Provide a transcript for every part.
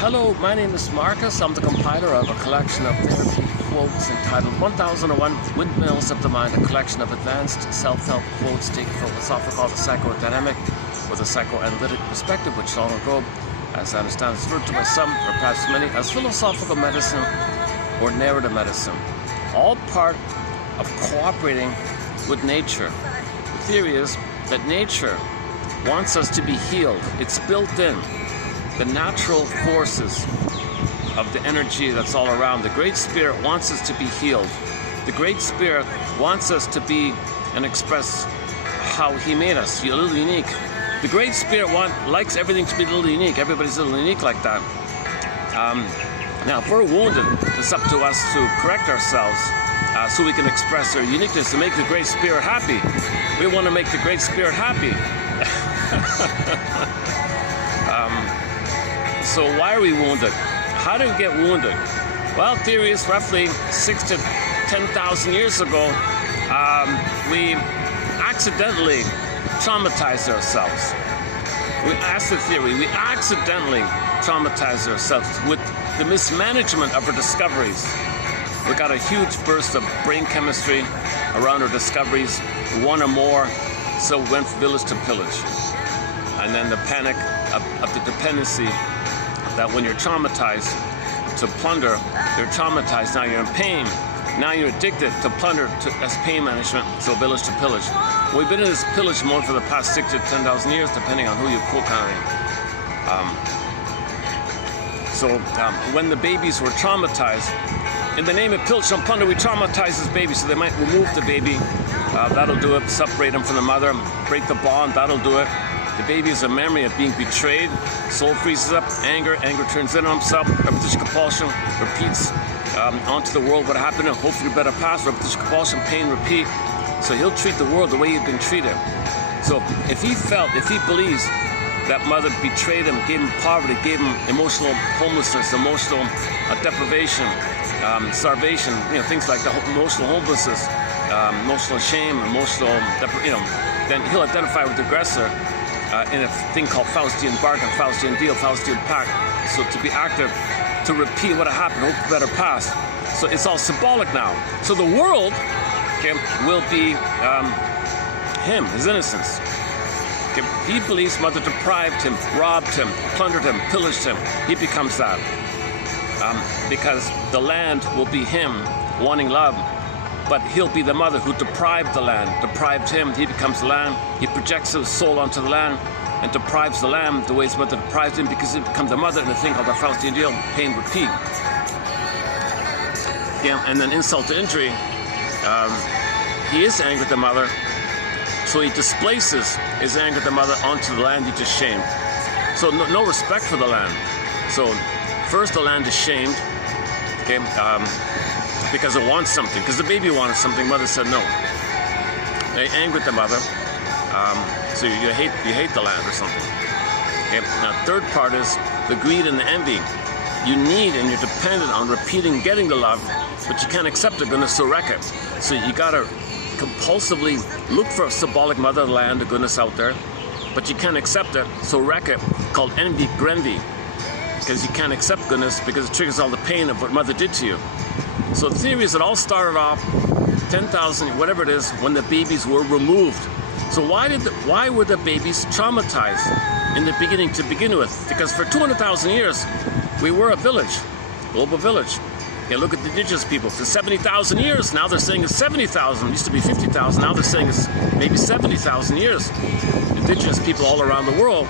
Hello, my name is Marcus. I'm the compiler of a collection of therapy quotes entitled 1001 Windmills of the Mind, a collection of advanced self-help quotes taken from what's often called the psychodynamic or the psychoanalytic perspective, which long ago, as I understand, is referred to by some, or perhaps many, as philosophical medicine or narrative medicine, all part of cooperating with nature. The theory is that nature wants us to be healed. It's built in. The natural forces of the energy that's all around. The Great Spirit wants us to be healed. The Great Spirit wants us to be and express how He made us, a little unique. The Great Spirit likes everything to be a little unique. Everybody's a little unique like that. Now, if we're wounded, it's up to us to correct ourselves so we can express our uniqueness and make the Great Spirit happy. We want to make the Great Spirit happy. So why are we wounded? How do we get wounded? Well, theory is roughly 6,000 to 10,000 years ago, we accidentally traumatized ourselves. That's the theory. We accidentally traumatized ourselves with the mismanagement of our discoveries. We got a huge burst of brain chemistry around our discoveries, one or more, so we went from village to pillage. And then the panic of the dependency, that when you're traumatized to plunder, you're traumatized, now you're in pain, now you're addicted to plunder as pain management, so village to pillage. We've been in this pillage mode for the past 6,000 to 10,000 years, depending on who you quote counting. When the babies were traumatized, in the name of pillage and plunder, we traumatize this baby, so they might remove the baby, that'll do it, separate them from the mother, break the bond, that'll do it. The baby is a memory of being betrayed. Soul freezes up, anger turns in on himself, repetition, compulsion, repeats onto the world what happened, and hope for a better past, repetition, compulsion, pain, repeat. So he'll treat the world the way he's been treated. So if he believes that mother betrayed him, gave him poverty, gave him emotional homelessness, emotional deprivation, starvation, things like the emotional homelessness, emotional shame, emotional, then he'll identify with the aggressor in a thing called Faustian bargain, Faustian deal, Faustian pact. So to be active, to repeat what happened, hope for better past. So it's all symbolic now. So the world will be him, his innocence. He believes mother deprived him, robbed him, plundered him, pillaged him. He becomes that. Because the land will be him wanting love, but he'll be the mother who deprived the land, deprived him. He becomes the land. He projects his soul onto the land and deprives the land the way his mother deprived him, because he becomes the mother in a thing called the Faustian deal, pain, repeat. And then insult to injury, he is angry at the mother, so he displaces his anger at the mother onto the land he just shamed. So no respect for the land. So first the land is shamed, because it wants something, because the baby wanted something, mother said no. They angered the mother, so you hate the land or something. Now third part is the greed and the envy. You need and you're dependent on repeating getting the love, but you can't accept it, goodness, so wreck it. So you gotta compulsively look for a symbolic mother land, the goodness out there, but you can't accept it, so wreck it, called envy, grenvy, because you can't accept goodness because it triggers all the pain of what mother did to you. So the theory is it all started off 10,000, whatever it is, when the babies were removed. So why were the babies traumatized in the beginning to begin with? Because for 200,000 years, we were a village, global village. Look at the indigenous people. For 70,000 years, now they're saying it's 70,000. It used to be 50,000. Now they're saying it's maybe 70,000 years. Indigenous people all around the world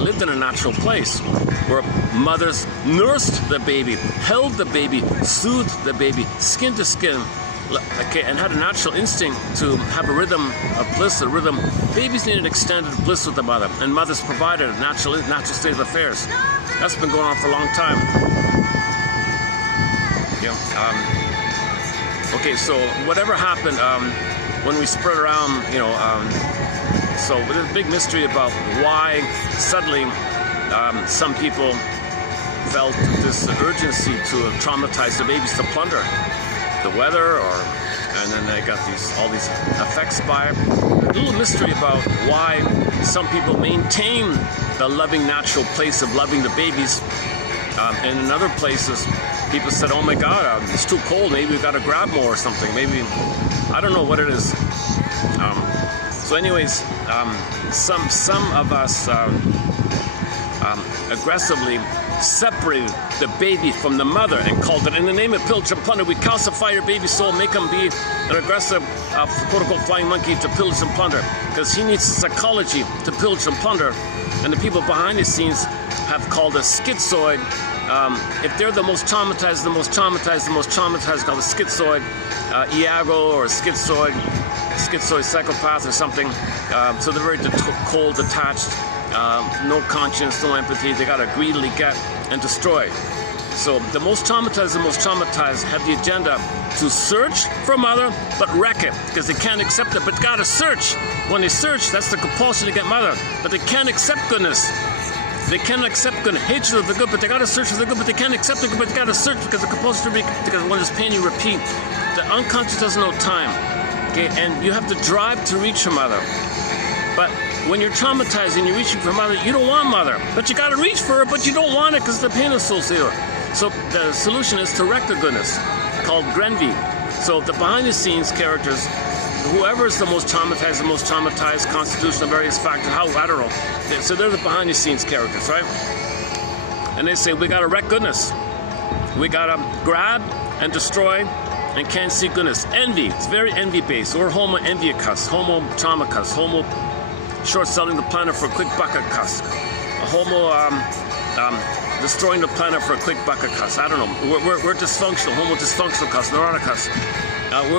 lived in a natural place where mothers nursed the baby, held the baby, soothed the baby, skin to skin, and had a natural instinct to have a rhythm of bliss, a rhythm. Babies needed extended bliss with the mother, and mothers provided a natural state of affairs. That's been going on for a long time. So whatever happened when we spread around, so there's a big mystery about why suddenly some people felt this urgency to traumatize the babies, to plunder the weather, and then they got all these effects by it. A little mystery about why some people maintain the loving natural place of loving the babies And in other places, people said, oh my God, it's too cold. Maybe we've got to grab more or something. Maybe, I don't know what it is. So anyways, some of us aggressively separated the baby from the mother and called it, in the name of pillage and plunder, we calcify your baby's soul, make him be an aggressive, quote-unquote, flying monkey to pillage and plunder, because he needs psychology to pillage and plunder. And the people behind the scenes have called us schizoid. If they're the most traumatized, called a schizoid, Iago or schizoid psychopath or something. So they're very cold, detached, no conscience, no empathy. They got to greedily get and destroy. So the most traumatized have the agenda to search for mother, but wreck it, because they can't accept it, but got to search. When they search, that's the compulsion to get mother, but they can't accept goodness. They can't accept good, hatred of the good, but they got to search for the good, but they can't accept the good, but they got to search, because the compulsion to be, because when there's pain, you repeat. The unconscious doesn't know time, okay, and you have to drive to reach your mother. But when you're traumatized and you're reaching for mother, you don't want mother, but you got to reach for her, but you don't want it because the pain is so severe. So the solution is to wreck the goodness, called Grenvy. So the behind-the-scenes characters, whoever is the most traumatized, constitutional, various factors, I don't know. So they're the behind-the-scenes characters, right? And they say, we got to wreck goodness. We got to grab and destroy and can't see goodness. Envy, it's very envy-based. Or homo enviacus, homo traumacus, homo short-selling the planet for a quick bucket cuss. A homo destroying the planet for a quick bucket cuss. I don't know. We're dysfunctional, homo dysfunctional cuss, neuroticus.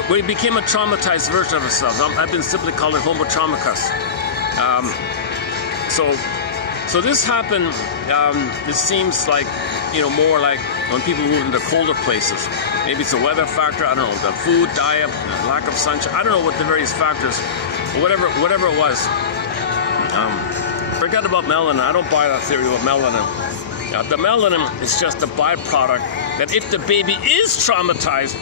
We became a traumatized version of ourselves. I've been simply called homo traumacus. So this happened, it seems like, more like when people move into colder places. Maybe it's a weather factor, I don't know, the food, diet, lack of sunshine, I don't know what the various factors, whatever it was. Forget about melanin, I don't buy that theory about melanin. The melanin is just a byproduct that if the baby is traumatized,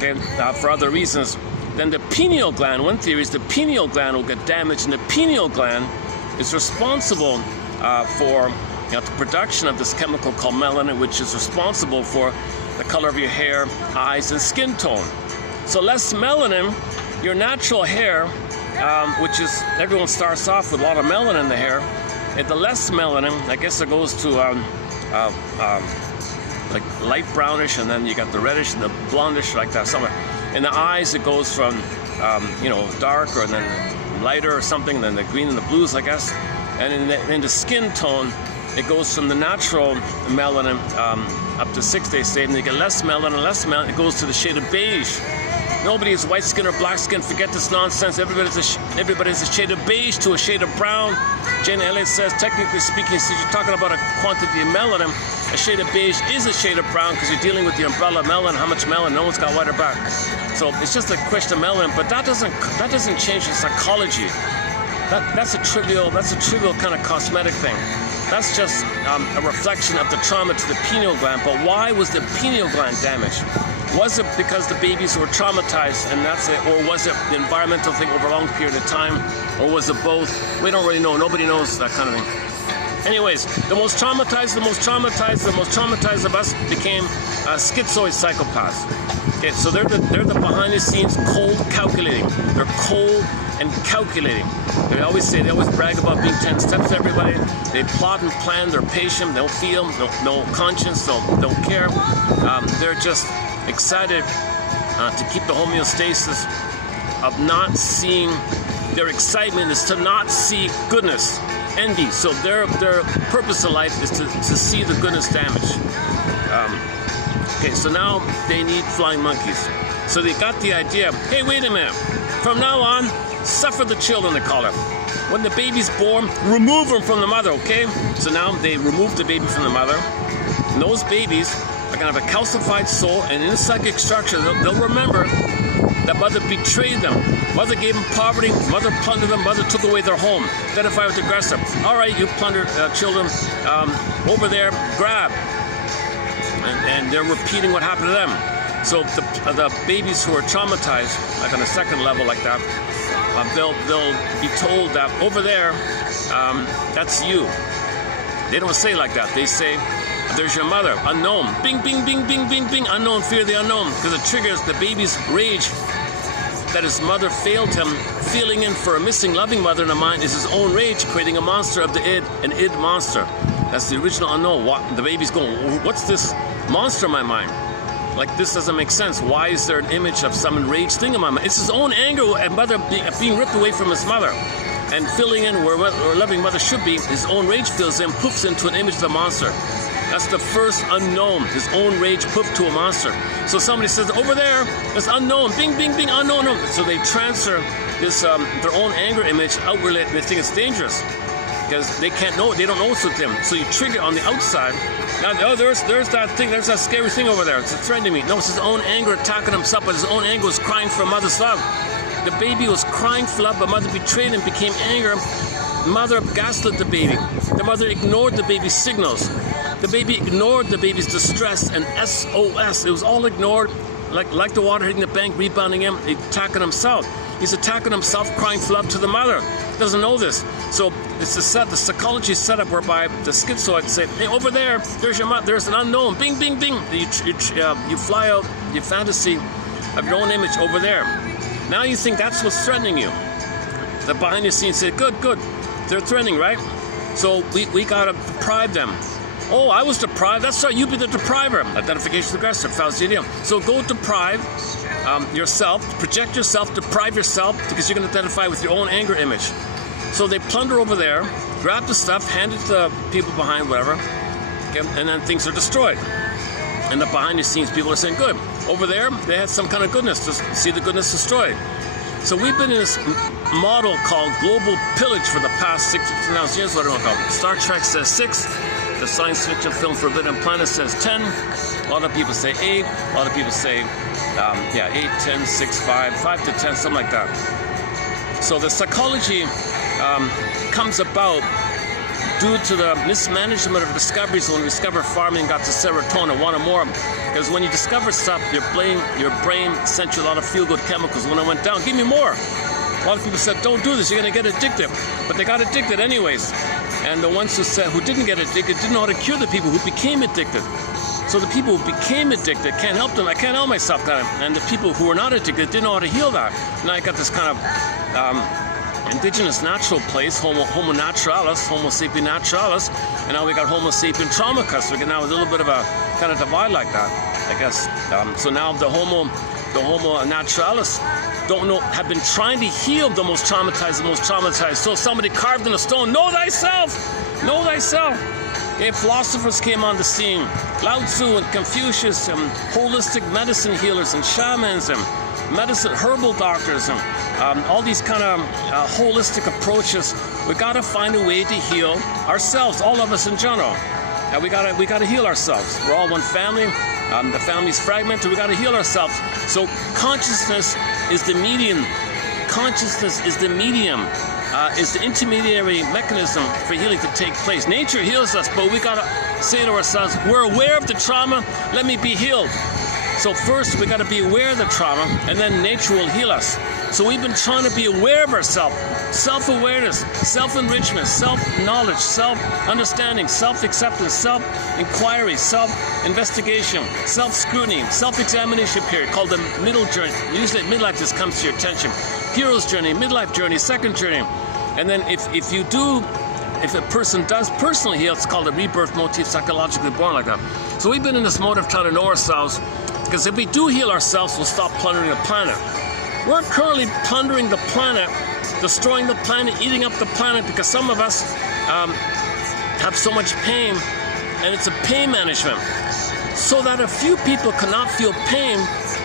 then for other reasons, then the pineal gland, one theory is the pineal gland will get damaged, and the pineal gland is responsible for the production of this chemical called melanin, which is responsible for the color of your hair, eyes, and skin tone. So less melanin, your natural hair, which is, everyone starts off with a lot of melanin in the hair, and the less melanin, I guess it goes to like light brownish, and then you got the reddish and the blondish, like that somewhere. In the eyes, it goes from darker and then lighter or something, then the green and the blues, I guess. And in the skin tone, it goes from the natural melanin up to 6 days, and you get less melanin, it goes to the shade of beige. Nobody is white skin or black skin. Forget this nonsense. Everybody's a shade of beige to a shade of brown. Jane Elliott says, technically speaking, since you're talking about a quantity of melanin, a shade of beige is a shade of brown because you're dealing with the umbrella of melanin. How much melanin? No one's got white or black. So it's just a question of melanin, but that doesn't change the psychology. That's a trivial kind of cosmetic thing. That's just a reflection of the trauma to the pineal gland. But why was the pineal gland damaged? Was it because the babies were traumatized and that's it? Or was it the environmental thing over a long period of time? Or was it both? We don't really know. Nobody knows that kind of thing. Anyways, the most traumatized of us became schizoid psychopaths. Okay, so they're the behind the scenes cold calculating. They're cold and calculating. They always brag about being 10 steps to everybody. They plot and plan, they're patient, they don't feel, no conscience, don't care. They're just excited to keep the homeostasis of not seeing. Their excitement is to not see goodness, envy. So their purpose of life is to see the goodness damaged. Okay, so now they need flying monkeys. So they got the idea, hey, wait a minute. From now on, suffer the children, they call it. When the baby's born, remove them from the mother, okay? So now they remove the baby from the mother. And those babies are going to have a calcified soul, and in the psychic structure, they'll remember that mother betrayed them. Mother gave them poverty, mother plundered them, mother took away their home. Identify with the aggressor. All right, you plundered children, over there, grab. And they're repeating what happened to them. So the babies who are traumatized, like on a second level like that, they'll be told that over there, that's you. They don't say like that. They say, There's your mother, unknown. Bing, bing, bing, bing, bing, bing, unknown, fear the unknown. Because it triggers the baby's rage that his mother failed him. Feeling in for a missing loving mother in the mind is his own rage, creating a monster of the id, an id monster. That's the original unknown. The baby's going, what's this monster in my mind? Like, this doesn't make sense. Why is there an image of some enraged thing in my mind? It's his own anger at mother being ripped away from his mother. And filling in where a loving mother should be, his own rage fills in, poofs into an image of the monster. That's the first unknown, his own rage poofed to a monster. So somebody says, over there, there's unknown, bing, bing, bing, unknown. So they transfer this their own anger image outwardly. They think it's dangerous because they can't know it, they don't know it's with them. So you trigger on the outside. Now, oh, there's that thing, there's that scary thing over there. It's threatening me. No, it's his own anger attacking himself, but his own anger was crying for a mother's love. The baby was crying for love, but mother betrayed him, became anger. Mother gaslit the baby. The mother ignored the baby's signals. The baby ignored the baby's distress and SOS. It was all ignored, like the water hitting the bank, rebounding him, attacking himself. He's attacking himself, crying for love to the mother. He doesn't know this. So it's the psychology setup whereby the schizoid say, hey, over there, there's your mother, there's an unknown, bing, bing, bing. You fly out your fantasy of your own image over there. Now you think that's what's threatening you. The behind the scenes say, good, they're threatening, right? So we gotta deprive them. Oh, I was deprived. That's right, you be the depriver. Identification of aggressor, fallacy idiom. So go deprive yourself, project yourself, deprive yourself, because you're going to identify with your own anger image. So they plunder over there, grab the stuff, hand it to the people behind, whatever, okay, and then things are destroyed. And the behind the scenes people are saying, good. Over there, they had some kind of goodness to see the goodness destroyed. So we've been in this model called global pillage for the past 6,000 years, what do I call it? Star Trek says 6. The science fiction film Forbidden Planet says 10. A lot of people say 8. A lot of people say, 8, 10, 6, 5 to 10, something like that. So the psychology comes about due to the mismanagement of discoveries. When we discovered farming, got to serotonin, one or more. Because when you discover stuff, your brain sent you a lot of feel-good chemicals. When I went down, give me more. A lot of people said, don't do this, you're going to get addicted. But they got addicted anyways. And the ones who didn't get addicted didn't know how to cure the people who became addicted. So the people who became addicted can't help them. I can't help myself, kind of. And the people who were not addicted didn't know how to heal that. Now I got this kind of indigenous natural place, Homo naturalis, Homo sapien naturalis, and now we got Homo sapien traumicus. So we get now a little bit of a kind of divide like that, I guess. So now the Homo naturalis have been trying to heal the most traumatized. So somebody carved in a stone, know thyself, know thyself. Okay, philosophers came on the scene, Lao Tzu and Confucius and holistic medicine healers and shamans and medicine herbal doctors and all these kind of holistic approaches. We got to find a way to heal ourselves, all of us in general. And we gotta heal ourselves. We're all one family. The family's fragmented. We gotta heal ourselves. So consciousness is the medium. Consciousness is the medium. Is the intermediary mechanism for healing to take place. Nature heals us, but we gotta say to ourselves, we're aware of the trauma. Let me be healed. So first we gotta be aware of the trauma, and then nature will heal us. So we've been trying to be aware of ourselves. Self-awareness, self-enrichment, self-knowledge, self-understanding, self-acceptance, self-inquiry, self-investigation, self-scrutiny, self-examination period called the middle journey. Usually at midlife this comes to your attention. Hero's journey, midlife journey, second journey. And then if a person does personally heal, it's called a rebirth motif, psychologically born like that. So we've been in this mode of trying to know ourselves, because if we do heal ourselves, we'll stop plundering the planet. We're currently plundering the planet, destroying the planet, eating up the planet, because some of us have so much pain, and it's a pain management. So that a few people cannot feel pain,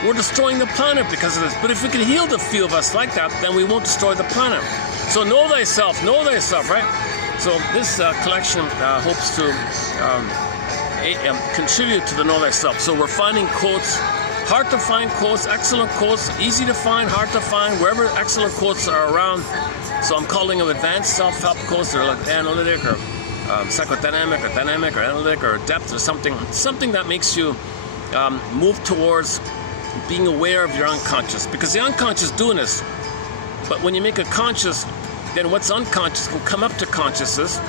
we're destroying the planet because of this. But if we can heal the few of us like that, then we won't destroy the planet. So know thyself, right? So this collection hopes to contribute to the know thyself. So we're finding quotes, hard to find quotes, excellent quotes, easy to find, hard to find, wherever excellent quotes are around. So I'm calling them advanced self-help quotes. They're like analytic or psychodynamic or dynamic or analytic or depth or something that makes you move towards being aware of your unconscious, because the unconscious is doing this. But when you make it conscious, then what's unconscious can come up to consciousness,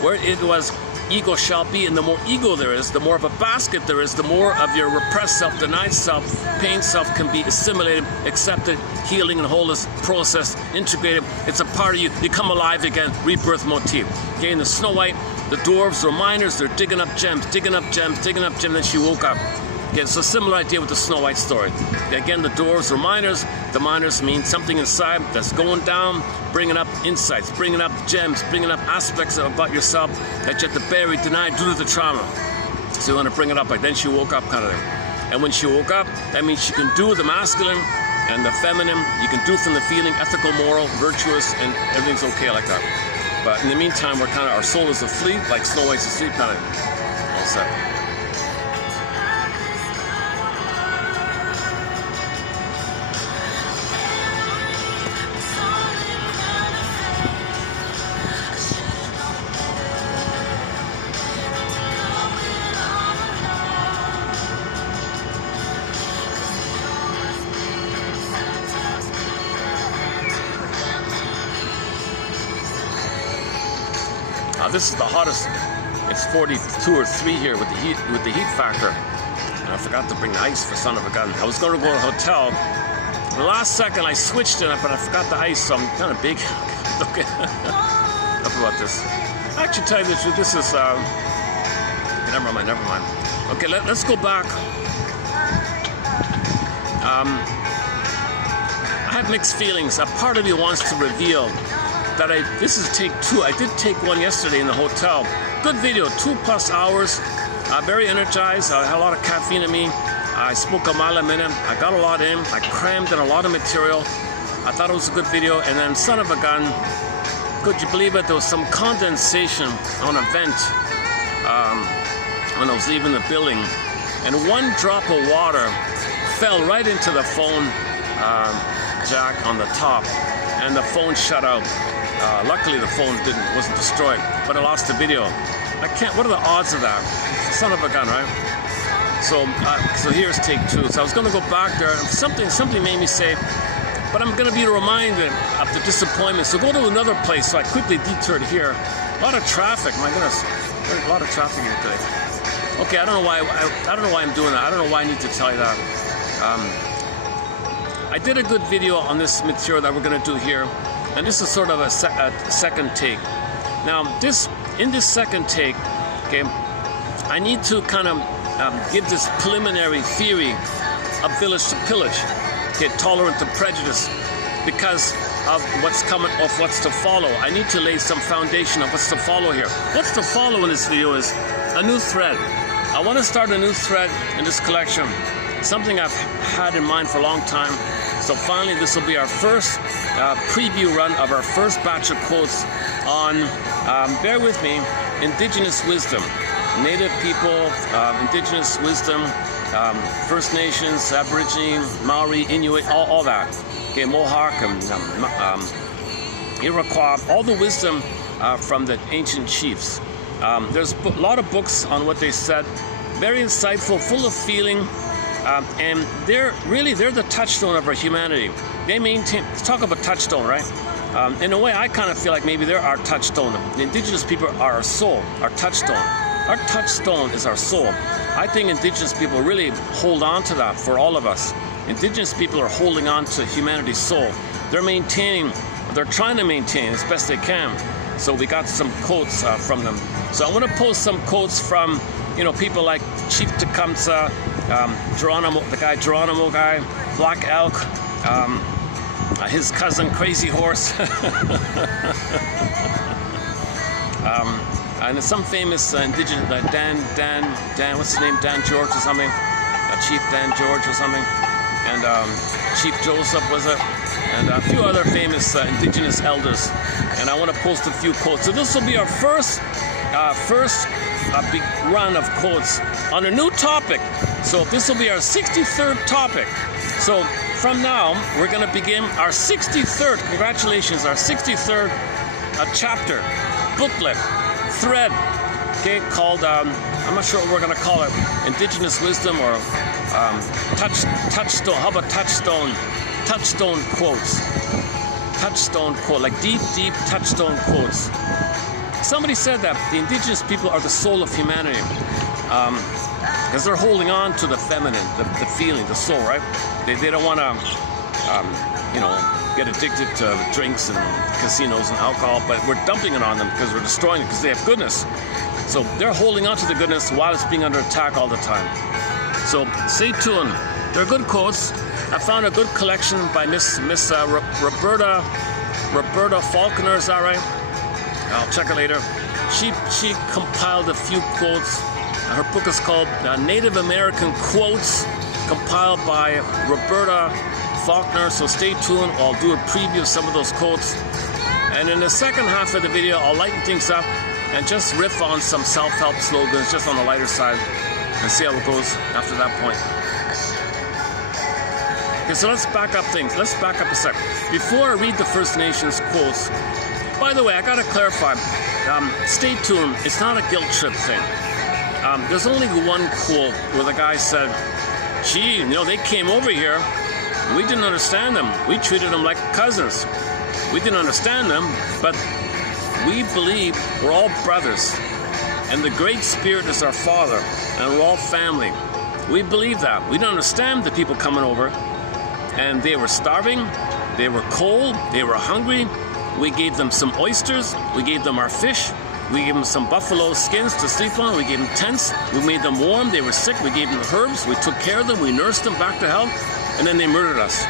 where it was ego shall be, and the more ego there is, the more of a basket there is, the more of your repressed self, denied self, pain self can be assimilated, accepted, healing and wholeness, processed, integrated. It's a part of you. You come alive again, rebirth motif. Okay, in the Snow White, the dwarves were miners, they're digging up gems, digging up gems, digging up gems, then she woke up. Okay, it's a similar idea with the Snow White story. Again, the dwarves were miners. The miners mean something inside that's going down, bringing up insights, bringing up gems, bringing up aspects about yourself that you have to bury, deny due to the trauma. So you want to bring it up, like then she woke up kind of thing. And when she woke up, that means she can do the masculine and the feminine. You can do from the feeling, ethical, moral, virtuous, and everything's okay like that. But in the meantime, we're kind of, our soul is asleep, like Snow White's asleep kind of all set. This is the hottest. It's 42 or 3 here with the heat factor. And I forgot to bring the ice for son of a gun. I was going to go to a hotel. The last second I switched it, but I forgot the ice, so I'm kind of big. Okay. Enough about this. Actually, tell you the truth, this is never mind. Okay, let's go back. I have mixed feelings. A part of me wants to reveal that this is take 2. I did take 1 yesterday in the hotel. Good video, 2+ hours. Very energized. I had a lot of caffeine in me. I spoke a mile a minute. I got a lot in. I crammed in a lot of material. I thought it was a good video. And then, son of a gun, could you believe it? There was some condensation on a vent when I was leaving the building. And 1 drop of water fell right into the phone jack on the top. And the phone shut out. Luckily the phone wasn't destroyed, but I lost the video. What are the odds of that? Son of a gun, right? So here's take 2. So I was gonna go back there, and something made me say, but I'm gonna be reminded of the disappointment. So go to another place. So I quickly detoured here. A lot of traffic, my goodness. There's a lot of traffic here today. Okay, I don't know why I'm doing that. I don't know why I need to tell you that. I did a good video on this material that we're gonna do here. And this is sort of a second take. Now, in this second take, okay, I need to kind of give this preliminary theory of village to pillage, okay, tolerant to prejudice, because of what's to follow. I need to lay some foundation of what's to follow here. What's to follow in this video is a new thread. I want to start a new thread in this collection, something I've had in mind for a long time. So finally, this will be our first preview run of our first batch of quotes on, bear with me, indigenous wisdom. Native people, indigenous wisdom, First Nations, Aborigine, Maori, Inuit, all that. Okay, Mohawk, Iroquois, all the wisdom from the ancient chiefs. There's a lot of books on what they said, very insightful, full of feeling. And they're the touchstone of our humanity. They maintain, talk about touchstone, right? In a way, I kind of feel like maybe they're our touchstone. The indigenous people are our soul, our touchstone. Our touchstone is our soul. I think indigenous people really hold on to that for all of us. Indigenous people are holding on to humanity's soul. They're trying to maintain as best they can. So we got some quotes from them. So I want to post some quotes from, people like Chief Tecumseh, Geronimo, Geronimo guy, Black Elk, his cousin Crazy Horse, and some famous indigenous Dan, what's his name? Dan George or something, Chief Dan George or something, and Chief Joseph was it, and a few other famous indigenous elders. And I want to post a few quotes. So this will be our first big run of quotes on a new topic. So this will be our 63rd topic. So from now, we're going to begin our 63rd, congratulations, our 63rd chapter, booklet, thread, okay, called, I'm not sure what we're going to call it, Indigenous Wisdom or touchstone, how about touchstone quotes. Touchstone quote, like deep touchstone quotes. somebody said that the indigenous people are the soul of humanity. Because they're holding on to the feminine, the feeling, the soul, right? They don't want to, you know, get addicted to drinks and casinos and alcohol, but we're dumping it on them because we're destroying it because they have goodness. So they're holding on to the goodness while it's being under attack all the time. So stay tuned. They're good quotes. I found a good collection by Miss Roberta Faulkner, is that right? I'll check it later. She compiled a few quotes. Her book is called Native American Quotes, compiled by Roberta Faulkner. So stay tuned. I'll do a preview of some of those quotes. And in the second half of the video, I'll lighten things up and just riff on some self-help slogans, just on the lighter side, and see how it goes after that point. Okay, so let's back up things. Let's back up a sec. Before I read the First Nations quotes, by the way, I gotta clarify, stay tuned, it's not a guilt trip thing. There's only one quote where the guy said, gee, you know, they came over here, we didn't understand them. We treated them like cousins. We didn't understand them, but we believe we're all brothers. And the Great Spirit is our Father, and we're all family. We believe that. We don't understand the people coming over. And they were starving, they were cold, they were hungry. We gave them some oysters, we gave them our fish, we gave them some buffalo skins to sleep on, we gave them tents, we made them warm, they were sick, we gave them herbs, we took care of them, we nursed them back to health, and then they murdered us.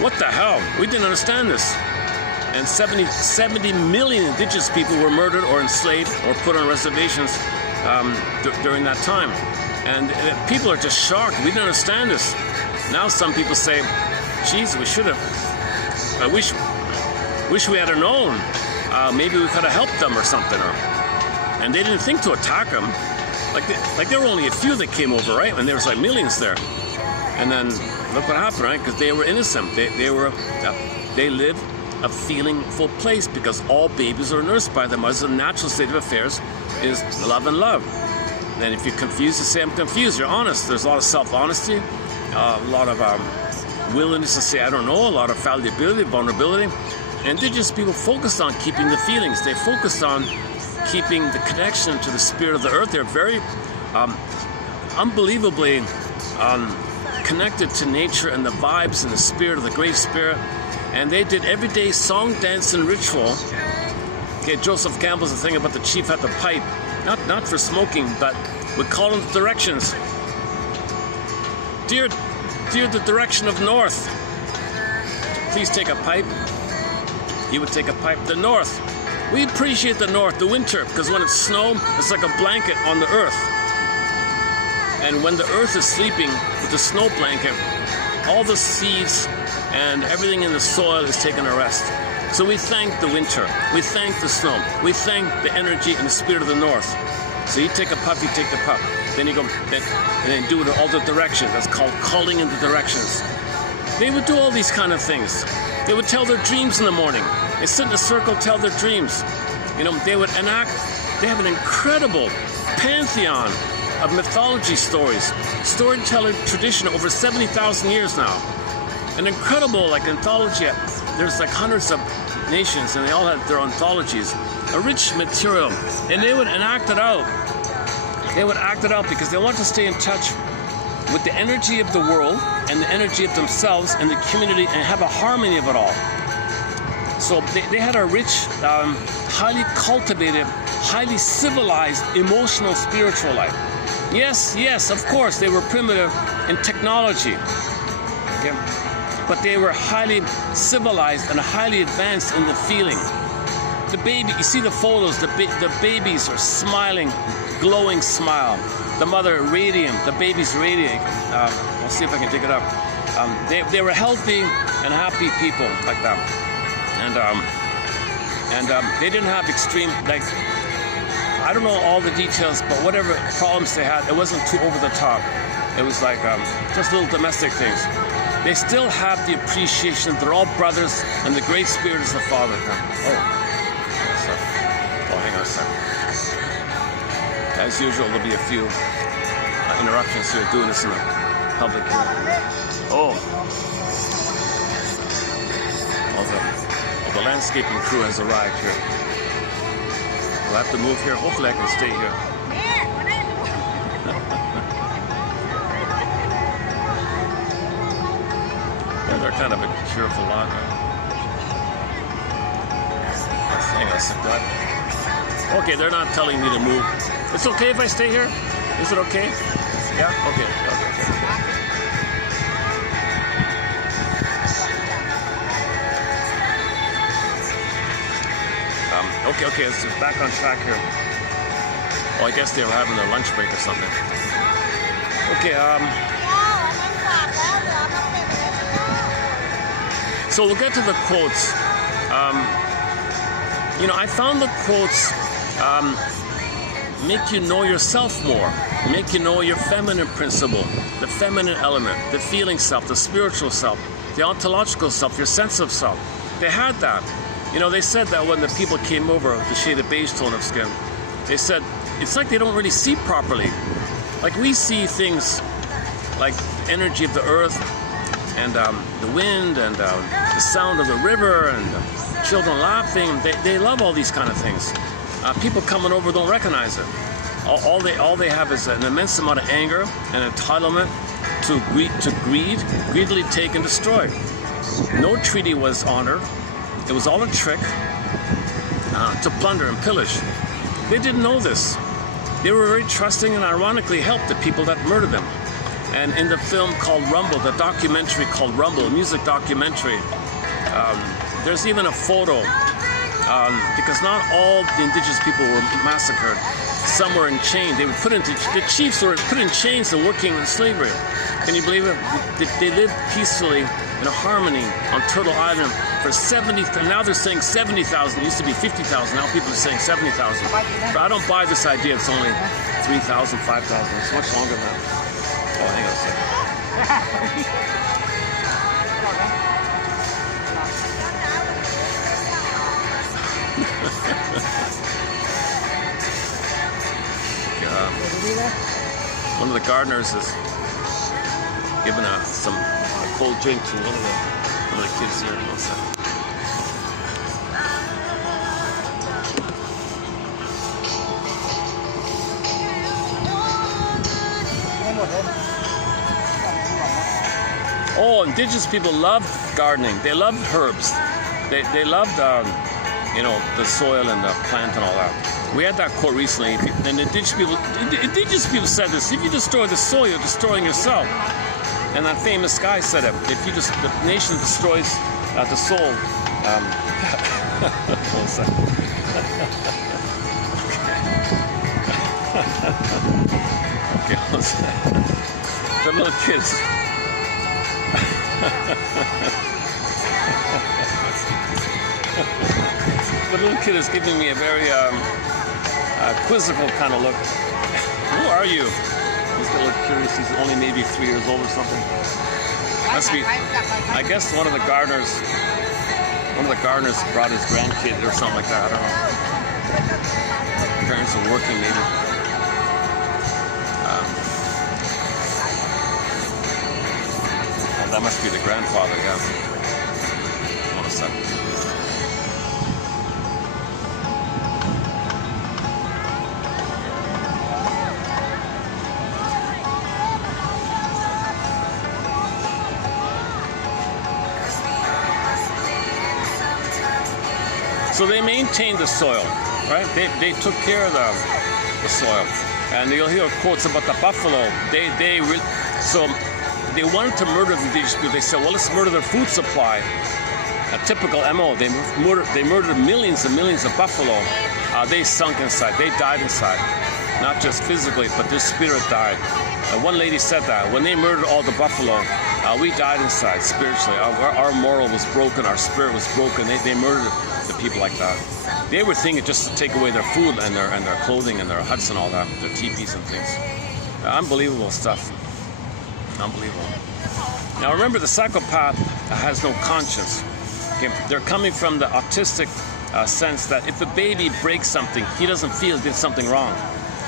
What the hell? We didn't understand this. And 70 million indigenous people were murdered or enslaved or put on reservations during that time. And people are just shocked. We didn't understand this. Now some people say, geez, we should have, I wish we had known. Maybe we could have helped them or something. And they didn't think to attack them. Like there were only a few that came over, right? And there was like millions there. And then look what happened, right? Because they were innocent. They lived a feelingful place because all babies are nursed by them. As the natural state of affairs is love and love. Then if you're confused, you say, I'm confused. You're honest. There's a lot of self-honesty, a lot of willingness to say, I don't know, a lot of fallibility, vulnerability. And indigenous people focused on keeping the feelings. They focused on keeping the connection to the spirit of the earth. They're very unbelievably connected to nature and the vibes and the spirit of the Great Spirit. And they did everyday song, dance, and ritual. Okay, Joseph Campbell's the thing about the chief had the pipe. Not for smoking, but we call them the directions. Dear the direction of north, please take a pipe. He would take a pipe. The north. We appreciate the north, the winter, because when it's snow, it's like a blanket on the earth. And when the earth is sleeping with the snow blanket, all the seeds and everything in the soil is taking a rest. So we thank the winter, we thank the snow, we thank the energy and the spirit of the north. So you take a puff, you take the puff. Then you go, and then do it in all the directions. That's called calling in the directions. They would do all these kind of things. They would tell their dreams in the morning. They sit in a circle, tell their dreams. You know, they would enact, they have an incredible pantheon of mythology stories, storytelling tradition over 70,000 years now. An incredible, like, anthology. There's like hundreds of nations and they all have their anthologies. A rich material. And they would enact it out. They would act it out because they want to stay in touch with the energy of the world and the energy of themselves and the community and have a harmony of it all. So they had a rich, highly cultivated, highly civilized, emotional, spiritual life. Yes, of course, they were primitive in technology. Okay? But they were highly civilized and highly advanced in the feeling. The baby, you see the photos, the babies are smiling, glowing smile. The mother radiant, the baby's radiant. I'll see if I can dig it up. They were healthy and happy people like that. And they didn't have extreme, like, I don't know all the details, but whatever problems they had, it wasn't too over the top. It was like just little domestic things. They still have the appreciation. They're all brothers, and the Great Spirit is the Father. Hang on a second. As usual, there'll be a few interruptions here, doing this in the public here. All the landscaping crew has arrived here. I have to move here? Hopefully I can stay here. Yeah, they're kind of a cheerful lot. Hang on a sec, what? Okay, they're not telling me to move. It's okay if I stay here? Is it okay? Yeah? Okay. Okay, let's get back on track here. Oh, I guess they were having their lunch break or something. Okay, so we'll get to the quotes. I found the quotes make you know yourself more, make you know your feminine principle, the feminine element, the feeling self, the spiritual self, the ontological self, your sense of self. They had that. They said that when the people came over to shade a beige tone of skin, they said it's like they don't really see properly. Like we see things like energy of the earth and the wind and the sound of the river and children laughing. They love all these kind of things. People coming over don't recognize it. All they have is an immense amount of anger and entitlement to greedily take and destroy. No treaty was honor. It was all a trick to plunder and pillage. They didn't know this. They were very trusting and ironically helped the people that murdered them. And in the film called Rumble, the documentary called Rumble, a music documentary, there's even a photo, because not all the indigenous people were massacred. Some were in chains. They were the chiefs were put in chains and working in slavery. Can you believe it? They lived peacefully in a harmony on Turtle Island for 70, and now they're saying 70,000. It used to be 50,000. Now people are saying 70,000. But I don't buy this idea. It's only 3,000, 5,000. It's much longer than that. Oh, hang on a second. One of the gardeners is giving a cold drink to one of the kids here. Oh, indigenous people loved gardening. They loved herbs. They loved the soil and the plant and all that. We had that quote recently, and indigenous people said this: if you destroy the soil, you're destroying yourself. And that famous guy said it: if the nation destroys the soul, okay, the little kids. The little kid is giving me a very quizzical kind of look. Who are you? He's a little curious. He's only maybe 3 years old or something. Must be, I guess one of the gardeners brought his grandkid or something like that. I don't know. Parents are working maybe. That must be the grandfather, yeah. Hold a second. So they maintained the soil, right? They took care of the soil. And you'll hear quotes about the buffalo. So they wanted to murder the indigenous people. They said, well, let's murder their food supply. A typical MO. They murdered millions and millions of buffalo. They sunk inside. They died inside. Not just physically, but their spirit died. One lady said that. When they murdered all the buffalo, we died inside spiritually. Our moral was broken. Our spirit was broken. They murdered the people like that. They were thinking just to take away their food and their clothing and their huts and all that, their teepees and things. Unbelievable stuff. Unbelievable. Now remember, the psychopath has no conscience. Okay? They're coming from the autistic sense that if a baby breaks something, he doesn't feel he did something wrong.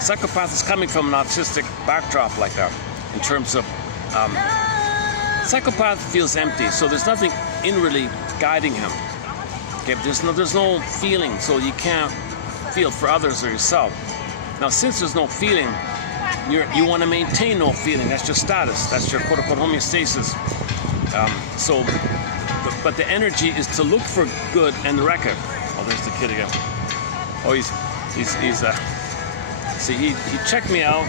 Psychopath is coming from an autistic backdrop like that, in terms of psychopath feels empty, so there's nothing inwardly guiding him. Okay? There's no feeling, so you can't feel for others or yourself. Now, since there's no feeling, you want to maintain no feeling. That's your status. That's your quote-unquote homeostasis. But the energy is to look for good and wreck it. Oh, there's the kid again. Oh, see, he checked me out,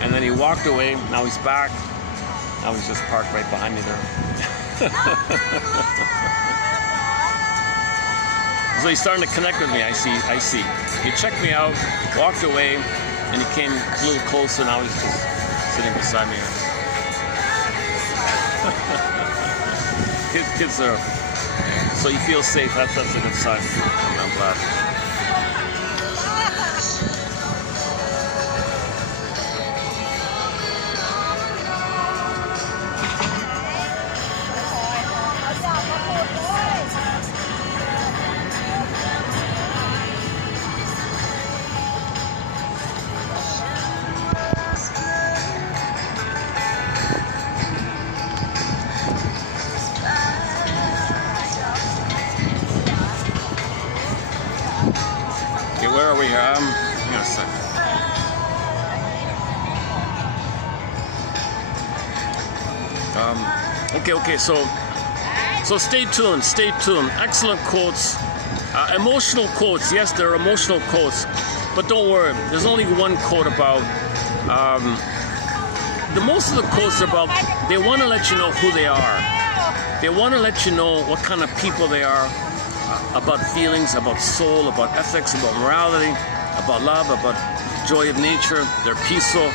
and then he walked away. Now he's back. Now he's just parked right behind me there. So he's starting to connect with me. I see. He checked me out, walked away, and he came a little closer. Now he's just sitting beside me here. Kids are, so you feel safe. That's a good sign. I'm glad. Where are we here? Hang on a second. Okay. So stay tuned. Excellent quotes, emotional quotes. Yes, there are emotional quotes, but don't worry. There's only one quote about. Most of the quotes are about. They want to let you know who they are. They want to let you know what kind of people they are. About feelings, about soul, about ethics, about morality, about love, about joy of nature. They're peaceful.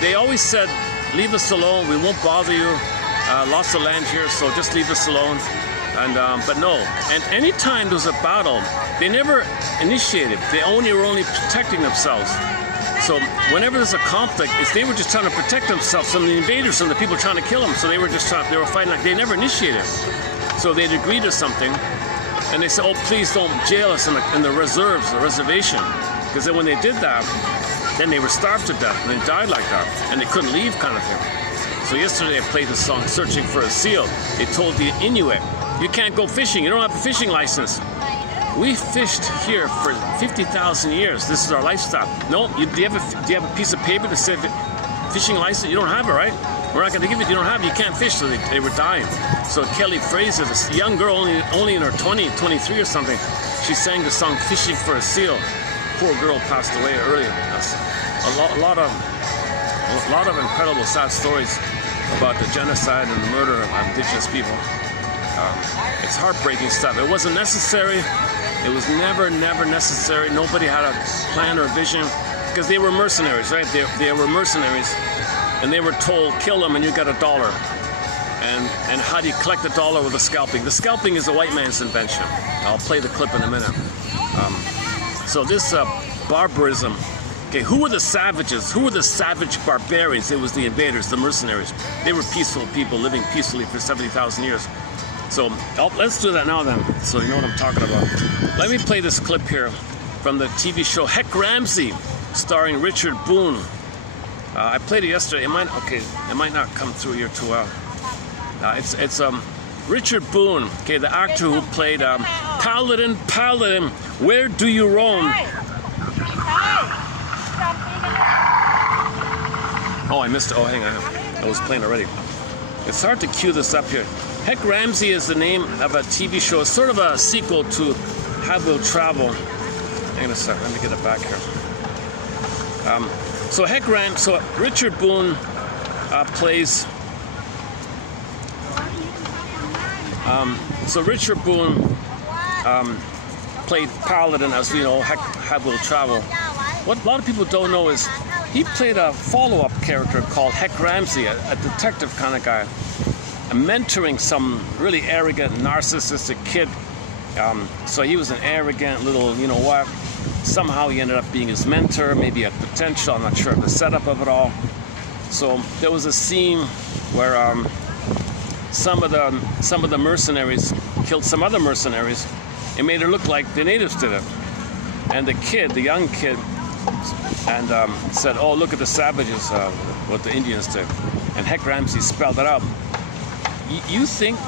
They always said, leave us alone, we won't bother you. Lots of land here, so just leave us alone. And but no, and anytime there was a battle, they never initiated. They were only protecting themselves. So whenever there's a conflict, they were just trying to protect themselves from the invaders, from the people trying to kill them. So they were fighting. They never initiated. So they'd agree to something. And they said, oh, please don't jail us in the reservation. Because then when they did that, then they were starved to death, and they died like that. And they couldn't leave, kind of thing. So yesterday I played the song, Searching for a Seal. They told the Inuit, you can't go fishing, you don't have a fishing license. We fished here for 50,000 years. This is our lifestyle. No, do you have a piece of paper that says fishing license? You don't have it, right? We're not going to give it. You don't have it. You can't fish. So they were dying. So Kelly Fraser, this young girl, only in her 23 or something, she sang the song "Fishing for a Seal." Poor girl passed away earlier. That's a lot of incredible sad stories about the genocide and the murder of indigenous people. It's heartbreaking stuff. It wasn't necessary. It was never necessary. Nobody had a plan or vision because they were mercenaries, right? They were mercenaries. And they were told, kill them and you get $1. And how do you collect $1 with a scalping? The scalping is a white man's invention. I'll play the clip in a minute. So this barbarism, okay, who were the savages? Who were the savage barbarians? It was the invaders, the mercenaries. They were peaceful people living peacefully for 70,000 years. So let's do that now then, so you know what I'm talking about. Let me play this clip here from the TV show Heck Ramsey, starring Richard Boone. I played it yesterday. It might not come through here too well. It's Richard Boone, okay, the actor who played Paladin, where do you roam? Oh, I missed it. Oh, hang on. I was playing already. It's hard to cue this up here. Heck Ramsey is the name of a TV show. It's sort of a sequel to How We'll Travel. Hang on a second. Let me get it back here. So Richard Boone plays. So Richard Boone played Paladin, as we know, How We'll Travel. What a lot of people don't know is he played a follow-up character called Heck Ramsey, a detective kind of guy, mentoring some really arrogant, narcissistic kid. So he was an arrogant little, you know what. Somehow he ended up being his mentor, maybe a potential, I'm not sure of the setup of it all. So there was a scene where some of the mercenaries killed some other mercenaries and made it look like the natives did it. And the young kid, said, oh, look at the savages, what the Indians did. And Heck Ramsey spelled it out. You think,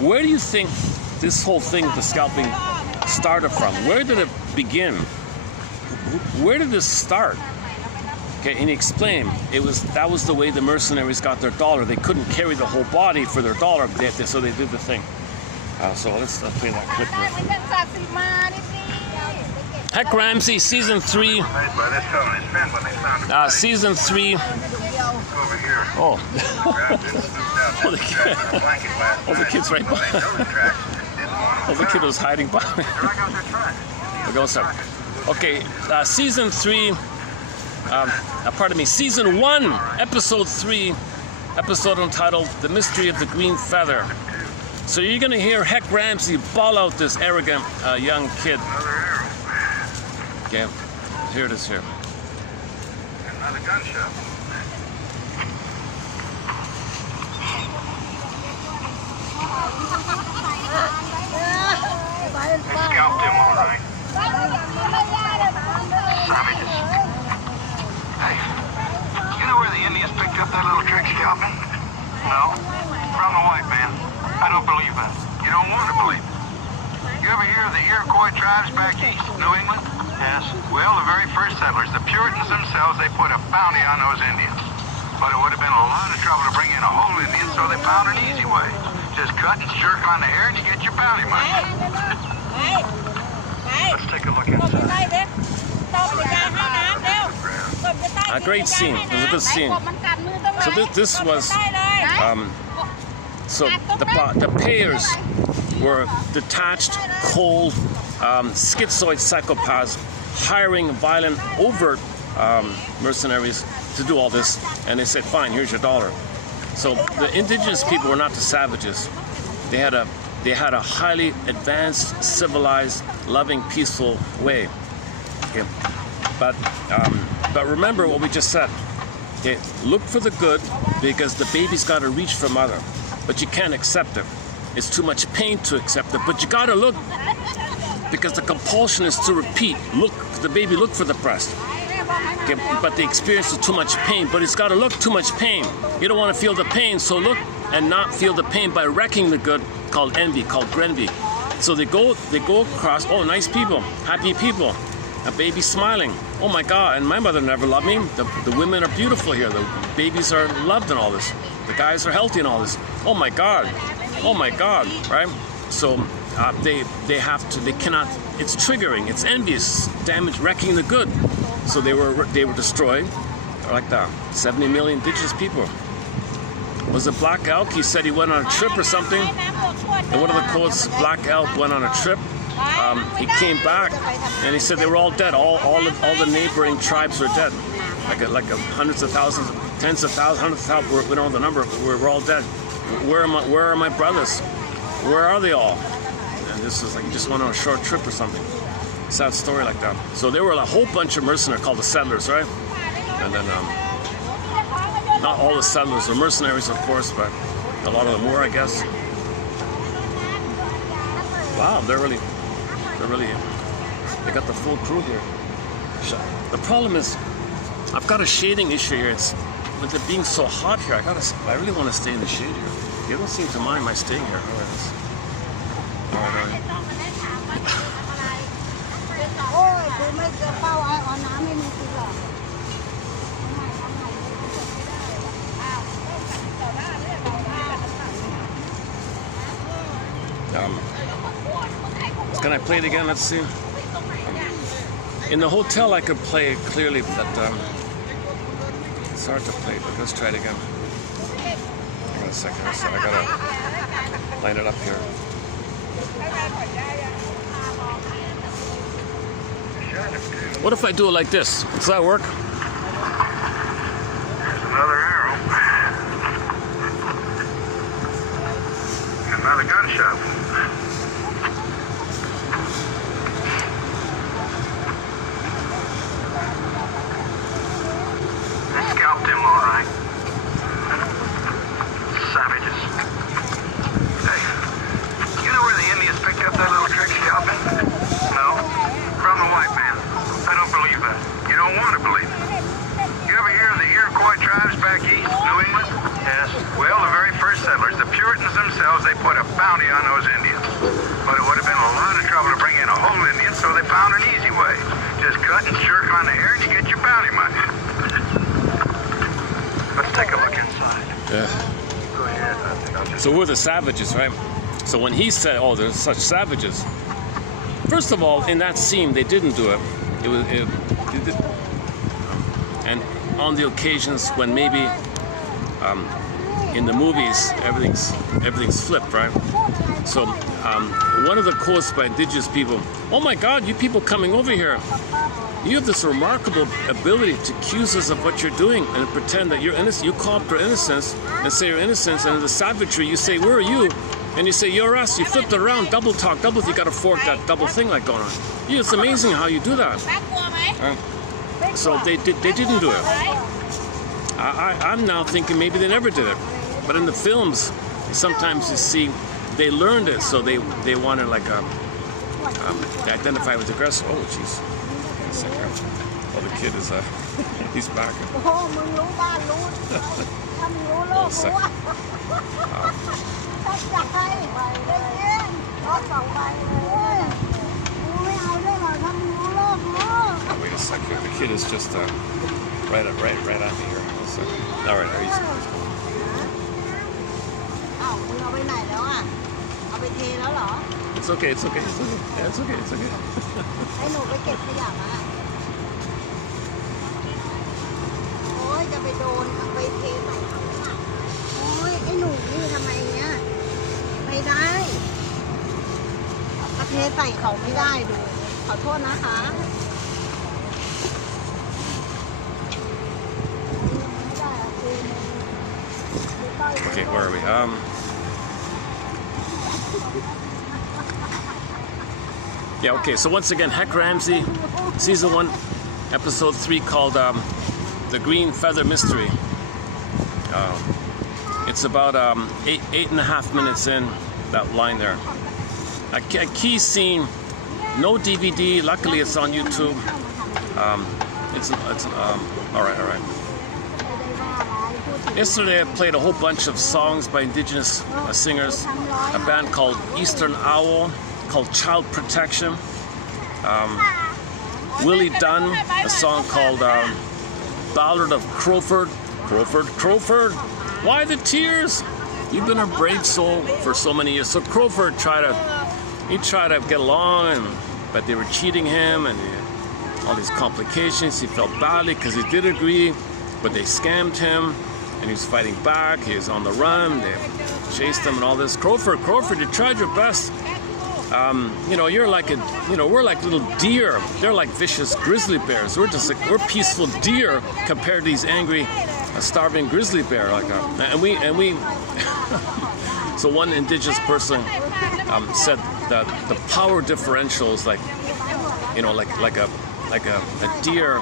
where do you think this whole thing, the scalping, started from? Where did it begin? Where did this start? Okay, and he explained that was the way the mercenaries got their dollar. They couldn't carry the whole body for their dollar, so they did the thing. So let's play that clip here. Heck Ramsey, season 3. Season 3. Oh. The kid's right behind. The kid was hiding behind. Okay, season 3. Pardon me, season 1, episode 3, episode entitled "The Mystery of the Green Feather." So you're gonna hear Heck Ramsey bawl out this arrogant young kid. Okay, here it is here. Another gunshot. They scalped him, all right. Savages. Hey, you know where the Indians picked up that little trick scalping? No? From the white man. I don't believe that. You don't want to believe it. You ever hear of the Iroquois tribes back east, New England? Yes. Well, the very first settlers, the Puritans themselves, they put a bounty on those Indians. But it would have been a lot of trouble to bring in a whole Indian, so they found an easy way. Just cut and jerk on the hair and you get your bounty money. Let's take a look inside. A great scene. It was a good scene. So this was so the payers were detached, cold, schizoid psychopaths hiring violent, overt mercenaries to do all this, and they said, "Fine, here's your dollar." So the indigenous people were not the savages. They had a highly advanced, civilized, loving, peaceful way. Okay. But remember what we just said. Okay, look for the good because the baby's got to reach for mother, but you can't accept it. It's too much pain to accept it, but you got to look because the compulsion is to repeat. Look, the baby, look for the breast. Okay, but the experience is too much pain, but it's got to look too much pain. You don't want to feel the pain, so look and not feel the pain by wrecking the good, called envy, called grenvy. So they go across, oh, nice people, happy people. A baby smiling. Oh my God, and my mother never loved me. The women are beautiful here. The babies are loved and all this. The guys are healthy and all this. Oh my God, right? So they cannot, it's triggering, it's envious, damage, wrecking the good. So they were destroyed, like that. 70 million indigenous people. Was it Black Elk? He said he went on a trip or something. And one of the quotes, Black Elk went on a trip. He came back and he said they were all dead. All the neighboring tribes were dead. Like hundreds of thousands, tens of thousands, hundreds of thousands. We don't know the number. We're all dead. Where are my brothers? Where are they all? And this was like he just went on a short trip or something. Sad story like that. So there were a whole bunch of mercenaries called the settlers, right? And then not all the settlers were mercenaries, of course, but a lot of them were, I guess. Wow, they got the full crew here. The problem is, I've got a shading issue here. It's with it being so hot here. I really want to stay in the shade here. You don't seem to mind my staying here. All right. Can I play it again? Let's see. In the hotel, I could play it clearly, but it's hard to play. But let's try it again. Hang on a second. I gotta line it up here. What if I do it like this? Does that work? There's another arrow. Another gunshot. They scalped him, all right. Savages. Hey, you know where the Indians picked up that little trick scalping? No? From the white man. I don't believe that. You don't want to believe it. So we're the savages, right? So when he said, "Oh, there's such savages," first of all, in that scene, they didn't do it. And on the occasions when maybe in the movies everything's flipped, right? So one of the quotes by indigenous people: "Oh my God, you people coming over here! You have this remarkable ability to accuse us of what you're doing and pretend that you're innocent. You call up our innocence and say you're innocent, and in the savagery you say, 'Where are you?' And you say, 'You're us.' You flip it around, double talk, double. You got to fork that double thing like going on. Yeah, it's amazing how you do that." So they didn't do it. I'm now thinking maybe they never did it. But in the films, sometimes you see they learned it, so they wanted like they identify with the aggressor. Oh, jeez. Oh, the kid is he's back. Oh, second. Wait a second. The kid is just right at me here. So, all right, are you? It's okay. It's okay. Yeah, it's okay. It's okay. Okay, where are we? Yeah, okay, so once again, Heck Ramsey, season 1, episode 3, called The Green Feather Mystery. It's about 8.5 minutes in, that line there. A key scene, no DVD, luckily it's on YouTube. All right. Yesterday I played a whole bunch of songs by indigenous singers, a band called Eastern Owl, called Child Protection. Willie Dunn, a song called Ballad of Crowford. Crowford, why the tears? You've been a brave soul for so many years. So Crowford tried to get along, but they were cheating him and all these complications. He felt badly because he did agree, but they scammed him and he was fighting back. He was on the run. They chased him and all this. Crowford, you tried your best. You're like we're like little deer. They're like vicious grizzly bears. We're peaceful deer compared to these angry, starving grizzly bear. And we. So one indigenous person said that the power differential is like a deer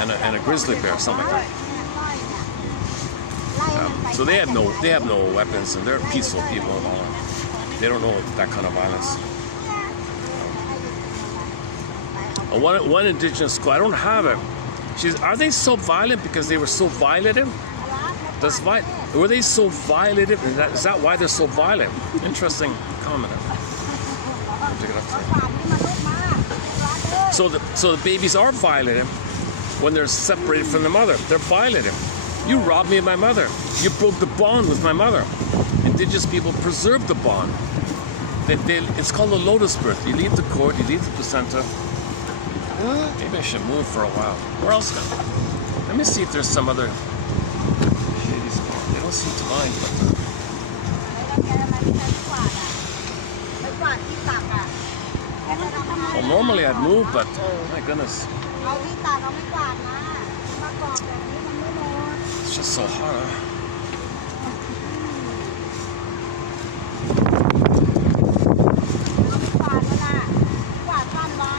and a grizzly bear, something like that. So they have no weapons and they're peaceful people. They don't know that kind of violence. One indigenous quote, I don't have it. Are they so violent because they were so violated? Were they so violated? Is that why they're so violent? Interesting comment. So the babies are violated when they're separated from the mother. They're violated. You robbed me of my mother. You broke the bond with my mother. Indigenous people preserve the bond. It's called a lotus birth. You leave the cord, you leave the placenta. Maybe I should move for a while. Where else? Let me see if there's some other shady spot. They don't seem to mind, but well, normally I'd move, but my goodness, it's just so hot.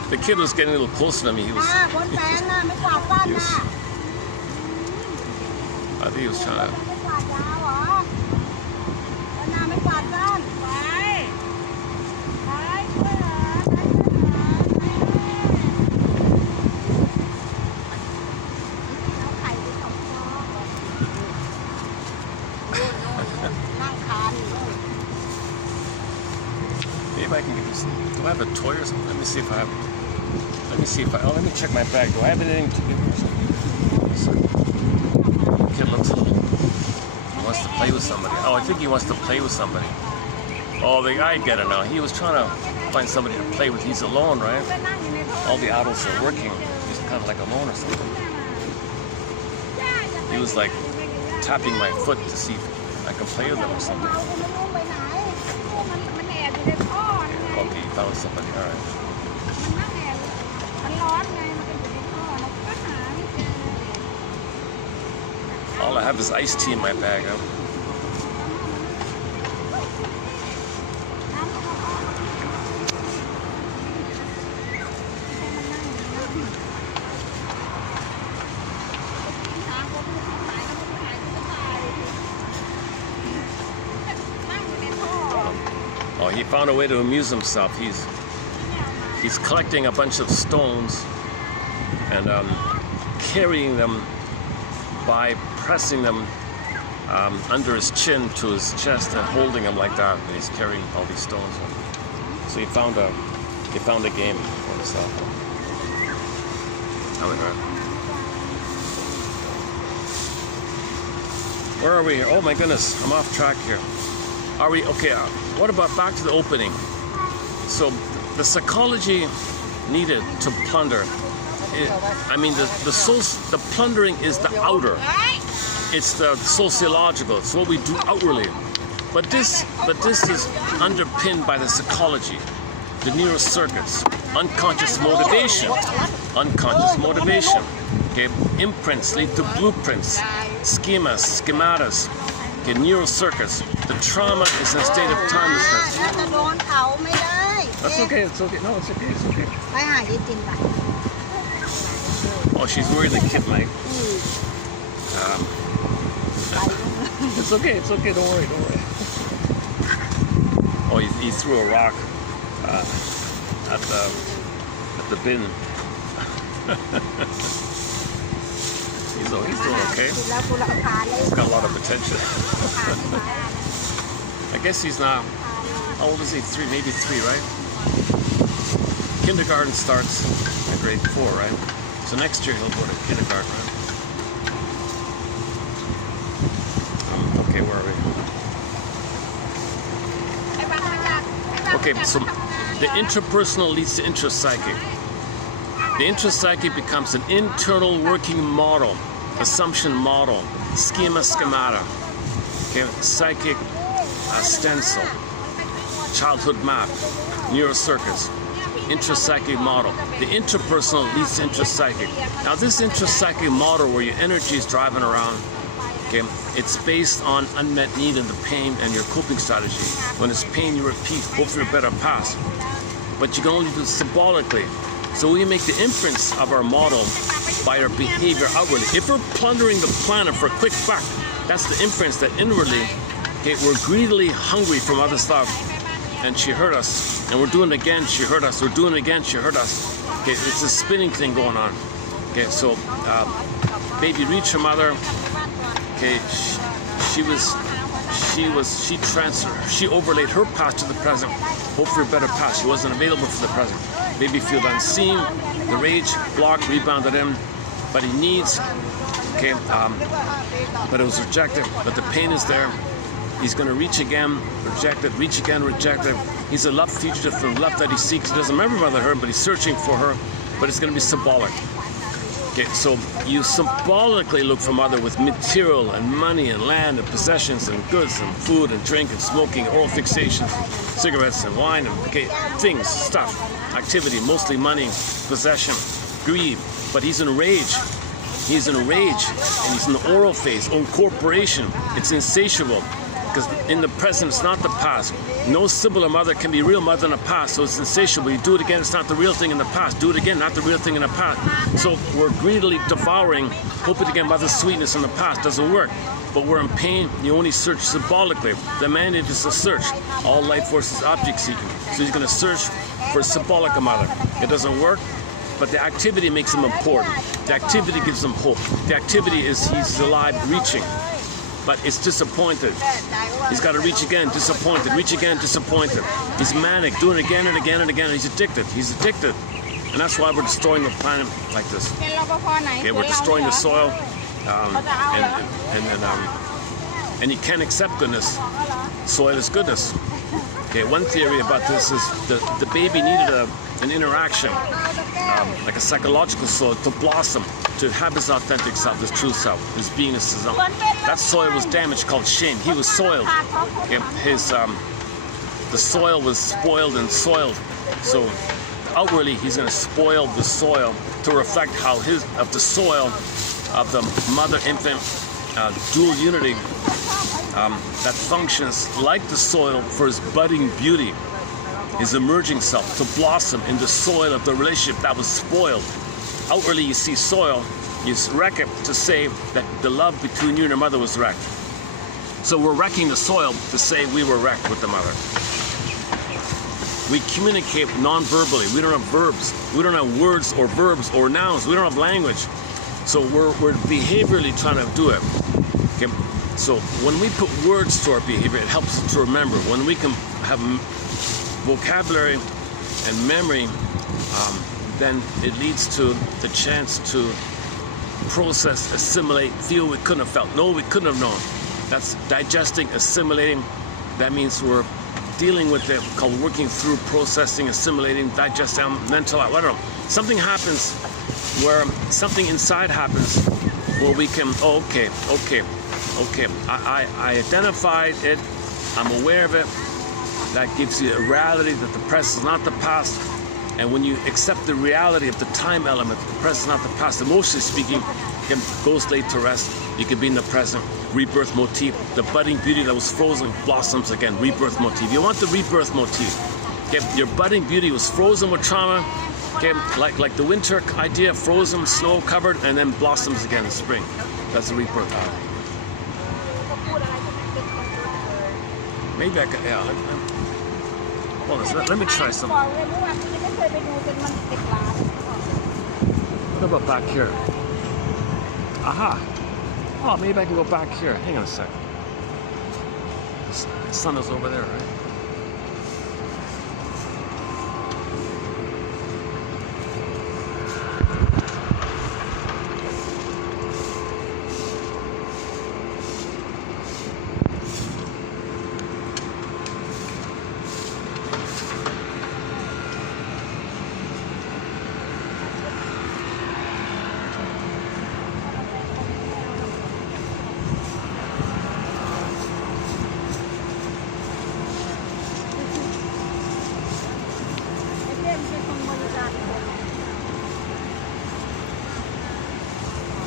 The kid was getting a little closer to me. I think he was trying to. Maybe I can get this. Do I have a toy or something? Let me see if I have. Let me check my bag. Do I have anything to give her? The kid looks a little. He wants to play with with somebody. Oh, I think he wants to play with somebody. Oh, I get it now. He was trying to find somebody to play with. He's alone, right? All the adults are working. He's kind of like alone or something. He was like tapping my foot to see if I can play with him or something. Okay, he found somebody. All right. All I have is iced tea in my bag. Huh? Oh, he found a way to amuse himself. He's collecting a bunch of stones and carrying them by pressing them under his chin to his chest and holding them like that. And he's carrying all these stones. So he found a game for himself. Where are we here? Oh my goodness, I'm off track here. Are we okay? What about back to the opening? So the psychology needed to plunder. The plundering is the outer. It's the sociological. It's what we do outwardly. But this is underpinned by the psychology, the neural circuits, unconscious motivation. Okay, imprints lead to blueprints, schematas. Okay, neural circuits. The trauma is in a state of timelessness. That's okay. It's okay. No, it's okay. It's okay. Oh, she's worried the kid might. It's okay. It's okay. Don't worry. Oh, he threw a rock at the bin. He's doing okay. He's got a lot of attention. I guess he's now. How old is he? 3, maybe 3, right? Kindergarten starts at grade 4, right? So next year he'll go to kindergarten, right? Okay, where are we? Okay, so the interpersonal leads to intrapsychic. The intrapsychic becomes an internal working model, assumption model, schemata. Okay, psychic stencil, childhood map, neural circuits. Intrapsychic model. The interpersonal leads to intrapsychic. Now this intrapsychic model where your energy is driving around, okay, it's based on unmet need and the pain and your coping strategy. When it's pain, you repeat, hope for a better past. But you can only do it symbolically. So we make the imprints of our model by our behavior outwardly. If we're plundering the planet for a quick buck, that's the imprints that inwardly, okay, we're greedily hungry from other stuff. And she hurt us, and we're doing it again, she hurt us, we're doing it again, she hurt us. Okay, it's a spinning thing going on. Okay, so baby reached her mother. Okay, she overlaid her past to the present, hope for a better past. She wasn't available for the present. Baby feel unseen, the rage, blocked, rebounded in, but he needs, okay, but it was rejected, but the pain is there. He's going to reach again, rejected, reach again, rejected. He's a love fugitive from love that he seeks. He doesn't remember mother her, but he's searching for her, but it's going to be symbolic. Okay, so you symbolically look for mother with material and money and land and possessions and goods and food and drink and smoking, oral fixations, cigarettes and wine and things, stuff, activity, mostly money, possession, greed. But he's in rage. He's in rage, and he's in the oral phase, incorporation. It's insatiable. Because in the present, it's not the past. No sibling mother can be real mother in the past, so it's insatiable. You do it again, it's not the real thing in the past. Do it again, not the real thing in the past. So we're greedily devouring, hoping to get mother's sweetness in the past. Doesn't work. But we're in pain, you only search symbolically. The mandate is to search. All life force is object seeking. So he's going to search for a symbolic mother. It doesn't work, but the activity makes him important. The activity gives him hope. The activity is he's alive, reaching. But it's disappointed. He's got to reach again, disappointed. Reach again, disappointed. He's manic, doing it again and again and again. He's addicted. He's addicted. And that's why we're destroying the planet like this. Okay, we're destroying the soil. And then and you can't accept goodness. Soil is goodness. Okay, one theory about this is the baby needed an interaction, like a psychological soil, to blossom, to have his authentic self, his true self, his beingness. That soil was damaged, called shame. He was soiled. Okay, the soil was spoiled and soiled. So outwardly, he's going to spoil the soil to reflect how of the soil of the mother-infant dual unity that functions like the soil for his budding beauty, his emerging self, to blossom in the soil of the relationship that was spoiled. Outwardly, you see soil, you wreck it to say that the love between you and your mother was wrecked. So we're wrecking the soil to say we were wrecked with the mother. We communicate non-verbally. We don't have verbs. We don't have words or verbs or nouns. We don't have language. So we're behaviorally trying to do it. Okay? So when we put words to our behavior, it helps us to remember. When we can have vocabulary and memory, then it leads to the chance to process, assimilate, feel we couldn't have felt, know we couldn't have known. That's digesting, assimilating. That means we're dealing with it, called working through, processing, assimilating, digesting, mental, I don't know. Something happens where something inside happens where we can, okay. I identified it, I'm aware of it. That gives you a reality that the present is not the past. And when you accept the reality of the time element, the present is not the past, emotionally speaking, it goes laid to rest. You can be in the present. Rebirth motif. The budding beauty that was frozen blossoms again. Rebirth motif. You want the rebirth motif. Okay? Your budding beauty was frozen with trauma. Okay? Like the winter idea, frozen, snow covered, and then blossoms again in spring. That's the rebirth. Maybe I could, yeah. Hold on, let me try something. What about back here? Aha. Oh, maybe I can go back here. Hang on a sec. The sun is over there, right?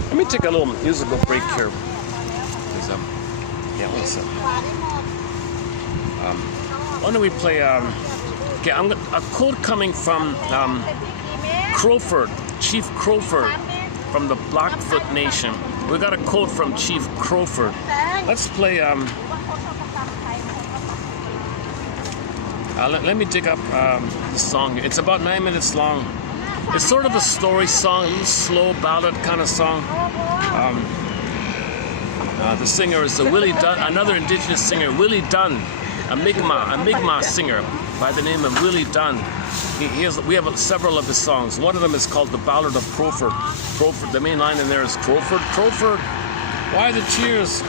Let me take a little musical break here. Yeah, one second. Why don't we play? Okay, a quote coming from Crowford, Chief Crowford, from the Blackfoot Nation. We got a quote from Chief Crowford. Let's play. Let me dig up the song. It's about 9 minutes long. It's sort of a story song, a little slow ballad kind of song. The singer is Willie Dunn, another indigenous singer, Willie Dunn, a Mi'kmaq singer by the name of Willie Dunn. We have several of his songs. One of them is called The Ballad of Crowford. Crowford, the main line in there is Crowford, Crowford, why the cheers?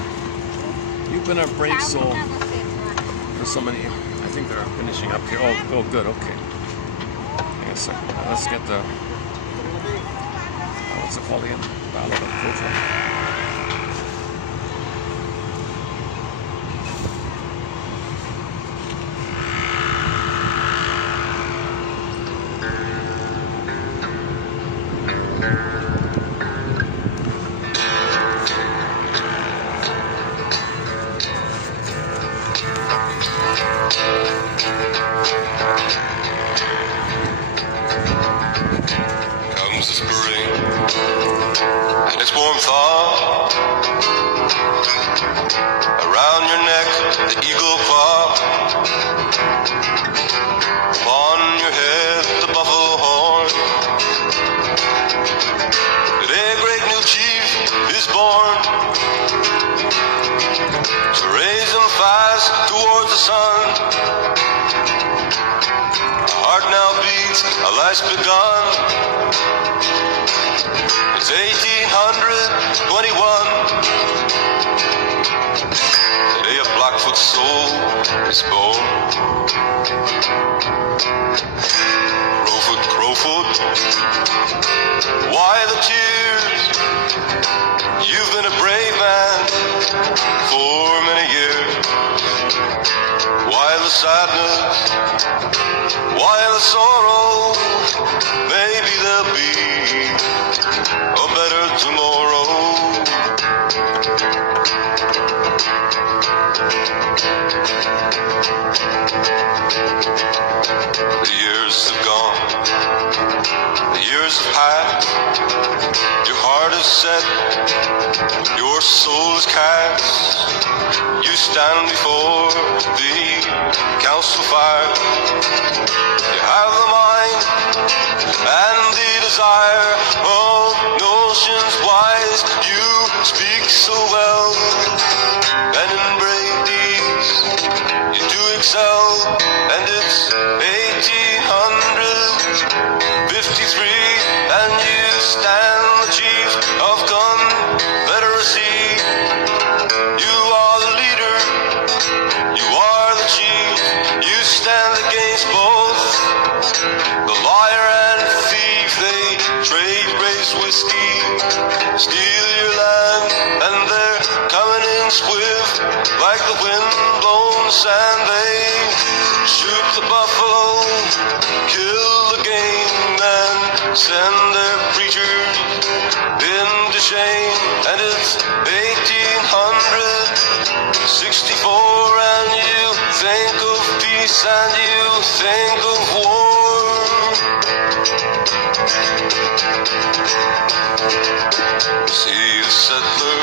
You've been a brave soul. There's so many, I think they're finishing up here. Oh, good, okay. So let's get the, what's it called again? Ballad of Crowford. Begun. It's 1821. is born. Crowfoot, Crowfoot, why the tears? You've been a brave man for many years. Why the sadness? Why the sorrow? Maybe there'll be a better tomorrow. The years have gone, the years have passed. Your heart is set, your soul is cast. You stand before the council fire. You have the mind and the desire of notions wise. You speak so well, and in brave deeds you do excel. And it's 1853, and you stand the chief of confederacy. You are the leader, you are the chief. You stand against both the liar and thief. They trade race whiskey, steal your land, and they're coming in swift like the wind blown sand. They shoot the buffalo, kill the game, and send their preachers into shame. And it's 1864, and you think of peace and you think of war. See the settler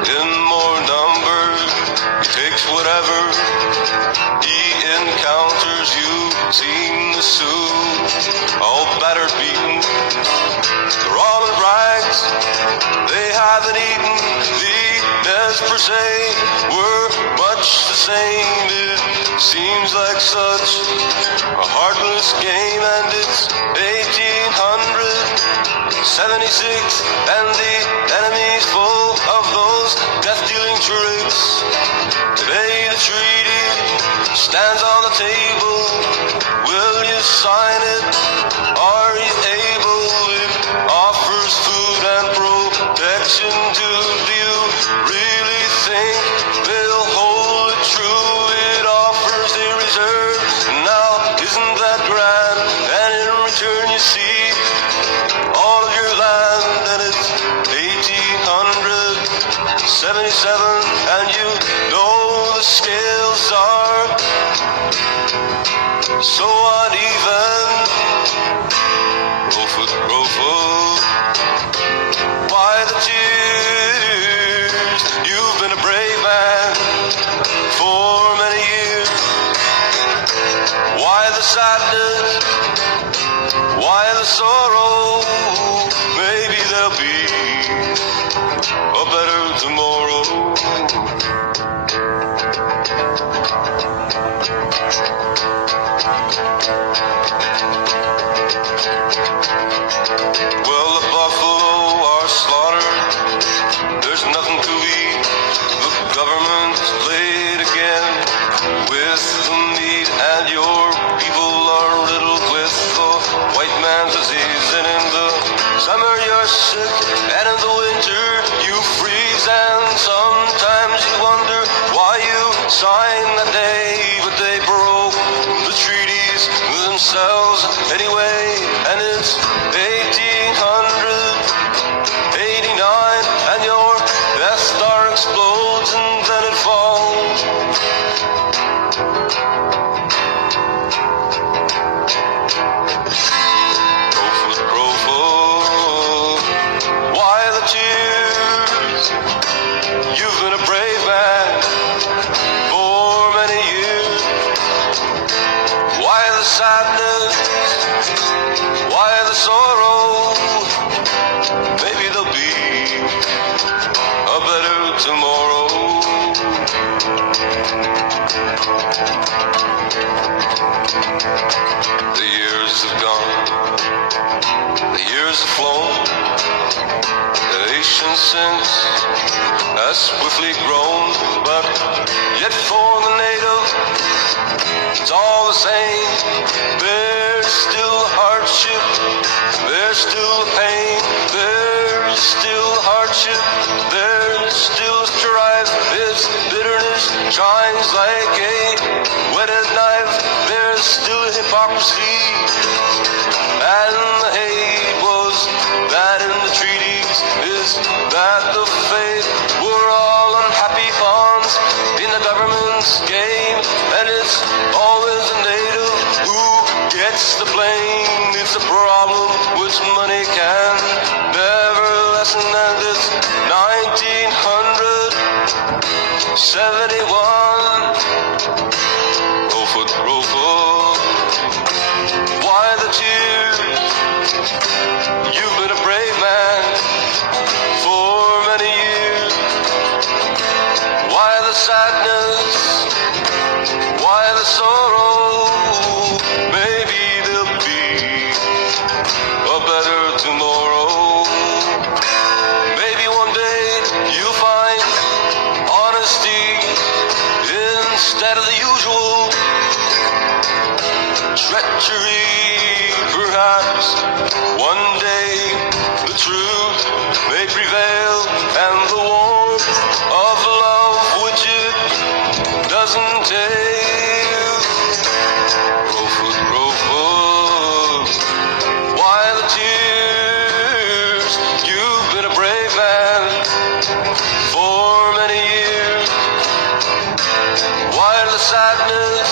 in more numbers, he takes whatever he encounters. You've seen the Sioux, all battered, beaten, they're all in rags, they haven't eaten. The Nez per se were much the same. It seems like such a heartless game, and it's 1876, and the enemy's full of those death-dealing tricks. Today the treaty stands on the table. Will you sign it? Are you able? It offers food and protection. Do you really think they'll hold it true? It offers a reserve. Now, isn't that grand? And in return you see all of your land. And it's 1877, and you know the scales are so uneven. Crowfoot, Crowfoot, why the tears? You've been a brave man for many years. Why the sadness? Why the sorrow? Maybe there'll be a better tomorrow. Well, the buffalo are slaughtered, there's nothing to eat. The government's played again with the meat, and your people are riddled with the white man's disease. And in the summer you're sick, and in the winter you freeze, and sometimes you wonder why you signed that day, but they broke the treaties themselves anyway. And it's 1889, and your Death Star explodes and then it falls. Crowfoot, Crowfoot, why the tears? You've been a brave man for many years. Why the sadness? Why the sorrow? Maybe there'll be a better tomorrow. The years have gone, the years have flown, The nation since has swiftly grown, but yet for the native, it's all the same. There's still hardship, there's still pain, there's still hardship, there's still strife. Its bitterness shines like a whetted knife. There's still hypocrisy, and the hate was that in the treaties is that the fate we're all unhappy pawns in the government's game, and it's always the native who gets the blame. It's a problem which money can never lessen, and it's 1971. Row foot, why the tears? You've been a brave man for many years. Why the sadness? Why the sorrow? Maybe there'll be a better tomorrow. Maybe one day you'll find honesty instead of the usual treachery. Perhaps one day the truth may prevail, and the warmth of love which it doesn't take. Grow foot, why the tears? You've been a brave man for many years. Why the sadness?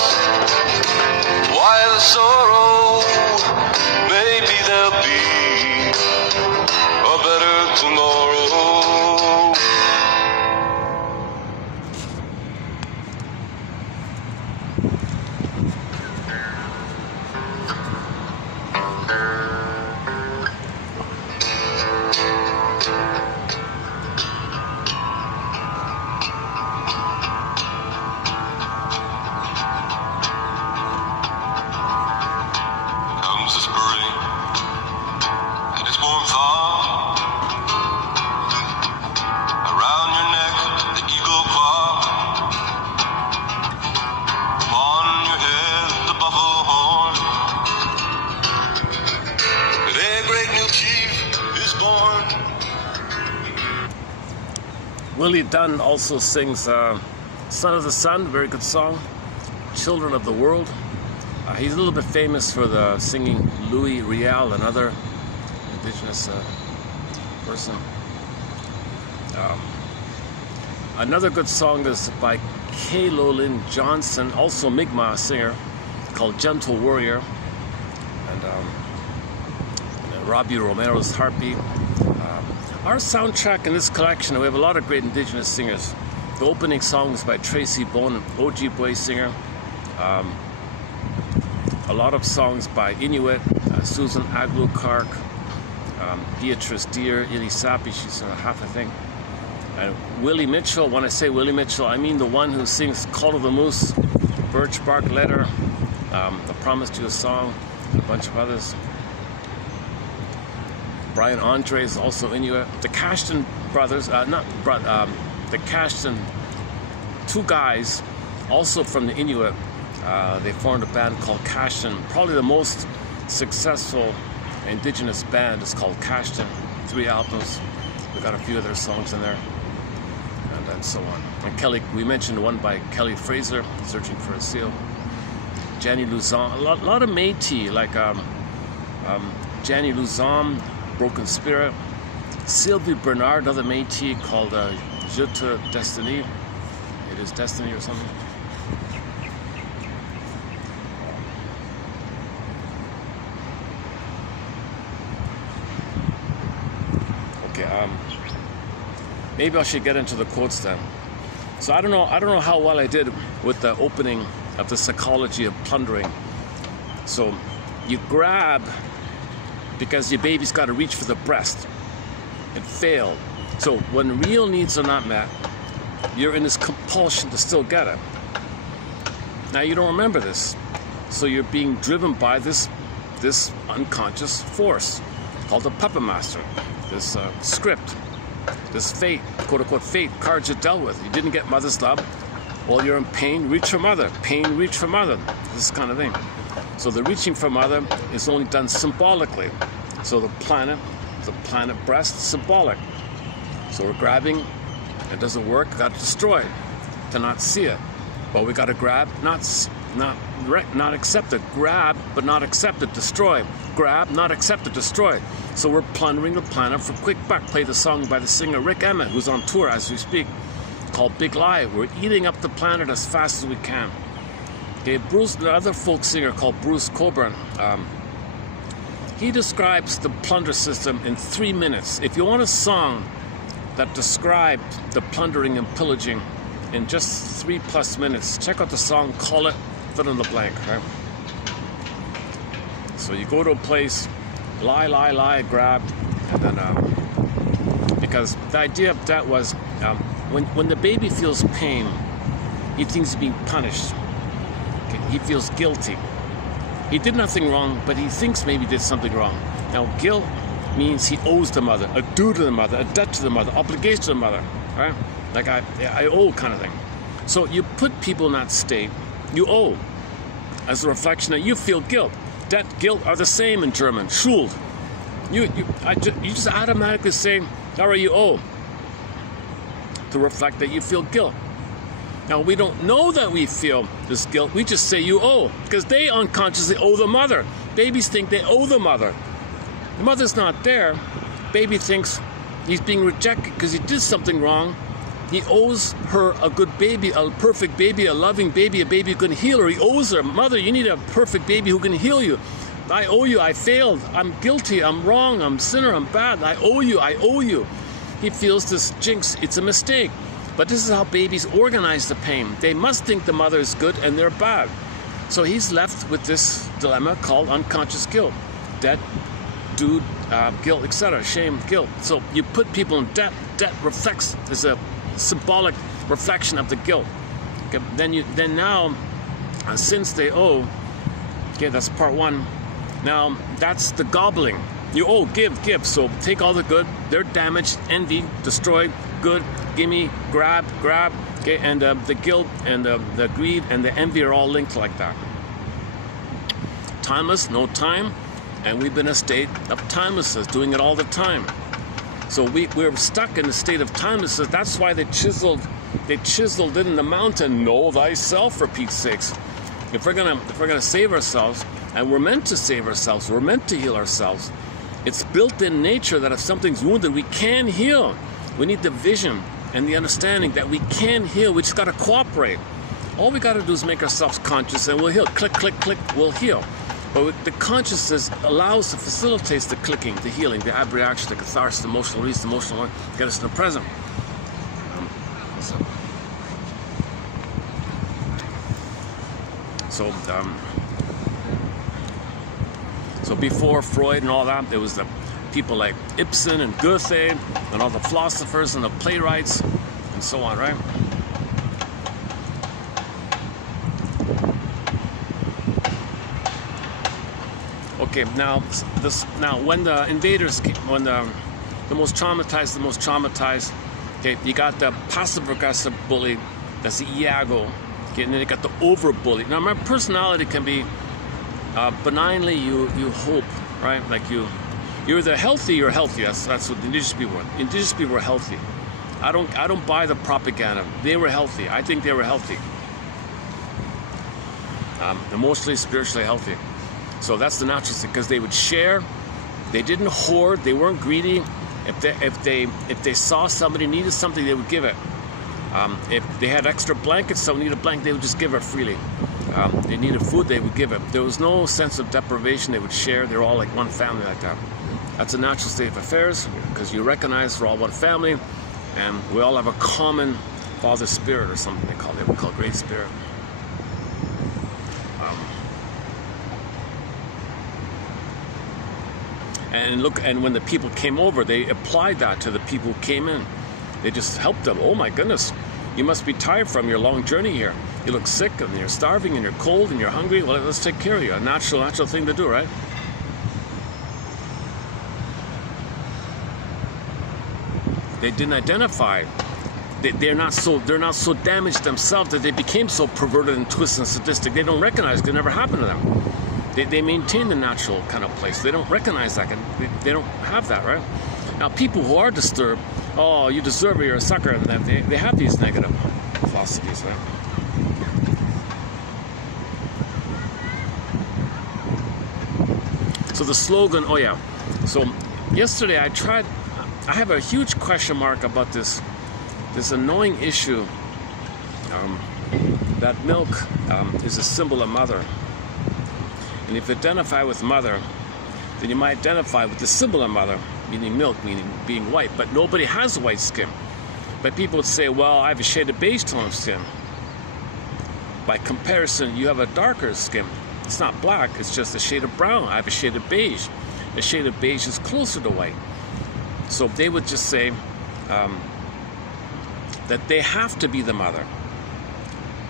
Why the sorrow? Maybe there'll be a better tomorrow. Comes the spring, and it's warm thaw. Around your neck, the eagle claw. Upon your head, the buffalo horn. Today a great new chief is born. Willie Dunn also sings Son of the Sun, very good song. Children of the World. He's a little bit famous for the singing Louis Riel, another indigenous person. Another good song is by Kalo Lynn Johnson, also Mi'kmaq singer, called Gentle Warrior. And Robbie Romero's Heartbeat. Our soundtrack in this collection, we have a lot of great indigenous singers. The opening song is by Tracy Bone, Ojibwe singer. A lot of songs by Inuit, Susan Aglu-Kark, Beatrice Deer, Ilisapi, she's half, I think. And Willie Mitchell, when I say Willie Mitchell, I mean the one who sings Call of the Moose, Birch Bark Letter, I Promised You a Song, and a bunch of others. Brian Andre is also Inuit. The Cashton brothers, the Cashton, two guys, also from the Inuit. They formed a band called Cashton. Probably the most successful indigenous band is called Cashton. 3 albums. We got a few of their songs in there, and so on. And Kelly, we mentioned one by Kelly Fraser, Searching for a Seal. Jenny Luzon, a lot of Métis, like Jenny Luzon, Broken Spirit. Sylvie Bernard, another Métis, called Je te Destiny. It is Destiny or something. Maybe I should get into the quotes then. So I don't know how well I did with the opening of the psychology of plundering. So you grab because your baby's got to reach for the breast. It failed. So when real needs are not met, you're in this compulsion to still get it. Now you don't remember this, so you're being driven by this unconscious force called the puppet master. script, this fate, quote-unquote fate, cards you're dealt with. You didn't get mother's love. Well, you're in pain, reach for mother. Pain, reach for mother. This kind of thing. So the reaching for mother is only done symbolically. So the planet breast, symbolic. So we're grabbing, it doesn't work, got to destroy it, to not see it. But we got to grab, not accept it. Grab, but not accept it, destroy. Grab, not accept it, destroy. So we're plundering the planet for quick buck. Play the song by the singer Rick Emmett, who's on tour as we speak, called Big Lie. We're eating up the planet as fast as we can. Okay, Bruce, the other folk singer called Bruce Coburn, he describes the plunder system in 3 minutes. If you want a song that described the plundering and pillaging in just 3+ minutes, check out the song, call it, fill in the blank, right? So you go to a place, lie, grab, and then, because the idea of that was, when the baby feels pain, he thinks he's being punished. Okay? He feels guilty. He did nothing wrong, but he thinks maybe he did something wrong. Now, guilt means he owes the mother, a due to the mother, a debt to the mother, obligation to the mother, right? Like I owe kind of thing. So you put people in that state, you owe, as a reflection that you feel guilt. Debt, guilt are the same in German, Schuld. You just automatically say, all right, you owe, to reflect that you feel guilt. Now, we don't know that we feel this guilt. We just say you owe, because they unconsciously owe the mother. Babies think they owe the mother. The mother's not there. Baby thinks he's being rejected because he did something wrong. He owes her a good baby, a perfect baby, a loving baby, a baby who can heal her. He owes her, mother, you need a perfect baby who can heal you. I owe you, I failed, I'm guilty, I'm wrong, I'm sinner, I'm bad, I owe you. He feels this jinx, it's a mistake. But this is how babies organize the pain. They must think the mother is good and they're bad. So he's left with this dilemma called unconscious guilt. Debt, due, guilt, etc. Shame, guilt. So you put people in debt. Debt reflects, is a symbolic reflection of the guilt. Okay, then now, since they owe, okay, that's part one. Now, that's the gobbling. You owe, give. So take all the good. They're damaged, envy, destroyed, good, gimme, grab. Okay, and the guilt and the greed and the envy are all linked like that. Timeless, no time, and we've been in a state of timelessness, doing it all the time. So we're stuck in the state of timelessness. That's why they chiseled it in the mountain. Know thyself, for Pete's sakes. If we're gonna save ourselves, and we're meant to save ourselves, we're meant to heal ourselves. It's built in nature that if something's wounded, we can heal. We need the vision and the understanding that we can heal. We just got to cooperate. All we got to do is make ourselves conscious and we'll heal. Click, we'll heal. But the consciousness allows, facilitates the clicking, the healing, the abreaction, the catharsis, the emotional release, the emotional one, get us in the present. So before Freud and all that, there was the people like Ibsen and Goethe and all the philosophers and the playwrights and so on, right? Okay, now when the invaders came, when the most traumatized, okay, you got the passive-aggressive bully, that's the iago, okay, and then you got the over-bully. Now, my personality can be benignly you hope, right? Like you're either healthy or healthy. That's what the indigenous people were. Indigenous people were healthy. I don't buy the propaganda. They were healthy. I think they were healthy. Emotionally, spiritually healthy. So that's the natural thing, because they would share. They didn't hoard. They weren't greedy. If they saw somebody needed something, they would give it. If they had extra blankets, someone needed a blanket, they would just give it freely. They needed food, they would give it. There was no sense of deprivation. They would share. They're all like one family like that. That's a natural state of affairs, because you recognize we're all one family, and we all have a common Father Spirit or something they would call Great Spirit. And when the people came over, they applied that to the people who came in. They just helped them. Oh my goodness, you must be tired from your long journey here. You look sick and you're starving and you're cold and you're hungry. Well, let's take care of you. A natural thing to do, right? They didn't identify. They're not so damaged themselves that they became so perverted and twisted and sadistic. They don't recognize it never happened to them. They maintain the natural kind of place. They don't recognize that. They don't have that, right? Now, people who are disturbed, oh, you deserve it, you're a sucker, and they have these negative philosophies, right? So the slogan, oh yeah. So yesterday I have a huge question mark about this annoying issue that milk is a symbol of mother. And if you identify with mother, then you might identify with the symbol of mother, meaning milk, meaning being white. But nobody has white skin. But people would say, well, I have a shade of beige tone of skin. By comparison, you have a darker skin. It's not black, it's just a shade of brown. I have a shade of beige. A shade of beige is closer to white. So they would just say that they have to be the mother.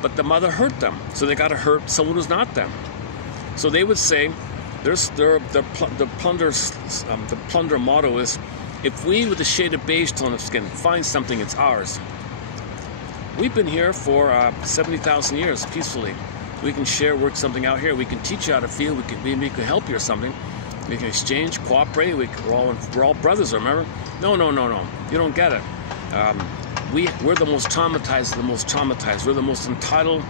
But the mother hurt them, so they got to hurt someone who's not them. So they would say, the plunder motto is, if we with a shade of beige tone of skin find something, it's ours. We've been here for 70,000 years peacefully. We can share, work something out here. We can teach you how to feel. We can help you or something. We can exchange, cooperate. We're all brothers, remember? No. You don't get it. We're the most traumatized of the most traumatized. We're the most entitled.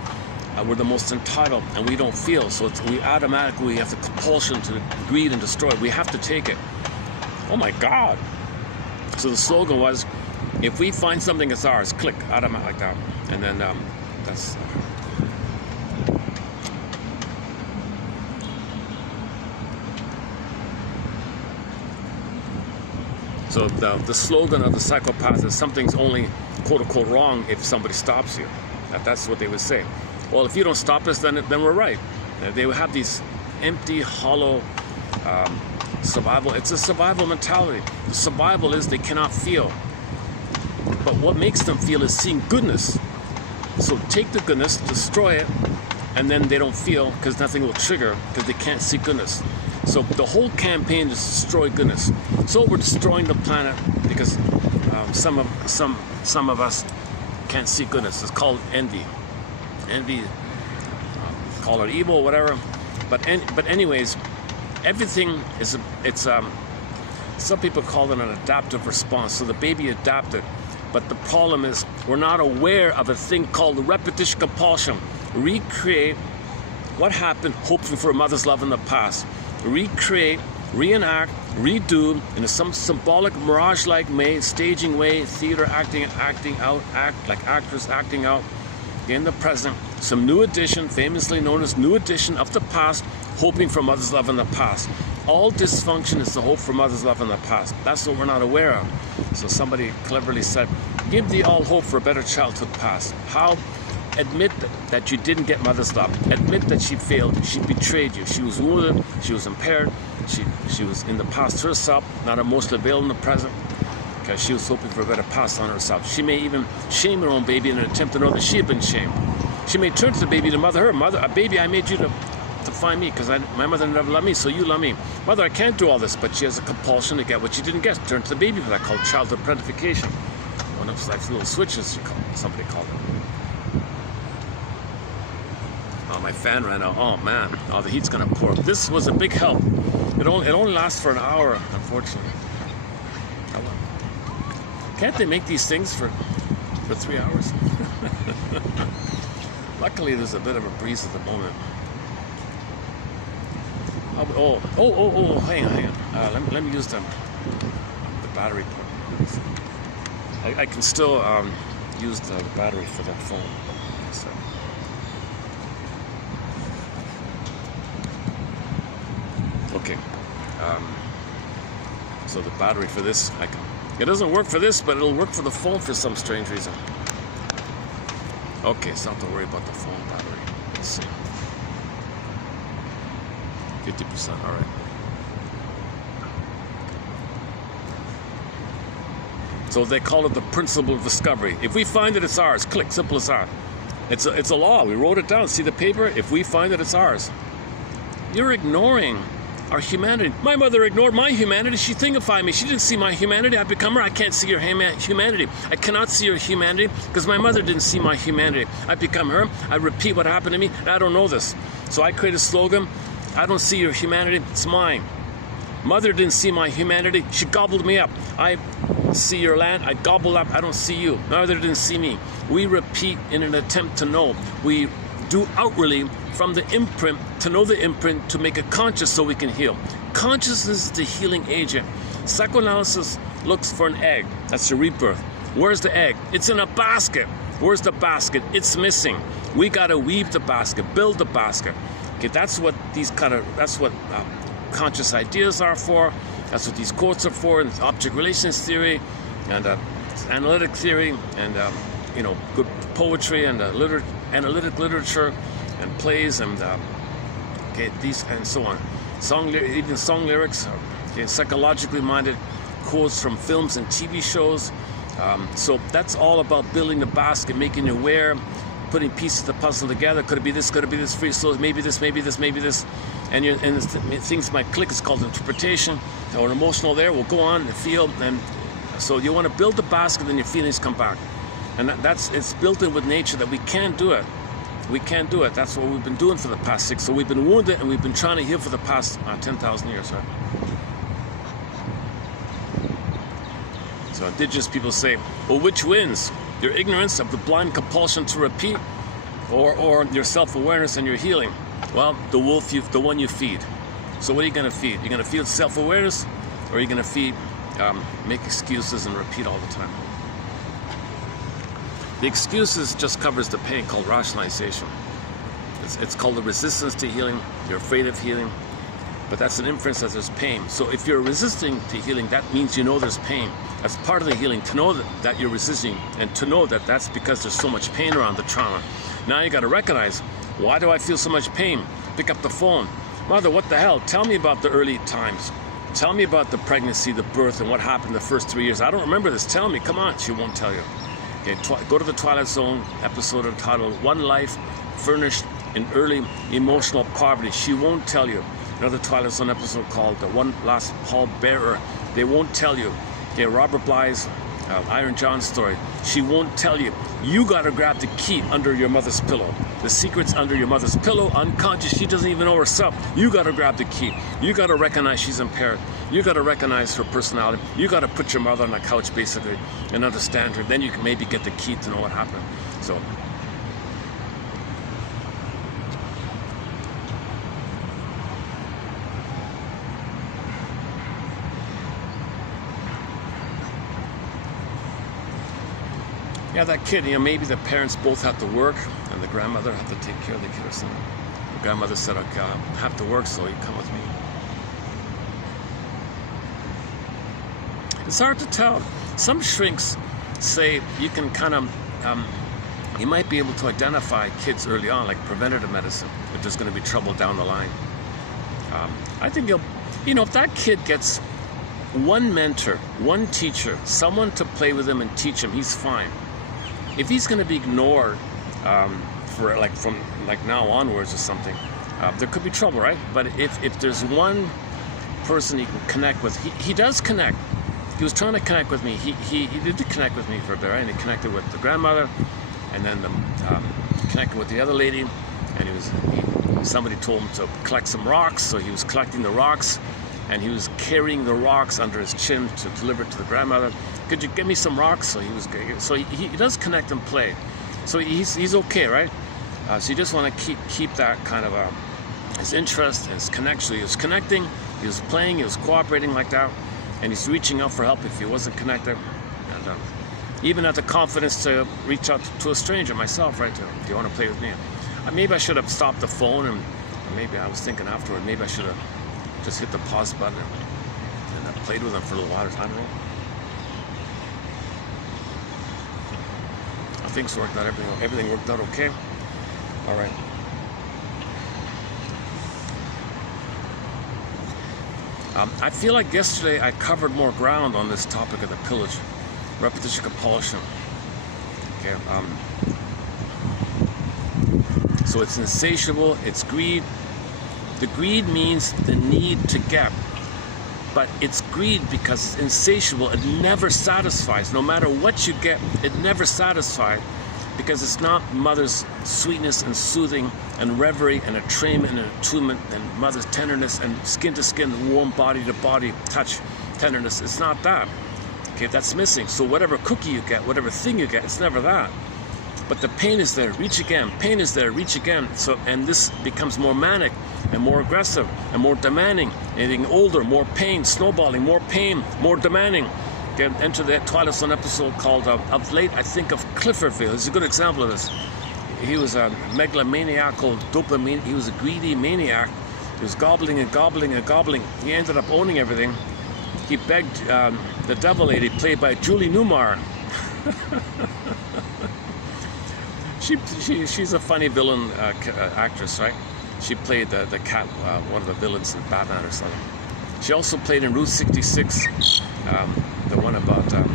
We're the most entitled, and we don't feel. So we automatically have the compulsion to greed and destroy. We have to take it. Oh my God. So the slogan was, if we find something that's ours, click, automatic like that. And then that's... So the slogan of the psychopath is something's only quote-unquote wrong if somebody stops you. That's what they would say. Well, if you don't stop us, then we're right. They would have these empty, hollow survival. It's a survival mentality. The survival is they cannot feel. But what makes them feel is seeing goodness. So take the goodness, destroy it, and then they don't feel because nothing will trigger because they can't see goodness. So the whole campaign is to destroy goodness. So we're destroying the planet because some of us can't see goodness. It's called envy. Envy, call it evil, whatever. But anyways, everything is some people call it an adaptive response. So the baby adapted. But the problem is we're not aware of a thing called repetition compulsion. Recreate what happened, hoping for a mother's love in the past. Recreate, reenact, redo in some symbolic mirage-like way, staging way, theater acting out, act like actors acting out in the present. Some new edition, famously known as new edition of the past, hoping for mother's love in the past. All dysfunction is the hope for mother's love in the past. That's what we're not aware of. So somebody cleverly said, give thee all hope for a better childhood past. How? Admit that you didn't get mother's love. Admit that she failed. She betrayed you. She was wounded. She was impaired. She was in the past herself, not emotionally available in the present, because she was hoping for a better past on herself. She may even shame her own baby in an attempt to know that she had been shamed. She may turn to the baby to mother her. Mother, a baby, I made you to find me because my mother never loved me, so you love me. Mother, I can't do all this, but she has a compulsion to get what she didn't get. Turn to the baby for that, called childhood parentification. One of life's little switches, somebody called it. Oh, my fan ran out. Oh man, oh, the heat's gonna pour. This was a big help. It only lasts for an hour, unfortunately. Oh, well. Can't they make these things for 3 hours? Luckily, there's a bit of a breeze at the moment. Hang on. Let me use the battery port. I can still use the battery for that phone. So. Okay. So the battery for this, it doesn't work for this, but it'll work for the phone for some strange reason. Okay, so not to worry about the phone battery. Let's see. 50%, all right. So they call it the principle of discovery. If we find that it's ours, click, simple as that. It's a law. We wrote it down. See the paper? If we find that it's ours. You're ignoring our humanity. My mother ignored my humanity. She thingified me. She didn't see my humanity. I become her. I can't see your humanity. I cannot see your humanity because my mother didn't see my humanity. I become her. I repeat what happened to me, and I don't know this. So I create a slogan. I don't see your humanity. It's mine. Mother didn't see my humanity. She gobbled me up. I see your land. I gobble up. I don't see you. Mother didn't see me. We repeat in an attempt to know. We do outwardly from the imprint to know the imprint to make it conscious so we can heal. Consciousness is the healing agent. Psychoanalysis looks for an egg. That's your rebirth. Where's the egg? It's in a basket. Where's the basket? It's missing. We got to weave the basket, build the basket. Okay, that's what conscious ideas are for. That's what these quotes are for, and object relations theory, and analytic theory, and good poetry, and analytic literature, and plays, and these and so on. Even song lyrics, psychologically minded quotes from films and TV shows. So that's all about building the basket, making you aware, putting pieces of the puzzle together. Could it be this? Could it be this? Free so maybe this, maybe this, maybe this. And things might click. It's called interpretation or emotional. There, we'll go on and feel. And so you want to build the basket, then your feelings come back. And it's built in with nature that we can't do it. We can't do it. That's what we've been doing for the past 6. So we've been wounded and we've been trying to heal for the past 10,000 years. Right? So indigenous people say, well, which wins? Your ignorance of the blind compulsion to repeat, or your self-awareness and your healing? Well, the wolf, the one you feed. So what are you going to feed? You're going to feed self-awareness, or are you going to feed, make excuses and repeat all the time? The excuses just covers the pain, called rationalization. It's called the resistance to healing. You're afraid of healing, but that's an inference that there's pain. So if you're resisting to healing, that means you know there's pain. That's part of the healing, to know that you're resisting, and to know that that's because there's so much pain around the trauma. Now you got to recognize, why do I feel so much pain? Pick up the phone. Mother, what the hell? Tell me about the early times. Tell me about the pregnancy, the birth, and what happened the first 3 years. I don't remember this. Tell me. Come on. She won't tell you. Okay, go to the Twilight Zone episode entitled One Life Furnished in Early Emotional Poverty. She won't tell you. Another Twilight Zone episode called The One Last Pall Bearer. They won't tell you. Okay, Robert Bly's Iron John story. She won't tell you. You got to grab the key under your mother's pillow. The secret's under your mother's pillow, unconscious. She doesn't even know herself. You got to grab the key. You got to recognize she's impaired. You got to recognize her personality. You got to put your mother on the couch, basically, and understand her. Then you can maybe get the key to know what happened. So. Yeah, that kid, maybe the parents both have to work and the grandmother had to take care of the kid or something. The grandmother said, okay, I have to work, so you come with me. It's hard to tell. Some shrinks say you can kind of, you might be able to identify kids early on, like preventative medicine, if there's going to be trouble down the line. I think if that kid gets one mentor, one teacher, someone to play with him and teach him, he's fine. If he's going to be ignored from now onwards or something, there could be trouble, right? But if there's one person he can connect with, he does connect. He was trying to connect with me. He did connect with me for a bit, right? And he connected with the grandmother, and then connected with the other lady, and somebody told him to collect some rocks, so he was collecting the rocks, and he was carrying the rocks under his chin to deliver it to the grandmother. Could you give me some rocks? So he does connect and play. So he's okay, right? So you just want to keep that kind of his interest, his connection. He was connecting, he was playing, he was cooperating like that, and he's reaching out for help if he wasn't connected. And even had the confidence to reach out to a stranger, myself, right? Do you want to play with me? Maybe I should have stopped the phone, and maybe I was thinking afterward, maybe I should have just hit the pause button and I played with him for a little while. I don't know. Things worked out, everything worked out okay. All right. I feel like yesterday I covered more ground on this topic of the pillage, repetition compulsion. Okay. So it's insatiable, it's greed, The greed means the need to get. But it's greed because it's insatiable. It never satisfies. No matter what you get, it never satisfies because it's not mother's sweetness and soothing and reverie and attunement and attunement and mother's tenderness and skin to skin, warm body to body touch tenderness. It's not that. Okay, that's missing. So whatever cookie you get, whatever thing you get, it's never that. But the pain is there, reach again. Pain is there, reach again. So, and this becomes more manic and more aggressive and more demanding. Getting older, more pain, snowballing, more pain, more demanding. Okay, enter the Twilight Zone episode called Of Late I Think of Cliffordville. It's a good example of this. He was a megalomaniacal dopamine. He was a greedy maniac. He was gobbling and gobbling and gobbling. He ended up owning everything. He begged the devil lady, played by Julie Newmar. She's a funny villain actress, right? She played the cat, one of the villains in Batman or something. She also played in Route 66, the one about an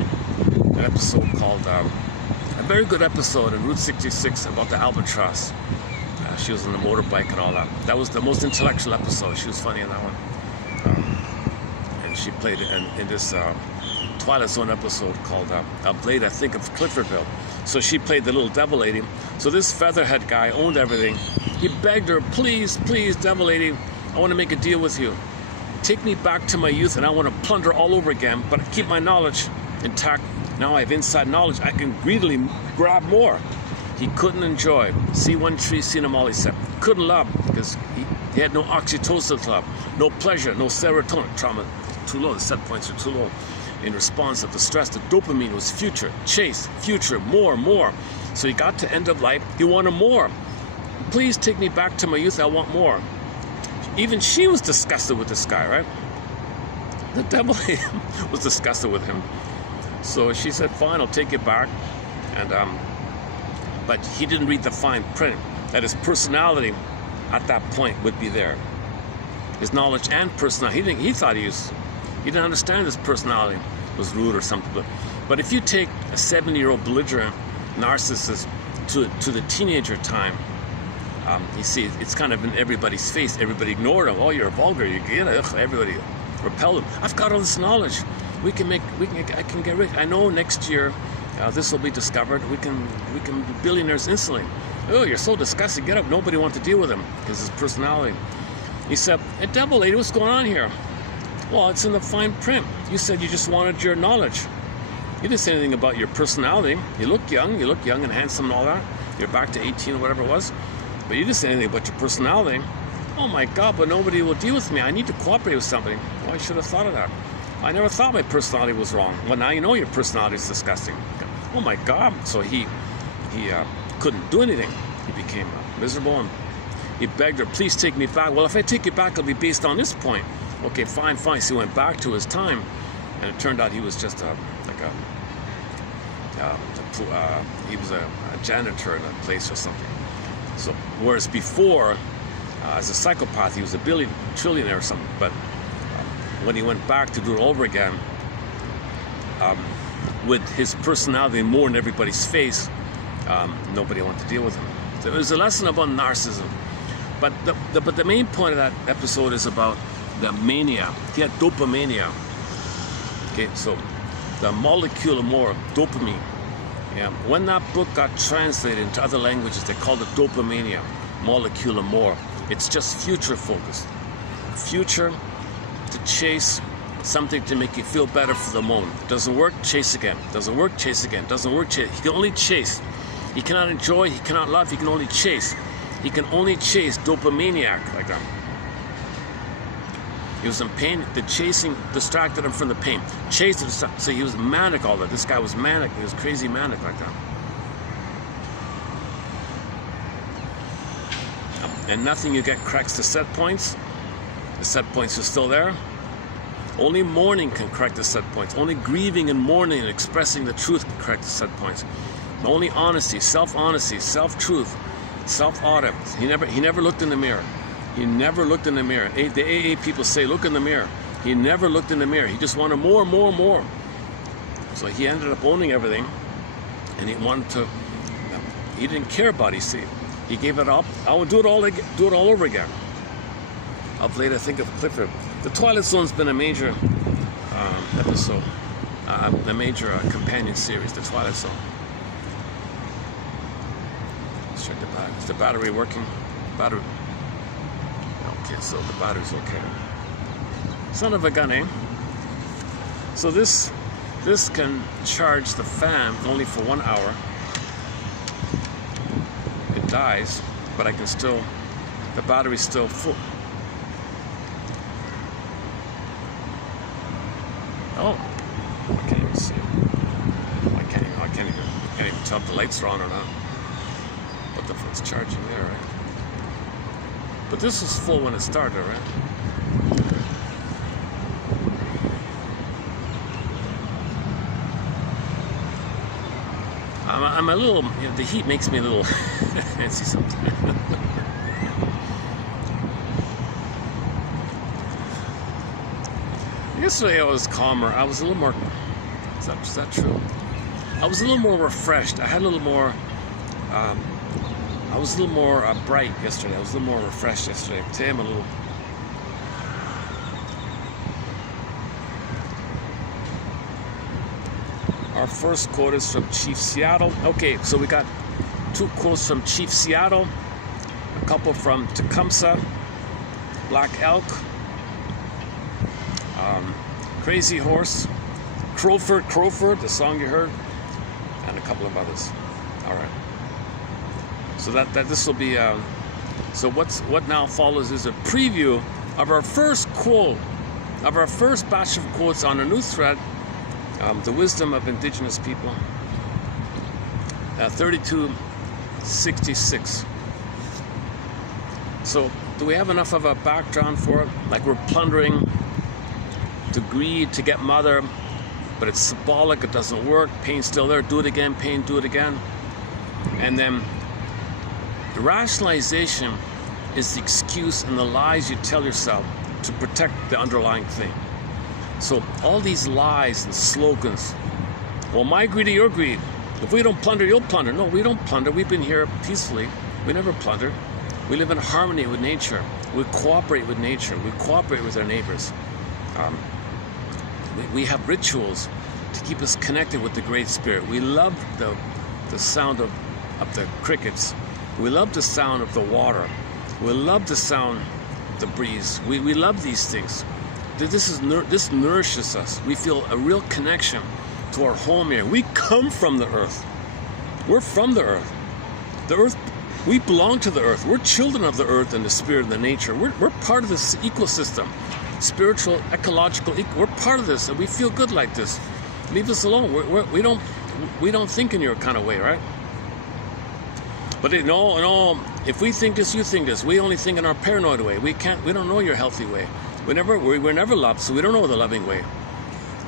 episode called, a very good episode in Route 66 about the albatross. She was on the motorbike and all that. That was the most intellectual episode. She was funny in that one. And she played in this Twilight Zone episode called Of Late I Think of Cliffordville. So she played the little devil lady. So this featherhead guy owned everything. He begged her, please, please, devil lady, I want to make a deal with you. Take me back to my youth and I want to plunder all over again, but keep my knowledge intact. Now I have inside knowledge. I can greedily grab more. He couldn't enjoy. See one tree, seen them all, he said. Couldn't love because he had no oxytocin to love, no pleasure, no serotonin. Trauma too low, the set points are too low. In response to the stress, the dopamine was future, chase, future, more, more. So he got to end of life, he wanted more. Please take me back to my youth, I want more. Even she was disgusted with this guy, right? The devil was disgusted with him. So she said, fine, I'll take it back. And but he didn't read the fine print, that his personality at that point would be there. His knowledge and personality, he thought he didn't understand his personality was rude or something. But if you take a 70-year-old belligerent narcissist to the teenager time, you see it's kind of in everybody's face. Everybody ignored him. Oh, you're vulgar. You get it. Everybody repelled him. I've got all this knowledge. I can get rich. I know next year this will be discovered. We can be billionaires instantly. Oh, you're so disgusting. Get up. Nobody wants to deal with him because his personality. He said, "Hey, devil lady, what's going on here?" Well, it's in the fine print. You said you just wanted your knowledge. You didn't say anything about your personality. You look young and handsome and all that. You're back to 18 or whatever it was. But you didn't say anything about your personality. Oh my God, but nobody will deal with me. I need to cooperate with somebody. Well, I should have thought of that. I never thought my personality was wrong. Well, now you know your personality is disgusting. Oh my God. So he couldn't do anything. He became miserable and he begged her, please take me back. Well, if I take you back, it'll be based on this point. Okay, fine. So he went back to his time, and it turned out he was just he was a janitor in a place or something. So whereas before, as a psychopath, he was a trillionaire or something. But when he went back to do it over again, with his personality more in everybody's face, nobody wanted to deal with him. So it was a lesson about narcissism. But the main point of that episode is about the mania. He had dopamania. Okay, so the molecule of more, dopamine. Yeah, when that book got translated into other languages, they called it dopamania, molecule of more. It's just future focused. Future to chase something to make you feel better for the moment. Doesn't work, chase again. Doesn't work, chase again. Doesn't work, chase. He can only chase. He cannot enjoy, he cannot love, he can only chase. He can only chase, dopamaniac like that. He was in pain, the chasing distracted him from the pain. Chased him, so he was manic all that. This guy was manic, he was crazy manic like that. And nothing you get corrects the set points. The set points are still there. Only mourning can correct the set points. Only grieving and mourning and expressing the truth can correct the set points. Only honesty, self-honesty, self-truth, self-audit. He never looked in the mirror. He never looked in the mirror. The AA people say, look in the mirror. He never looked in the mirror. He just wanted more, more, more. So he ended up owning everything, and he wanted to. He didn't care about it. See, he gave it up. I would do it all over again. of late I think of Clifford. The Twilight Zone's been a major episode, a major companion series, The Twilight Zone. Let's check the battery. Is the battery working? Battery. Okay, so the battery's okay. Son of a gun, eh? So this can charge the fan only for 1 hour. It dies, but I can still, the battery's still full. Oh, I can't even see. I can't even tell if the lights are on or not. But the phone's charging there, right? But this was full when it started, right? I'm a little, the heat makes me a little antsy sometimes. Yesterday I was calmer. I was a little more, is that true? I was a little more refreshed. I had a little more, I was a little more bright yesterday. I was a little more refreshed yesterday. Today I'm a little... Our first quote is from Chief Seattle. Okay, so we got 2 quotes from Chief Seattle, a couple from Tecumseh, Black Elk, Crazy Horse, Crowford, the song you heard, and a couple of others. All right. So that this will be. So what now follows is a preview of our first quote, of our first batch of quotes on a new thread, the wisdom of indigenous people. 3266. So do we have enough of a background for it? Like we're plundering to greed to get mother, but it's symbolic, it doesn't work, pain's still there, do it again, pain, do it again. And then the rationalization is the excuse and the lies you tell yourself to protect the underlying thing. So all these lies and slogans, well, my greed or your greed, if we don't plunder, you'll plunder. No, we don't plunder, we've been here peacefully, we never plunder. We live in harmony with nature, we cooperate with nature, we cooperate with our neighbors. We have rituals to keep us connected with the Great Spirit. We love the sound of the crickets. We love the sound of the water. We love the sound of the breeze. We love these things. This nourishes us. We feel a real connection to our home here. We come from the earth. We're from the earth. The earth, we belong to the earth. We're children of the earth and the spirit and the nature. We're part of this ecosystem. Spiritual, ecological, we're part of this, and we feel good like this. Leave us alone. We don't think in your kind of way, right? But no, if we think this, you think this. We only think in our paranoid way. We don't know your healthy way. We're never loved, so we don't know the loving way.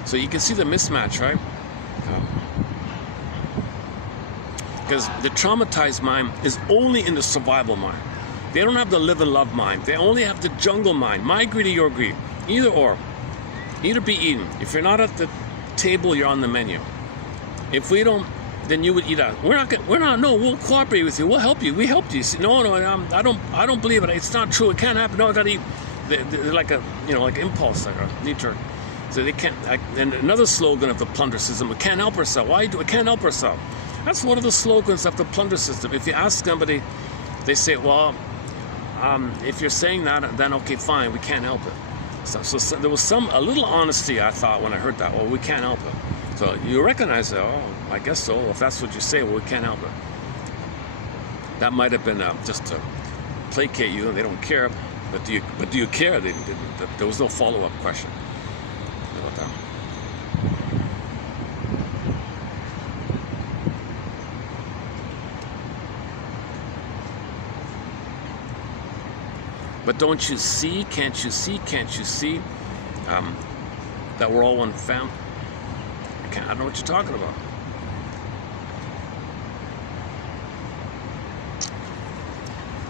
So you can see the mismatch, right? Because the traumatized mind is only in the survival mind. They don't have the live and love mind. They only have the jungle mind. My greed or your greed. Either or. Either be eaten. If you're not at the table, you're on the menu. If we don't, then you would eat out. No, we'll cooperate with you. We'll help you. We helped you. No, I don't believe it. It's not true. It can't happen. No, I gotta eat. They're like a, like impulse, like a knee-jerk. So they can't, and another slogan of the plunder system, we can't help ourselves. Why do we can't help ourselves? That's one of the slogans of the plunder system. If you ask somebody, they say, well, if you're saying that, then okay, fine, we can't help it. So there was a little honesty, I thought, when I heard that. Well, we can't help it. So you recognize it. Oh, I guess so. If that's what you say, well, we can't help it. That might have been just to placate you, and they don't care. But do you care? There was no follow-up question about that. But don't you see, can't you see that we're all one family? I don't know what you're talking about.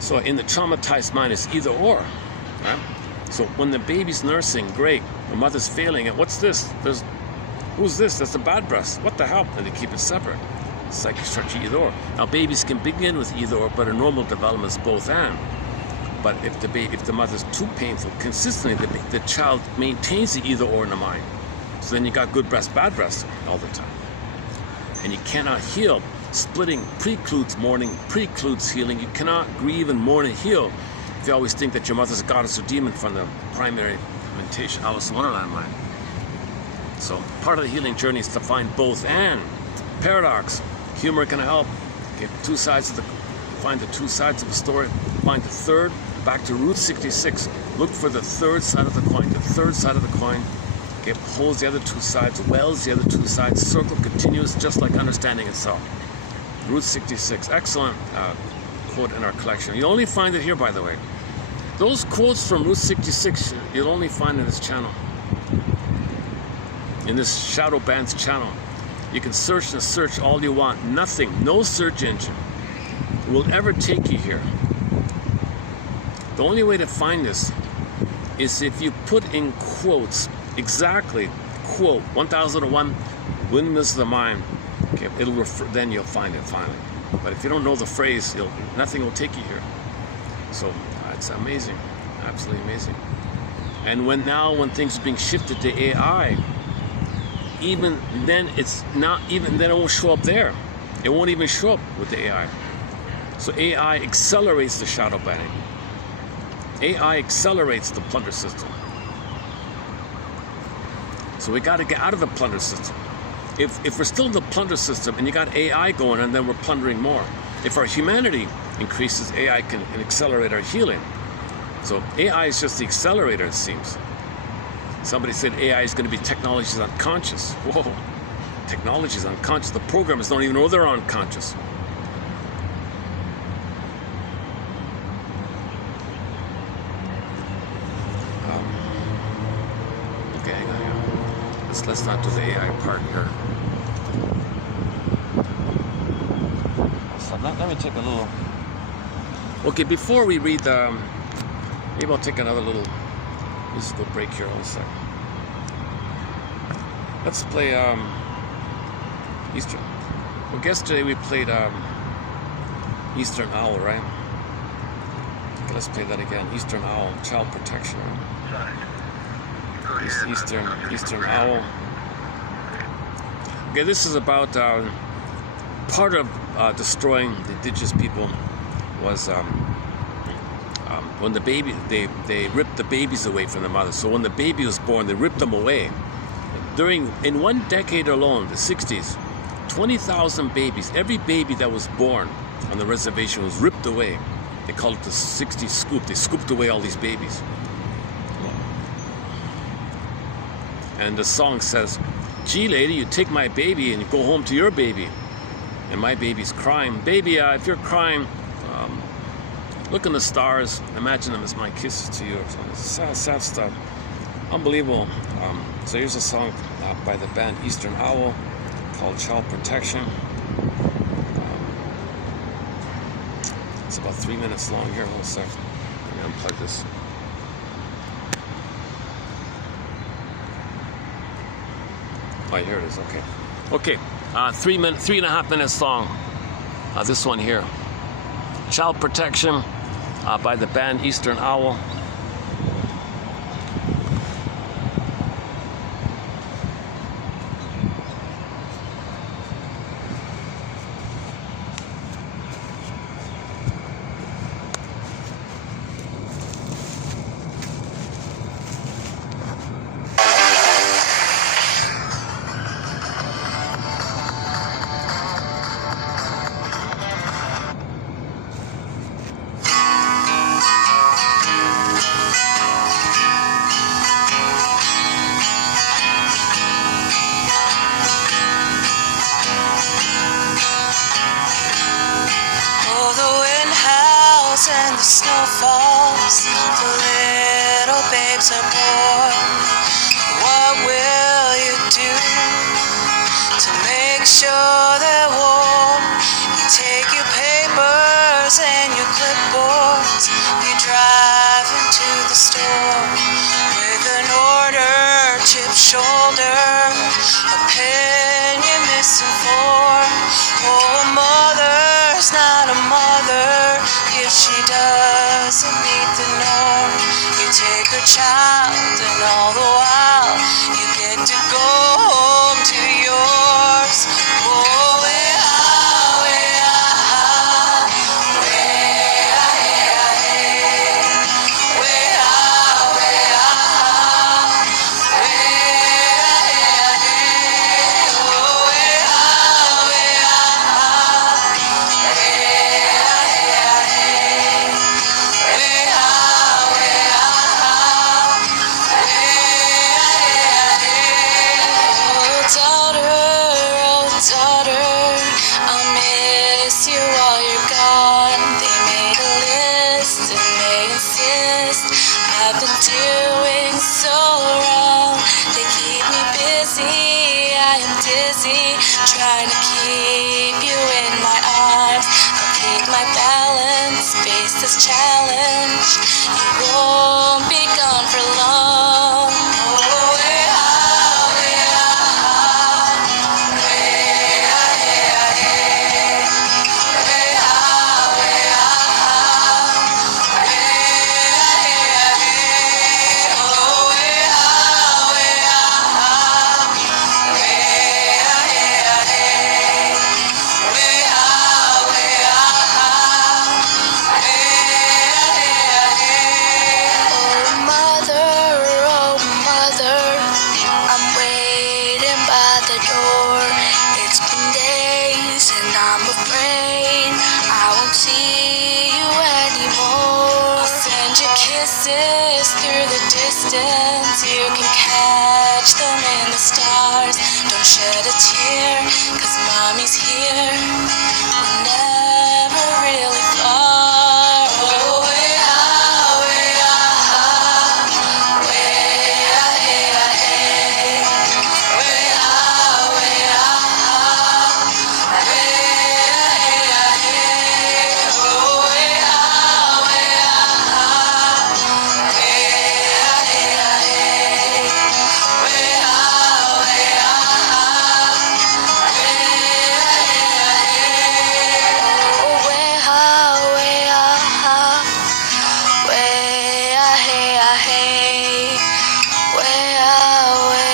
So in the traumatized mind, it's either or. Right? So when the baby's nursing, great. The mother's failing it. What's this? Who's this? That's the bad breast. What the hell? And they keep it separate. Psychic structure either or. Now babies can begin with either or, but a normal development is both and. But if the mother's too painful, consistently, the child maintains the either or in the mind. So then you got good breast, bad breast all the time. And you cannot heal. Splitting precludes mourning, precludes healing. You cannot grieve and mourn and heal if you always think that your mother's a goddess or demon from the primary imitation, Alice in Wonderland mind. So part of the healing journey is to find both and. Paradox. Humor can help. Okay, find the two sides of the story. Find the third. Back to Route 66. Look for the third side of the coin. The third side of the coin. Okay, holds the other two sides, welds the other two sides, circle continuous, just like understanding itself. Route 66. Excellent quote in our collection. You'll only find it here, by the way. Those quotes from Route 66, you'll only find in this channel. In this Shadow Band's channel. You can search and search all you want. Nothing, no search engine will ever take you here. The only way to find this is if you put in quotes, exactly, quote, 1001, Windmills of the Mind. Okay, then you'll find it finally. But if you don't know the phrase, nothing will take you here. So it's amazing, absolutely amazing. And when things are being shifted to AI, even then it won't show up there. It won't even show up with the AI. So AI accelerates the shadow banning. AI accelerates the plunder system. So we got to get out of the plunder system. If we're still in the plunder system and you got AI going, and then we're plundering more. If our humanity increases, AI can accelerate our healing. So AI is just the accelerator, it seems. Somebody said AI is going to be technology's unconscious. Whoa, technology's unconscious. The programmers don't even know they're unconscious. Okay, hang on. Let's not do the AI part here. So let me take a little. Okay, before we read the, maybe I'll take another little musical break here in a second. Let's play Eastern. Well, yesterday we played Eastern Owl, right? Okay, let's play that again. Eastern Owl, child protection. Eastern Owl. Okay, this is about part of destroying the indigenous people was when the baby, they ripped the babies away from the mother. So when the baby was born, they ripped them away. In 1 decade alone, the 60s, 20,000 babies, every baby that was born on the reservation was ripped away. They called it the 60s scoop. They scooped away all these babies. And the song says, "Gee, lady, you take my baby and you go home to your baby. And my baby's crying. Baby, if you're crying, look in the stars, imagine them as my kisses to you." Sad, sad stuff. Unbelievable. So here's a song by the band Eastern Owl called Child Protection. It's about 3 minutes long here. Hold a sec. Let me unplug this. Oh, here it is. Okay. Okay. 3.5 minutes long. This one here. Child Protection by the band Eastern Owl. And the snow falls, the little babes are born. What will you do to make sure they're warm? You take your papers and your clipboards, you drive into the store with an order, chip shoulder, a pen you're missing for. Oh, a mother's not a mother if she doesn't meet the child, and all the while you get to go home to yours. Oh, way ah, way ah, way ah, hey, ah, hey. Way ah, way ah, way ah, hey, ah, hey. Oh, way ah, way ah, way ah, hey, ah, hey. Way ah, way ah, oh daughter, I'll miss you while you're gone. They made a list and they insist I've been doing so wrong. They keep me busy, I am dizzy, trying to keep you in my arms. I'll keep my balance, face this challenge. You won't be gone for long. Oh, way ah, way ah, way ah, hey, ah, hey. Way ah, way ah, way ah, hey, ah, hey. Oh, way ah, way ah, way ah, hey, ah, hey. Way ah, way ah, oh mother, I'm waiting by the door. It's been days and I'm afraid I won't see you anymore. I'll send you kisses through the distance. You can catch them in the stars. Don't shed a tear, 'cause mommy's here. We're never really far. Oh, way ah, way ah, way ah, hey, ah, hey. Way ah, way ah, way ah, hey, ah, hey. Oh, way ah, way ah, way ah, hey, ah, hey. Way ah, way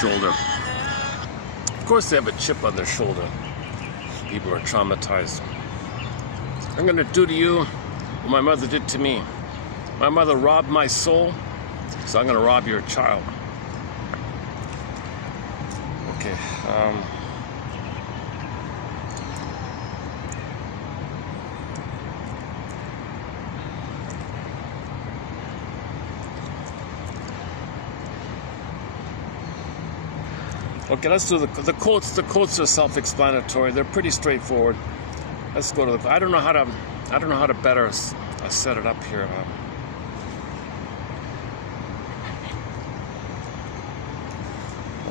shoulder. Of course they have a chip on their shoulder. People are traumatized. I'm gonna do to you what my mother did to me. My mother robbed my soul, so I'm gonna rob your child. Okay. Okay, let's do the quotes. The quotes are self-explanatory. They're pretty straightforward. Let's go to the. I don't know how to better set it up here.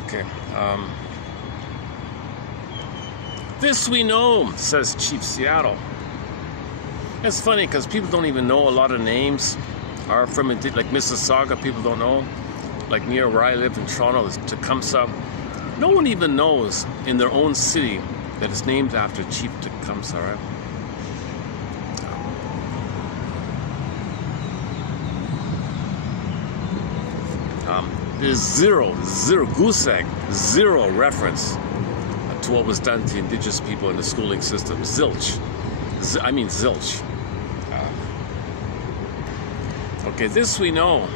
Okay. This we know, says Chief Seattle. It's funny because people don't even know a lot of names are from like Mississauga. People don't know. Like near where I live in Toronto, is Tecumseh. No one even knows in their own city that it's named after Chief Tecumseh, right? There's zero goose egg, zero reference to what was done to indigenous people in the schooling system. Zilch. I mean zilch. Okay, this we know.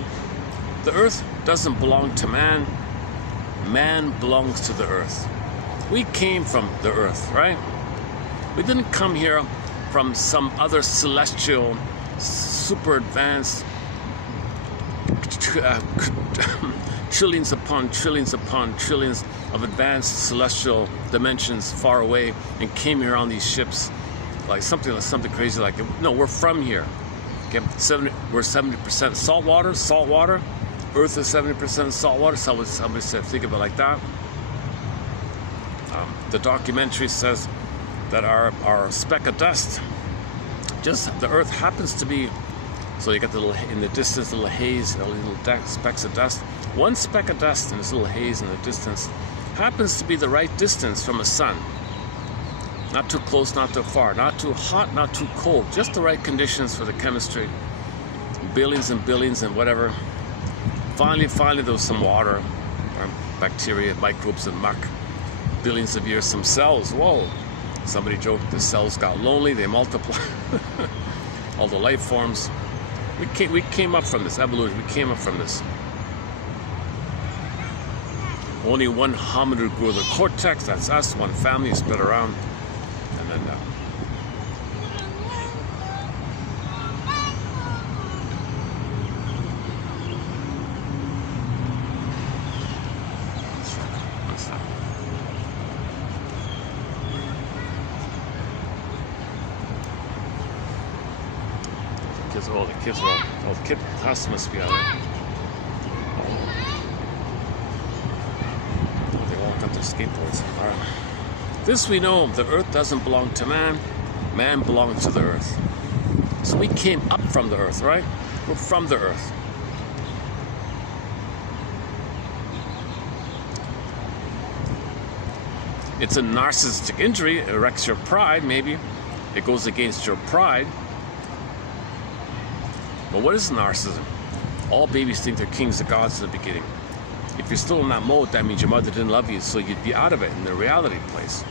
The earth doesn't belong to man. Man belongs to the earth. We came from the earth, right? We didn't come here from some other celestial, super advanced, trillions upon trillions upon trillions of advanced celestial dimensions far away, and came here on these ships, like something crazy like that. No, we're from here. Okay, we're 70% salt water. Earth is 70% salt water. Somebody said, think of it like that. The documentary says that our speck of dust, just the earth happens to be, so you got the little, in the distance, little haze, little specks of dust. One speck of dust in this little haze in the distance happens to be the right distance from a sun. Not too close, not too far, not too hot, not too cold, just the right conditions for the chemistry. Billions and billions and whatever. Finally there was some water, or bacteria, microbes and muck. Billions of years, some cells. Whoa! Somebody joked the cells got lonely, they multiplied. All the life forms. We came up from this evolution. We came up from this. Only one hominid grew the cortex. That's us. One family spread around, and then. The kid class must be out there. Oh, they walk up their skateboards. All right. This we know, the earth doesn't belong to man. Man belongs to the earth. So we came up from the earth, right? We're from the earth. It's a narcissistic injury. It wrecks your pride, maybe. It goes against your pride. But what is narcissism? All babies think they're kings and gods in the beginning. If you're still in that mode, that means your mother didn't love you, so you'd be out of it in the reality place.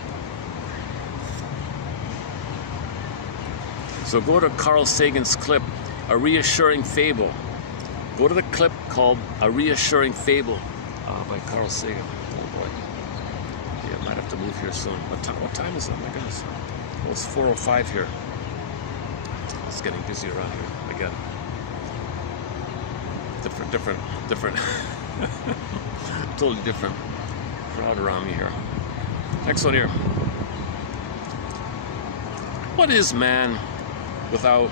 So go to Carl Sagan's clip, A Reassuring Fable. Go to the clip called A Reassuring Fable by Carl Sagan. Oh boy. Yeah, I might have to move here soon. What time is it? My goodness. Well, it's 4:05 here. It's getting busy around here again. Different, totally different crowd around me here. Next one here. What is man without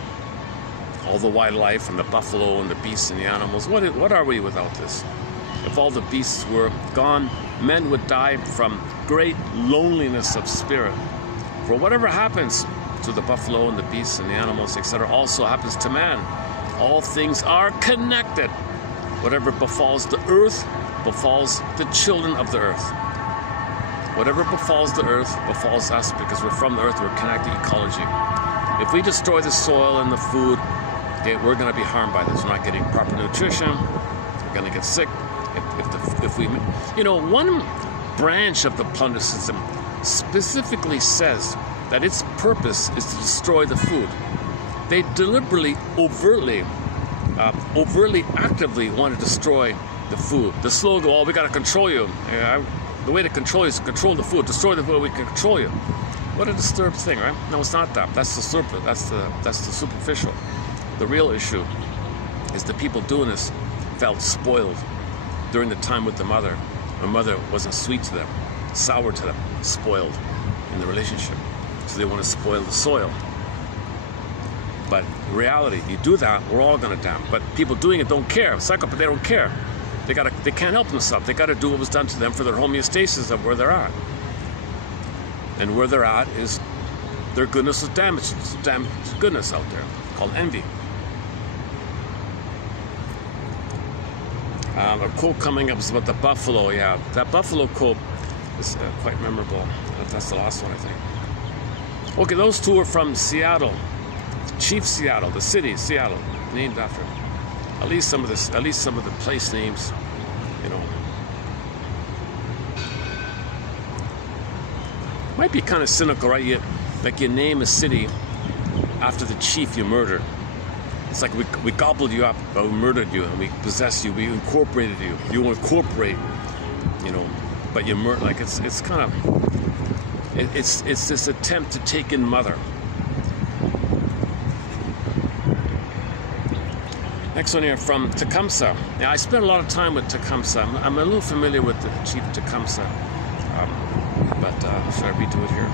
all the wildlife and the buffalo and the beasts and the animals? What are we without this? If all the beasts were gone, men would die from great loneliness of spirit. For whatever happens to the buffalo and the beasts and the animals, etc., also happens to man. All things are connected. Whatever befalls the earth befalls the children of the earth. Whatever befalls the earth befalls us, because we're from the earth, we're connected to ecology. If we destroy the soil and the food, okay, we're going to be harmed by this. We're not getting proper nutrition. We're going to get sick. If we, one branch of the plunder system specifically says that its purpose is to destroy the food. They deliberately, overtly, actively want to destroy the food. The slogan, we got to control you. The way to control you is to control the food. Destroy the food, we can control you. What a disturbed thing, right? No, it's not that. That's the surface. That's the superficial. The real issue is the people doing this felt spoiled during the time with the mother. The mother wasn't sweet to them, sour to them, spoiled in the relationship. So they want to spoil the soil. But in reality, you do that, we're all going to die. But people doing it don't care. Psychopaths, they don't care. They can't help themselves. They got to do what was done to them for their homeostasis of where they're at. And where they're at is their goodness is damaged. It's damaged goodness out there called envy. A quote coming up is about the buffalo. Yeah, that buffalo quote is quite memorable. That's the last one, I think. Okay, those two are from Seattle. Chief Seattle, the city, Seattle, named after at least some of the place names, Might be kind of cynical, right? Like you name a city after the chief you murdered. It's like we gobbled you up, or we murdered you, and we possessed you, we incorporated you. You incorporate, you know, but you murder. Like it's kind of, it's this attempt to take in mother. Next one here from Tecumseh. Now I spent a lot of time with Tecumseh. I'm a little familiar with the Chief Tecumseh, but should I read to it here?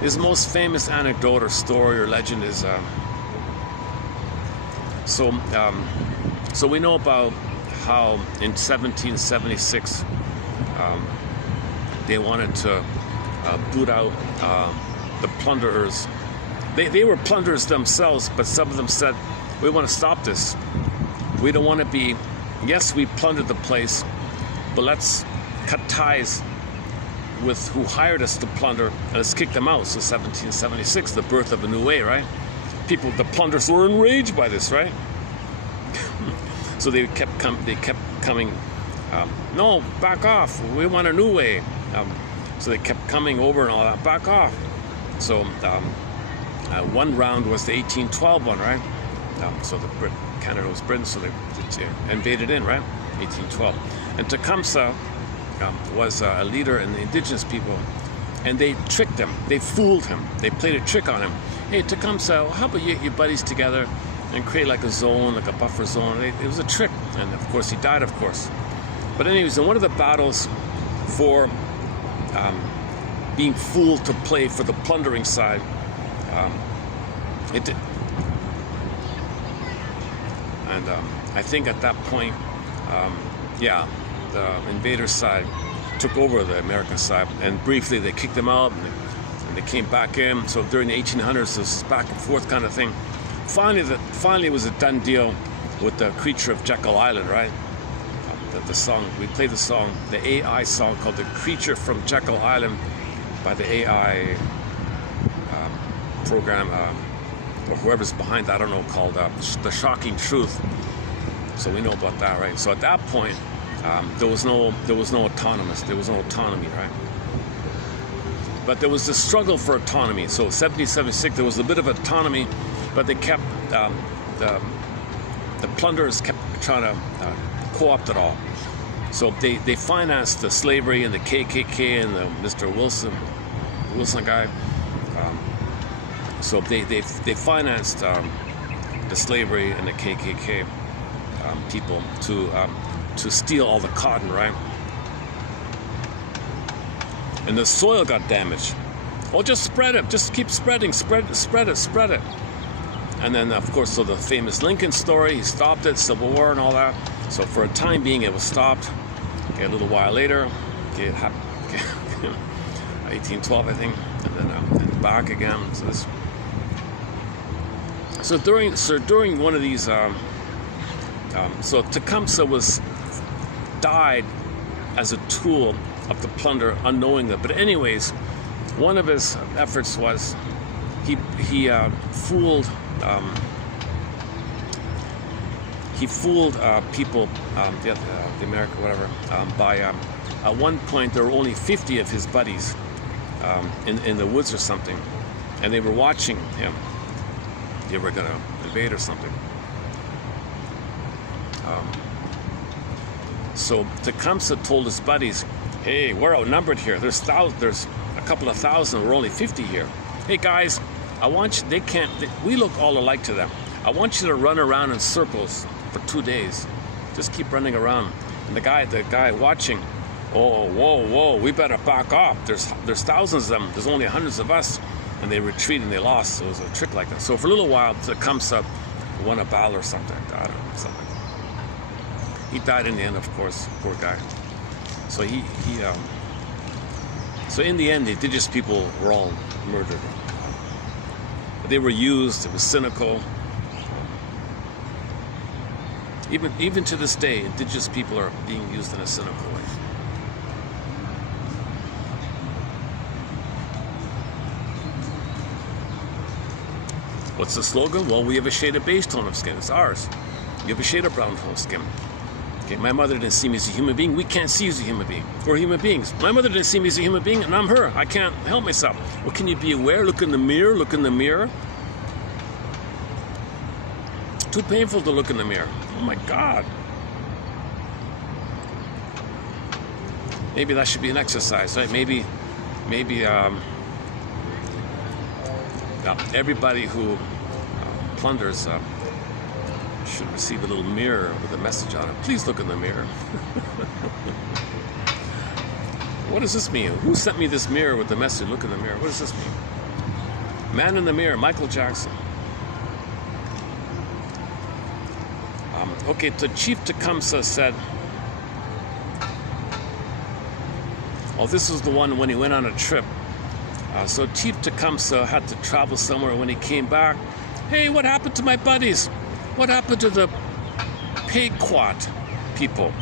His most famous anecdote or story or legend is so we know about how in 1776 they wanted to boot out the plunderers. They were plunderers themselves, but some of them said, we want to stop this. We don't want to be, yes, we plundered the place, but let's cut ties with who hired us to plunder, and let's kick them out. So 1776, the birth of a new way, right? People, the plunderers were enraged by this, right? So they kept coming, no, back off, we want a new way. So they kept coming over and all that, back off. So one round was the 1812 one, right? So Canada was Britain, so they invaded in, right? 1812. And Tecumseh was a leader in the indigenous people, and they tricked him. They fooled him. They played a trick on him. Hey, Tecumseh, how about you get your buddies together and create like a zone, like a buffer zone? It was a trick, and of course he died, of course. But anyways, in one of the battles for being fooled to play for the plundering side, it did. And I think at that point, the invaders' side took over the American side, and briefly they kicked them out, and they came back in. So during the 1800s, this is back and forth kind of thing. Finally, it was a done deal with the Creature of Jekyll Island, right? The song, we played the song, the AI song called "The Creature from Jekyll Island" by the AI program, or whoever's behind that, I don't know, called The Shocking Truth. So we know about that, right? So at that point, there was no autonomy, right? But there was this struggle for autonomy. So 1776, there was a bit of autonomy, but they kept the plunderers kept trying to co-opt it all. So they financed the slavery and the KKK and the Mr. Wilson guy. So they financed the slavery and the KKK people to steal all the cotton, right? And the soil got damaged. Oh, just spread it. Just keep spreading. Spread it. And then, of course, so the famous Lincoln story, he stopped it, Civil War and all that. So for a time being, it was stopped. Okay, a little while later, okay, it happened. Okay, 1812, I think, and then back again. So during one of these, so Tecumseh died as a tool of the plunder unknowingly. But anyways, one of his efforts was he fooled people, the America, whatever, by at one point there were only 50 of his buddies in the woods or something, and they were watching him. They were gonna invade or something. So Tecumseh told his buddies, "Hey, we're outnumbered here. There's a couple of thousand. We're only 50 here. Hey guys, I want you. We look all alike to them. I want you to run around in circles for 2 days. Just keep running around." And the guy watching, "Oh, whoa, we better back off. There's thousands of them. There's only hundreds of us." And they retreated and they lost. So it was a trick like that. So for a little while, Tecumseh won a battle or something like that. I don't know, something. He died in the end, of course. Poor guy. So so in the end, the indigenous people were all murdered. They were used. It was cynical. Even to this day, indigenous people are being used in a cynical way. What's the slogan? Well, we have a shade of beige tone of skin. It's ours. We have a shade of brown tone of skin. Okay, my mother didn't see me as a human being. We can't see you as a human being. We're human beings. My mother didn't see me as a human being, and I'm her. I can't help myself. Well, can you be aware? Look in the mirror. Look in the mirror. Too painful to look in the mirror. Oh my God. Maybe that should be an exercise, right? Maybe everybody who plunders should receive a little mirror with a message on it. Please look in the mirror. What does this mean? Who sent me this mirror with the message, look in the mirror? What does this mean? Man in the Mirror, Michael Jackson. Okay, the Chief Tecumseh said, oh, this was the one when he went on a trip. So Chief Tecumseh had to travel somewhere. When he came back, hey, what happened to my buddies? What happened to the Pequot people?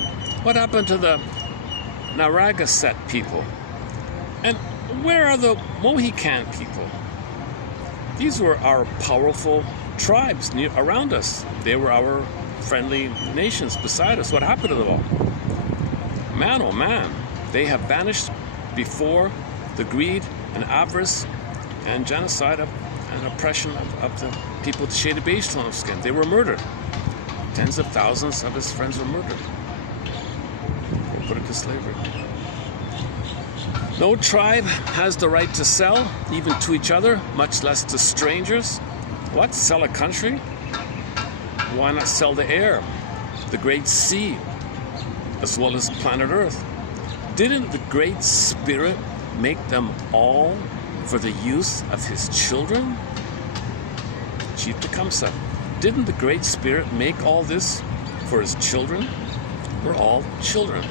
What happened to the Narragansett people? And where are the Mohican people? These were our powerful tribes around us. They were our friendly nations beside us. What happened to them all? Man, oh man, they have vanished before the greed and avarice and genocide and oppression of the people with the shaded beige tone of skin. They were murdered. Tens of thousands of his friends were murdered or put into slavery. No tribe has the right to sell, even to each other, much less to strangers. What? Sell a country? Why not sell the air, the great sea, as well as planet Earth? Didn't the Great Spirit make them all for the use of his children? Chief Tecumseh, didn't the Great Spirit make all this for his children? We're all children.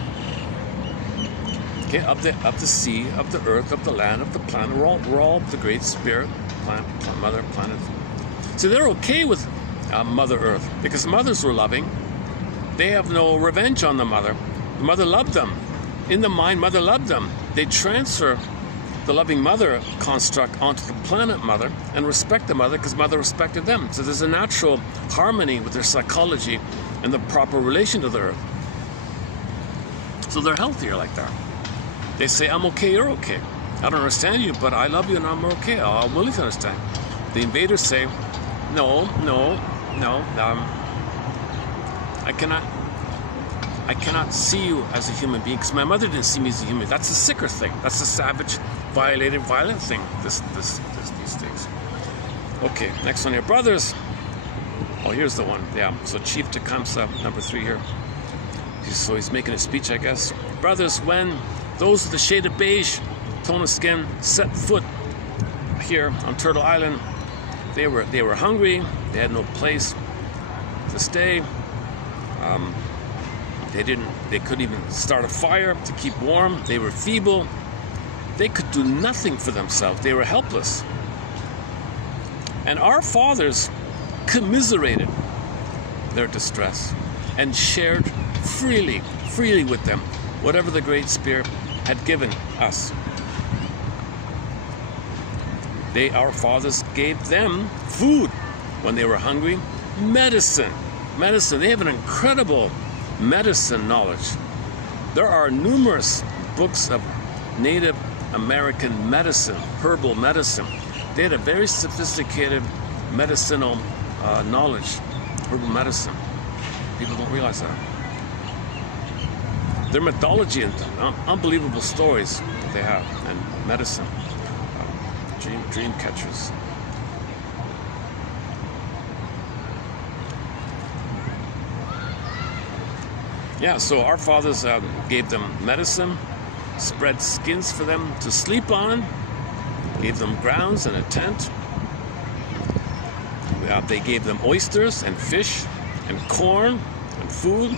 Okay, of the sea, of the earth, of the land, of the planet. We're all the Great Spirit, Mother Planet. So they're okay with Mother Earth because mothers were loving. They have no revenge on the mother. The mother loved them. In the mind, mother loved them. They transfer the loving mother construct onto the planet mother and respect the mother because mother respected them. So there's a natural harmony with their psychology and the proper relation to the earth. So they're healthier like that. They say, I'm okay, you're okay. I don't understand you, but I love you and I'm okay. I'm willing to understand. The invaders say, no, I cannot see you as a human being because my mother didn't see me as a human. That's a sicker thing. That's a savage, violent thing. These things. Okay, next one here, brothers. Oh, here's the one. Yeah. So Chief Tecumseh, number 3 here. So he's making a speech, I guess. Brothers, when those with the shaded beige tone of skin set foot here on Turtle Island, they were hungry. They had no place to stay. They couldn't even start a fire to keep warm. They were feeble. They could do nothing for themselves. They were helpless. And our fathers commiserated their distress and shared freely with them whatever the Great Spirit had given us. Our fathers gave them food when they were hungry, medicine. They have an incredible medicine knowledge. There are numerous books of Native American medicine, herbal medicine. They had a very sophisticated medicinal knowledge, herbal medicine. People don't realize that. Their mythology and unbelievable stories that they have, and medicine, dream catchers. Yeah, so our fathers gave them medicine, spread skins for them to sleep on, gave them grounds and a tent. They gave them oysters and fish and corn and food.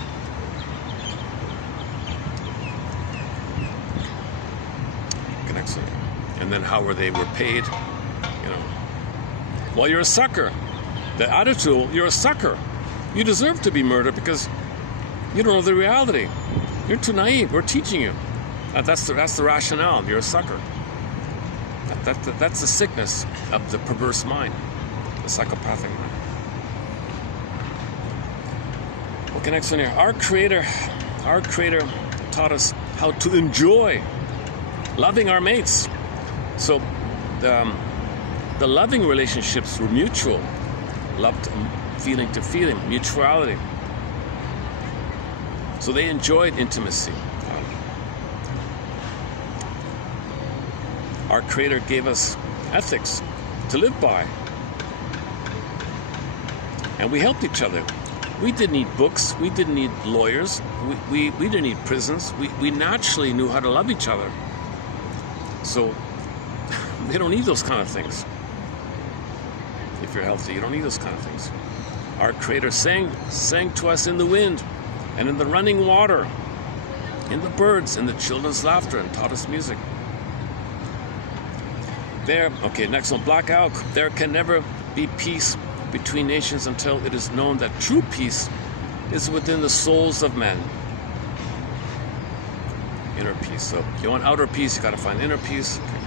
And then how they were paid, Well, you're a sucker. The attitude, you're a sucker. You deserve to be murdered because you don't know the reality. You're too naive. We're teaching you. That's the rationale. You're a sucker. That's the sickness of the perverse mind, the psychopathic mind. Okay, next one here. Our Creator taught us how to enjoy loving our mates. So the loving relationships were mutual, loved feeling to feeling, mutuality. So they enjoyed intimacy. Our Creator gave us ethics to live by. And we helped each other. We didn't need books. We didn't need lawyers. We didn't need prisons. We naturally knew how to love each other. So they don't need those kind of things. If you're healthy, you don't need those kind of things. Our Creator sang to us in the wind and in the running water, in the birds, in the children's laughter, and taught us music. Okay, next one, Black Elk. There can never be peace between nations until it is known that true peace is within the souls of men. Inner peace. So if you want outer peace, you got to find inner peace. Okay.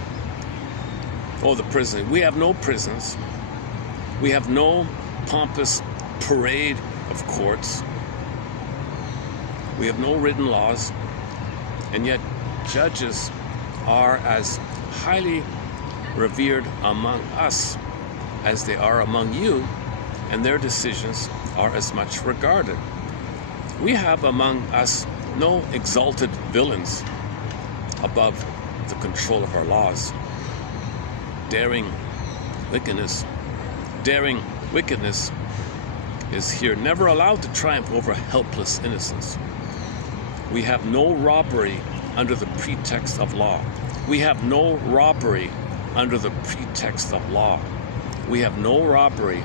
Oh, the prison. We have no prisons. We have no pompous parade of courts. We have no written laws. And yet judges are as highly revered among us as they are among you, and their decisions are as much regarded. We have among us no exalted villains above the control of our laws. Daring wickedness is here never allowed to triumph over helpless innocence. We have no robbery under the pretext of law. We have no robbery under the pretext of law. We have no robbery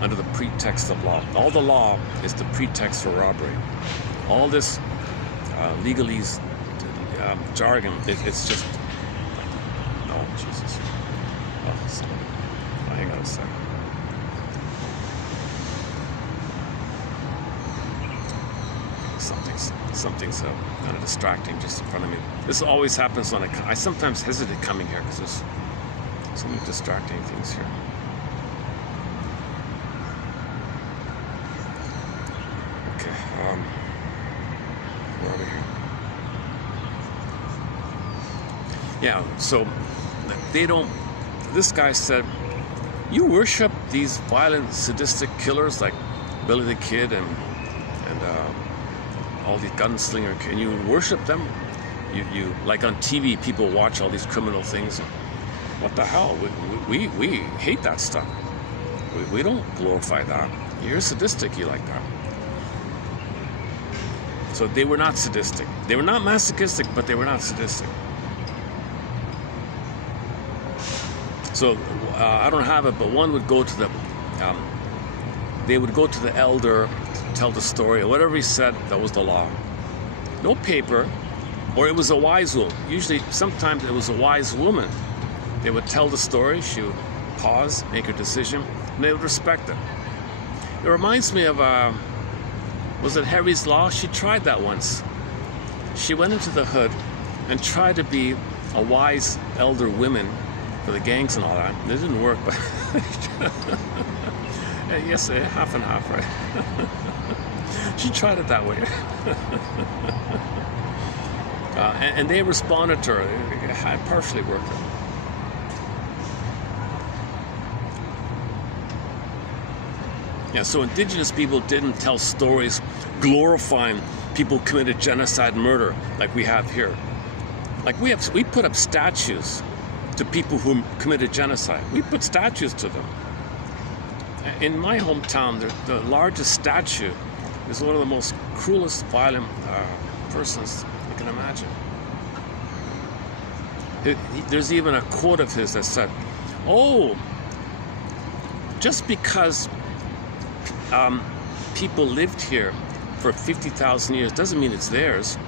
under the pretext of law. All the law is the pretext for robbery. All this legalese jargon, it's just, no, Jesus. Oh, hang on a second. Something's kind of distracting just in front of me. This always happens when I sometimes hesitate coming here because there's so many distracting things here. Okay, where are we here? Yeah, so they don't, this guy said, you worship these violent, sadistic killers like Billy the Kid and all these gunslinger, and you worship them? You like on TV, people watch all these criminal things. What the hell? We hate that stuff. We don't glorify that. You're sadistic, you like that. So they were not sadistic. They were not masochistic, but they were not sadistic. So I don't have it, but one would go to the, they would go to the elder, tell the story, or whatever he said, that was the law. No paper, or it was a wise woman. Usually, sometimes it was a wise woman. They would tell the story, she would pause, make her decision, and they would respect it. It reminds me of, was it Harry's Law? She tried that once. She went into the hood and tried to be a wise elder woman for the gangs and all that. It didn't work, but yes, half and half, right? She tried it that way. And they responded to her. It partially worked. Yeah, so indigenous people didn't tell stories glorifying people who committed genocide and murder like we have here. Like we put up statues to people who committed genocide. We put statues to them. In my hometown, the largest statue is one of the most cruelest, violent persons you can imagine. There's even a quote of his that said, "Oh, just because people lived here for 50,000 years doesn't mean it's theirs.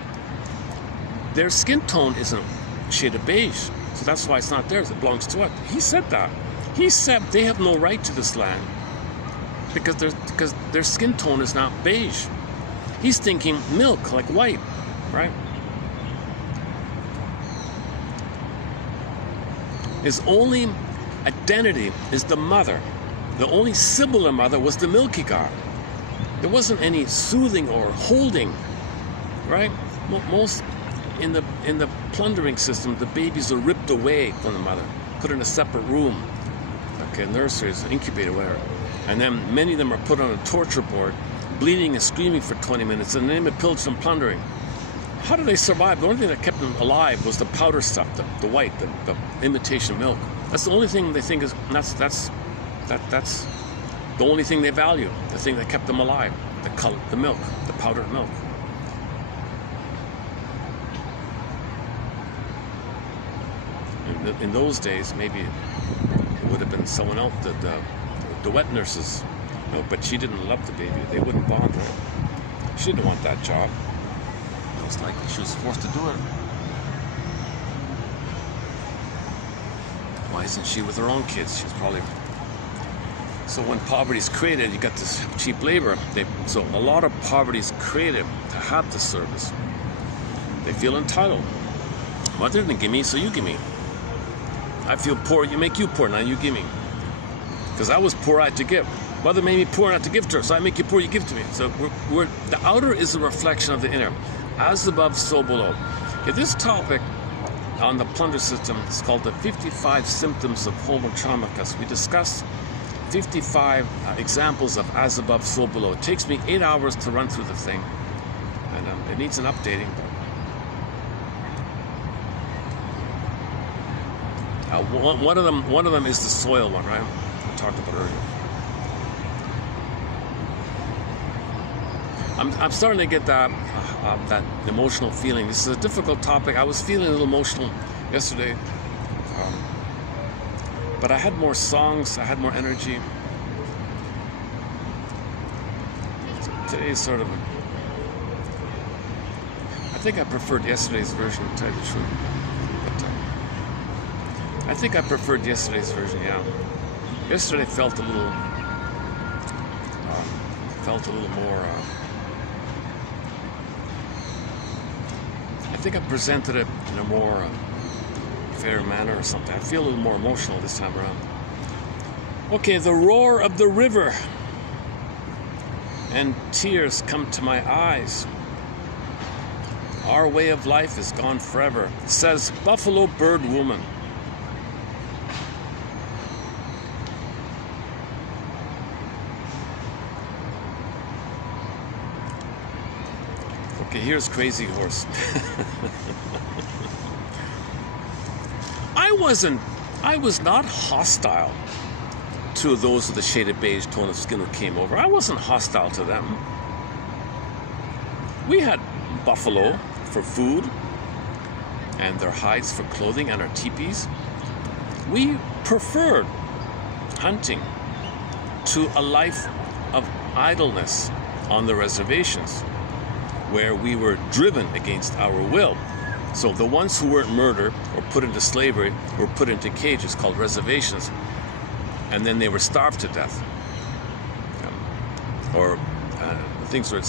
Their skin tone isn't a shade of beige, so that's why it's not theirs. It belongs to us." He said that. He said they have no right to this land because their skin tone is not beige. He's thinking milk, like white, right? His only identity is the mother. The only sibling mother was the milk he got. There wasn't any soothing or holding, right? Most in the plundering system, the babies are ripped away from the mother, put in a separate room, okay, nurseries, incubator, whatever, and then many of them are put on a torture board, bleeding and screaming for 20 minutes in the name of pillage and plundering. How do they survive? The only thing that kept them alive was the powder stuff, the white, the imitation milk. That's the only thing they think is, that's the only thing they value, the thing that kept them alive, the color, the milk, the powdered milk. In those days, maybe it would have been someone else, the wet nurses. No, but she didn't love the baby. They wouldn't bond her. She didn't want that job. Most likely she was forced to do it. Why isn't she with her own kids? She's probably... So when poverty is created, you got this cheap labor. So a lot of poverty is created to have the service. They feel entitled. Mother didn't give me, so you give me. I feel poor, you make you poor, now you give me. Because I was poor, I had to give. Mother made me poor, I had to give to her, so I make you poor, you give to me. So the outer is a reflection of the inner. As above, so below. Okay, this topic on the plunder system is called the 55 symptoms of homo traumicus. We discussed 55 examples of as above, so below. It takes me 8 hours to run through the thing, and it needs an updating. One of them is the soil one, right? I talked about earlier. I'm starting to get that emotional feeling. This is a difficult topic. I was feeling a little emotional yesterday, but I had more songs. I had more energy. Today's sort of. I think I preferred yesterday's version, to tell you the truth. I think I preferred yesterday's version, yeah. Yesterday felt a little more, I think I presented it in a more fair manner or something. I feel a little more emotional this time around. Okay, the roar of the river, and tears come to my eyes. Our way of life is gone forever, says Buffalo Bird Woman. Okay, here's Crazy Horse. I was not hostile to those with the shaded beige tone of skin who came over. I wasn't hostile to them. We had buffalo for food, and their hides for clothing, and our teepees. We preferred hunting to a life of idleness on the reservations, where we were driven against our will. So the ones who weren't murdered or put into slavery were put into cages called reservations, and then they were starved to death. Or things where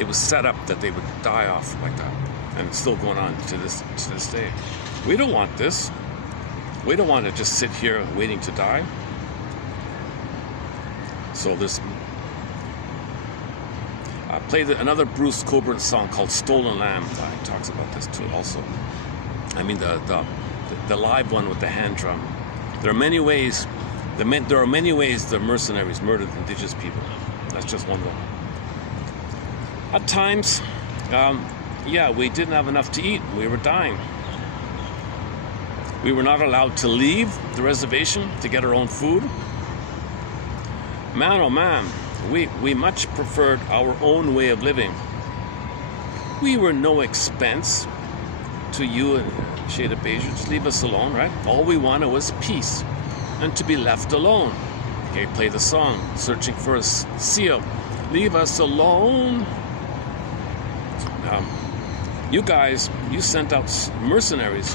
it was set up that they would die off like that, and it's still going on to this day. We don't want this. We don't want to just sit here waiting to die. So this. I played another Bruce Cockburn song called "Stolen Lamb." He talks about this too, also. I mean the live one with the hand drum. There are many ways. There are many ways the mercenaries murdered indigenous people. That's just one of them. At times, yeah, we didn't have enough to eat. We were dying. We were not allowed to leave the reservation to get our own food. Man, oh man, we much preferred our own way of living. We were no expense to you and Shade of Beige. Just leave us alone, right? All we wanted was peace and to be left alone. Okay, play the song, Searching for a Seal. Leave us alone. You guys, you sent out mercenaries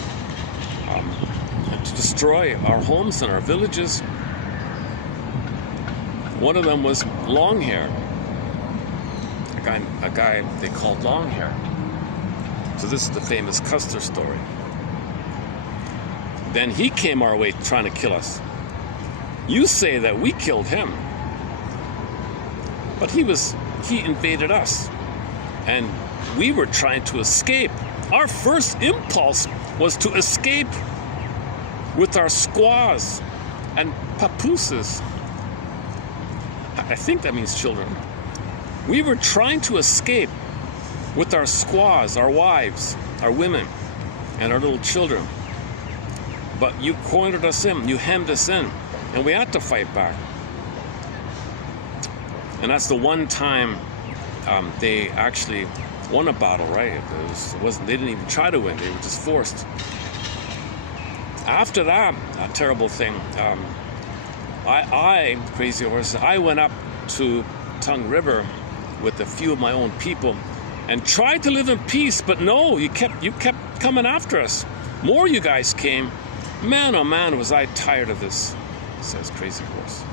to destroy our homes and our villages. One of them was Longhair, a guy they called Longhair. So this is the famous Custer story. Then he came our way trying to kill us. You say that we killed him, but he was he invaded us. And we were trying to escape. Our first impulse was to escape with our squaws and papooses. I think that means children. We were trying to escape with our squaws, our wives, our women, and our little children. But you cornered us in, you hemmed us in, and we had to fight back. And that's the one time they actually won a battle, right? They didn't even try to win, they were just forced. After that terrible thing, I, Crazy Horse, I went up to Tongue River with a few of my own people and tried to live in peace, but no, you kept coming after us. More you guys came. Man, oh man, was I tired of this, says Crazy Horse.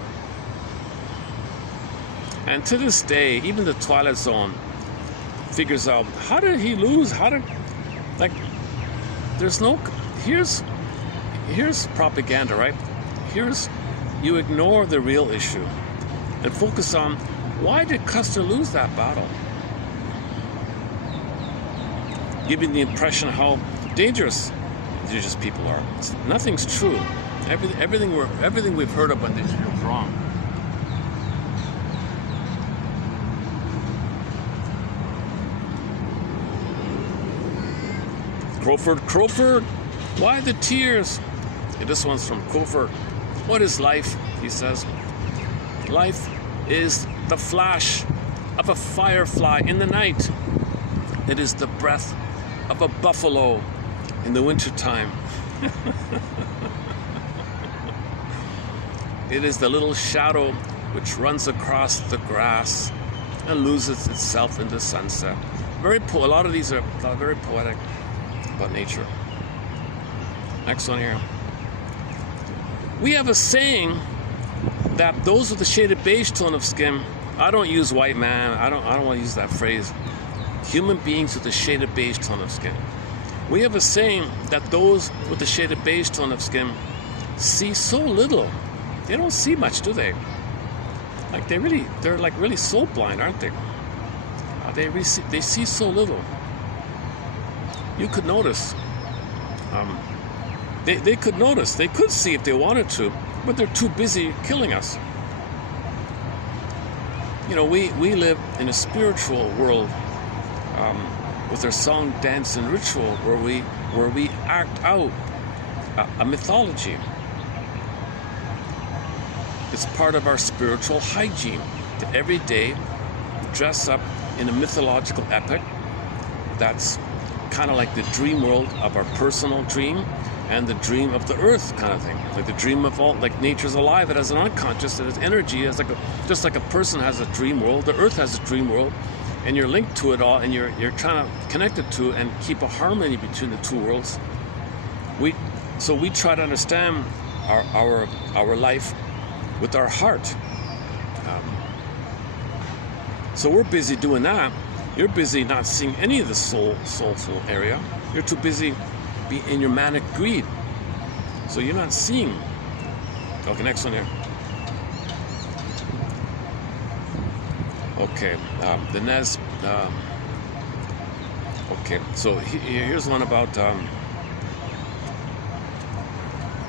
And to this day, even the Twilight Zone figures out, how did he lose? Here's propaganda, right? You ignore the real issue and focus on, why did Custer lose that battle? Giving the impression how dangerous indigenous people are. Nothing's true. Everything we've heard about this is wrong. Crowford, why the tears? Okay, this one's from Crowford. What is life? He says. Life is the flash of a firefly in the night. It is the breath of a buffalo in the wintertime. It is the little shadow which runs across the grass and loses itself in the sunset. A lot of these are very poetic about nature. Next one here. We have a saying that those with the shaded beige tone of skin, I don't use white man, I don't want to use that phrase. Human beings with the shaded beige tone of skin. We have a saying that those with the shaded beige tone of skin see so little. They don't see much, do they? They're like really soul blind, aren't they? They see so little. You could notice. They could notice. They could see if they wanted to, but they're too busy killing us. You know, we live in a spiritual world with our song, dance, and ritual, where we act out a mythology. It's part of our spiritual hygiene to every day dress up in a mythological epic that's kind of like the dream world of our personal dream and the dream of the earth kind of thing. Like the dream of all, like nature's alive, it has an unconscious, it has energy, just like a person has a dream world, the earth has a dream world, and you're linked to it all, and you're trying to connect it to and keep a harmony between the two worlds. So we try to understand our life with our heart. So we're busy doing that. You're busy not seeing any of the soulful area. You're too busy in your manic greed. So you're not seeing. Okay, next one here. Okay, the Nez. Okay, so here's one about.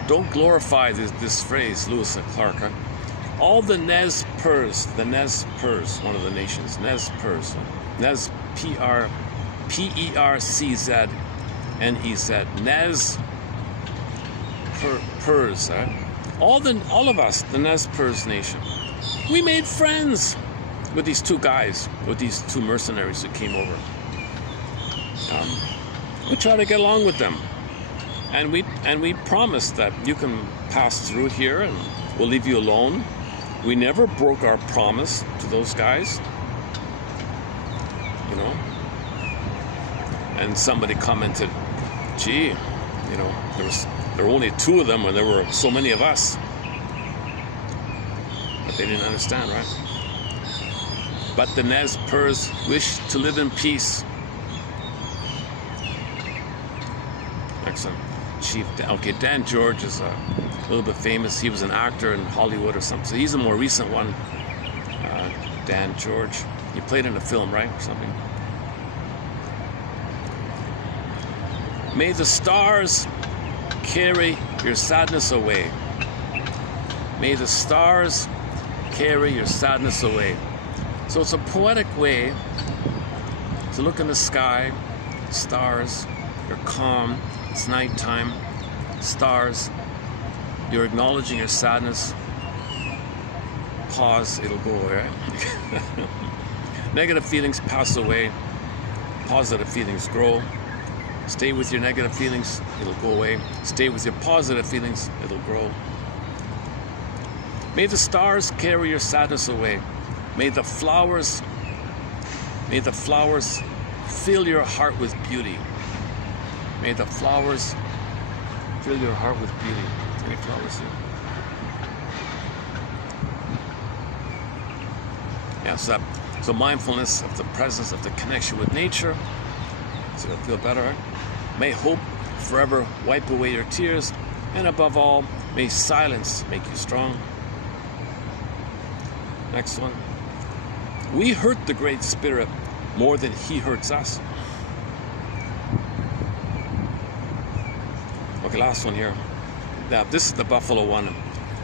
Don't glorify this phrase, Lewis and Clark. Huh? All the Nez Perce, one of the nations, Nez Perce. Nez, P-E-R-C-Z-N-E-Z. Nez Perce. All of us, the Nez Perce nation, we made friends with these two guys, with these two mercenaries who came over. We try to get along with them, and we promised that you can pass through here, and we'll leave you alone. We never broke our promise to those guys. You know, and somebody commented, gee, you know, there were only two of them when there were so many of us. But they didn't understand, right? But the Nez Perce wish to live in peace. Excellent. Chief, okay, Dan George is a little bit famous. He was an actor in Hollywood or something. So he's a more recent one, Dan George. You played in a film, right? Or something. May the stars carry your sadness away. May the stars carry your sadness away. So it's a poetic way to look in the sky, stars, you're calm, it's nighttime, stars, you're acknowledging your sadness. Pause, it'll go away, right? Negative feelings pass away, positive feelings grow. Stay with your negative feelings, it'll go away. Stay with your positive feelings, it'll grow. May the stars carry your sadness away. May the flowers fill your heart with beauty. May the flowers fill your heart with beauty. Any flowers here? Yeah, so mindfulness of the presence of the connection with nature. So you'll feel better, right? May hope forever wipe away your tears. And above all, may silence make you strong. Next one. We hurt the Great Spirit more than he hurts us. Okay, last one here. Now, this is the buffalo one.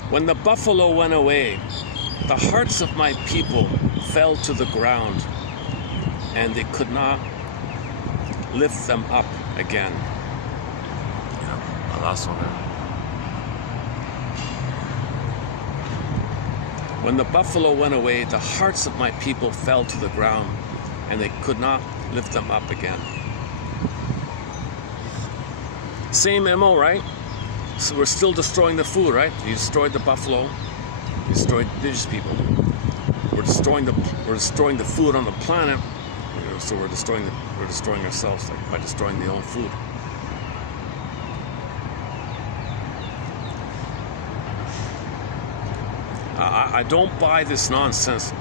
When the buffalo went away, the hearts of my people fell to the ground, and they could not lift them up again. Yeah, the last one there. When the buffalo went away, the hearts of my people fell to the ground, and they could not lift them up again. Same MO, right? So we're still destroying the food, right? You destroyed the buffalo, you destroyed indigenous people. We're destroying the food on the planet, so we're destroying ourselves, like, by destroying the own food. I don't buy this nonsense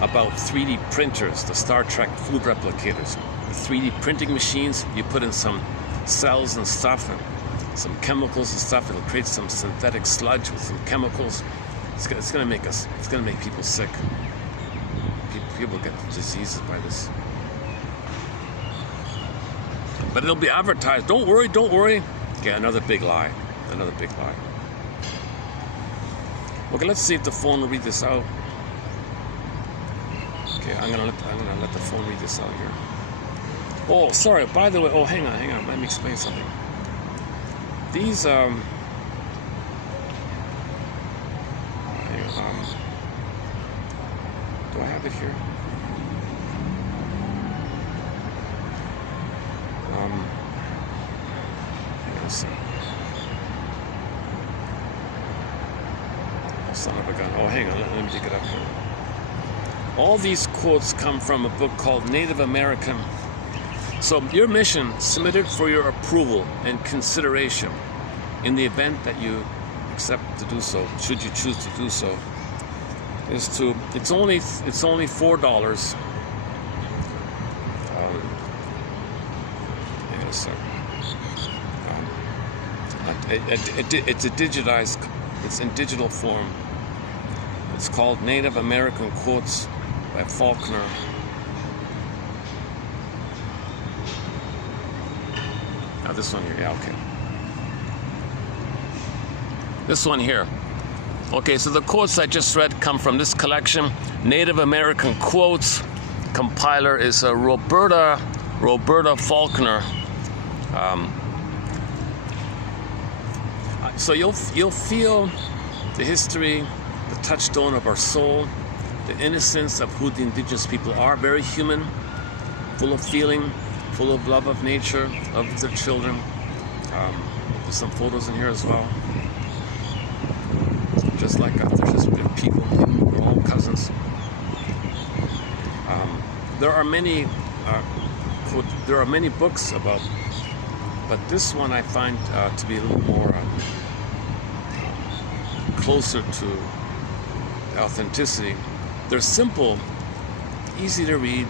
about 3D printers, the Star Trek food replicators. The 3D printing machines, you put in some cells and stuff and some chemicals and stuff, it'll create some synthetic sludge with some chemicals. It's gonna make people sick. People get diseases by this. But it'll be advertised. Don't worry. Okay, another big lie. Okay, let's see if the phone will read this out. Okay, I'm gonna let the phone read this out here. Oh, sorry. By the way, hang on. Let me explain something. These do I have it here? Hang on a second. Son of a gun. Oh, hang on. Let me dig it up here. All these quotes come from a book called Native American. So your mission, submitted for your approval and consideration in the event that you accept to do so, should you choose to do so, is to, it's only $4. Hang on a second. It's a digitized, it's in digital form. It's called Native American Quotes by Faulkner. Now this one here, yeah, okay. This one here. Okay, so the quotes I just read come from this collection, Native American Quotes. Compiler is Roberta Faulkner. So you'll feel the history, the touchstone of our soul, the innocence of who the indigenous people are, very human, full of feeling, full of love of nature, love of their children. There's some photos in here as well. Just like us, they're just people, we're all cousins. There are many books about, but this one I find to be a little more closer to authenticity. They're simple, easy to read,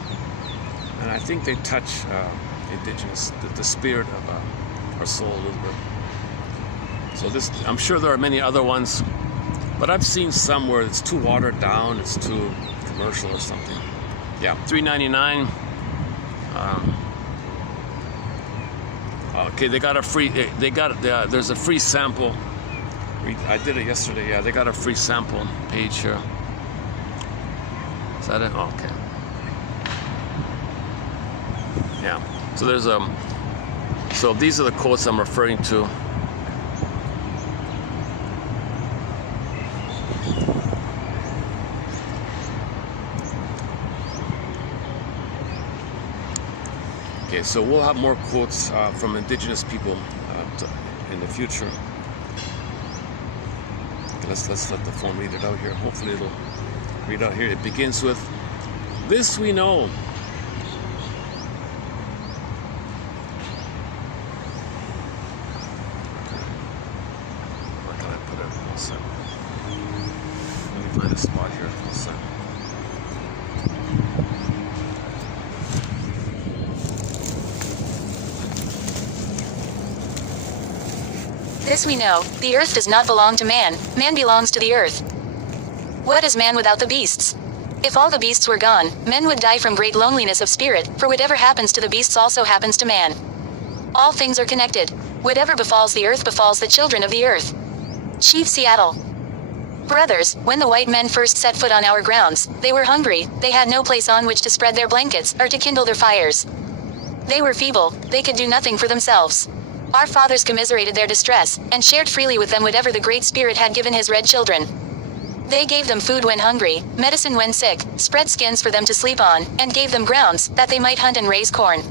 and I think they touch indigenous, the spirit of our soul a little bit. So this, I'm sure there are many other ones, but I've seen some where it's too watered down, it's too commercial or something. Yeah, $3.99. Okay, they got a free. There's a free sample. I did it yesterday. Yeah, they got a free sample page here. Is that it? Oh, okay. Yeah. So there's a. So these are the quotes I'm referring to. Okay, so we'll have more quotes from indigenous people in the future. Okay, let's let the phone read it out here. Hopefully it'll read out here. It begins with, "This we know." Where can I put it? One second. Let me find a spot here. One second. This we know, the earth does not belong to man, man belongs to the earth. What is man without the beasts? If all the beasts were gone, men would die from great loneliness of spirit, for whatever happens to the beasts also happens to man. All things are connected. Whatever befalls the earth befalls the children of the earth. Chief Seattle. Brothers, when the white men first set foot on our grounds, they were hungry, they had no place on which to spread their blankets, or to kindle their fires. They were feeble, they could do nothing for themselves. Our fathers commiserated their distress, and shared freely with them whatever the Great Spirit had given his red children. They gave them food when hungry, medicine when sick, spread skins for them to sleep on, and gave them grounds, that they might hunt and raise corn.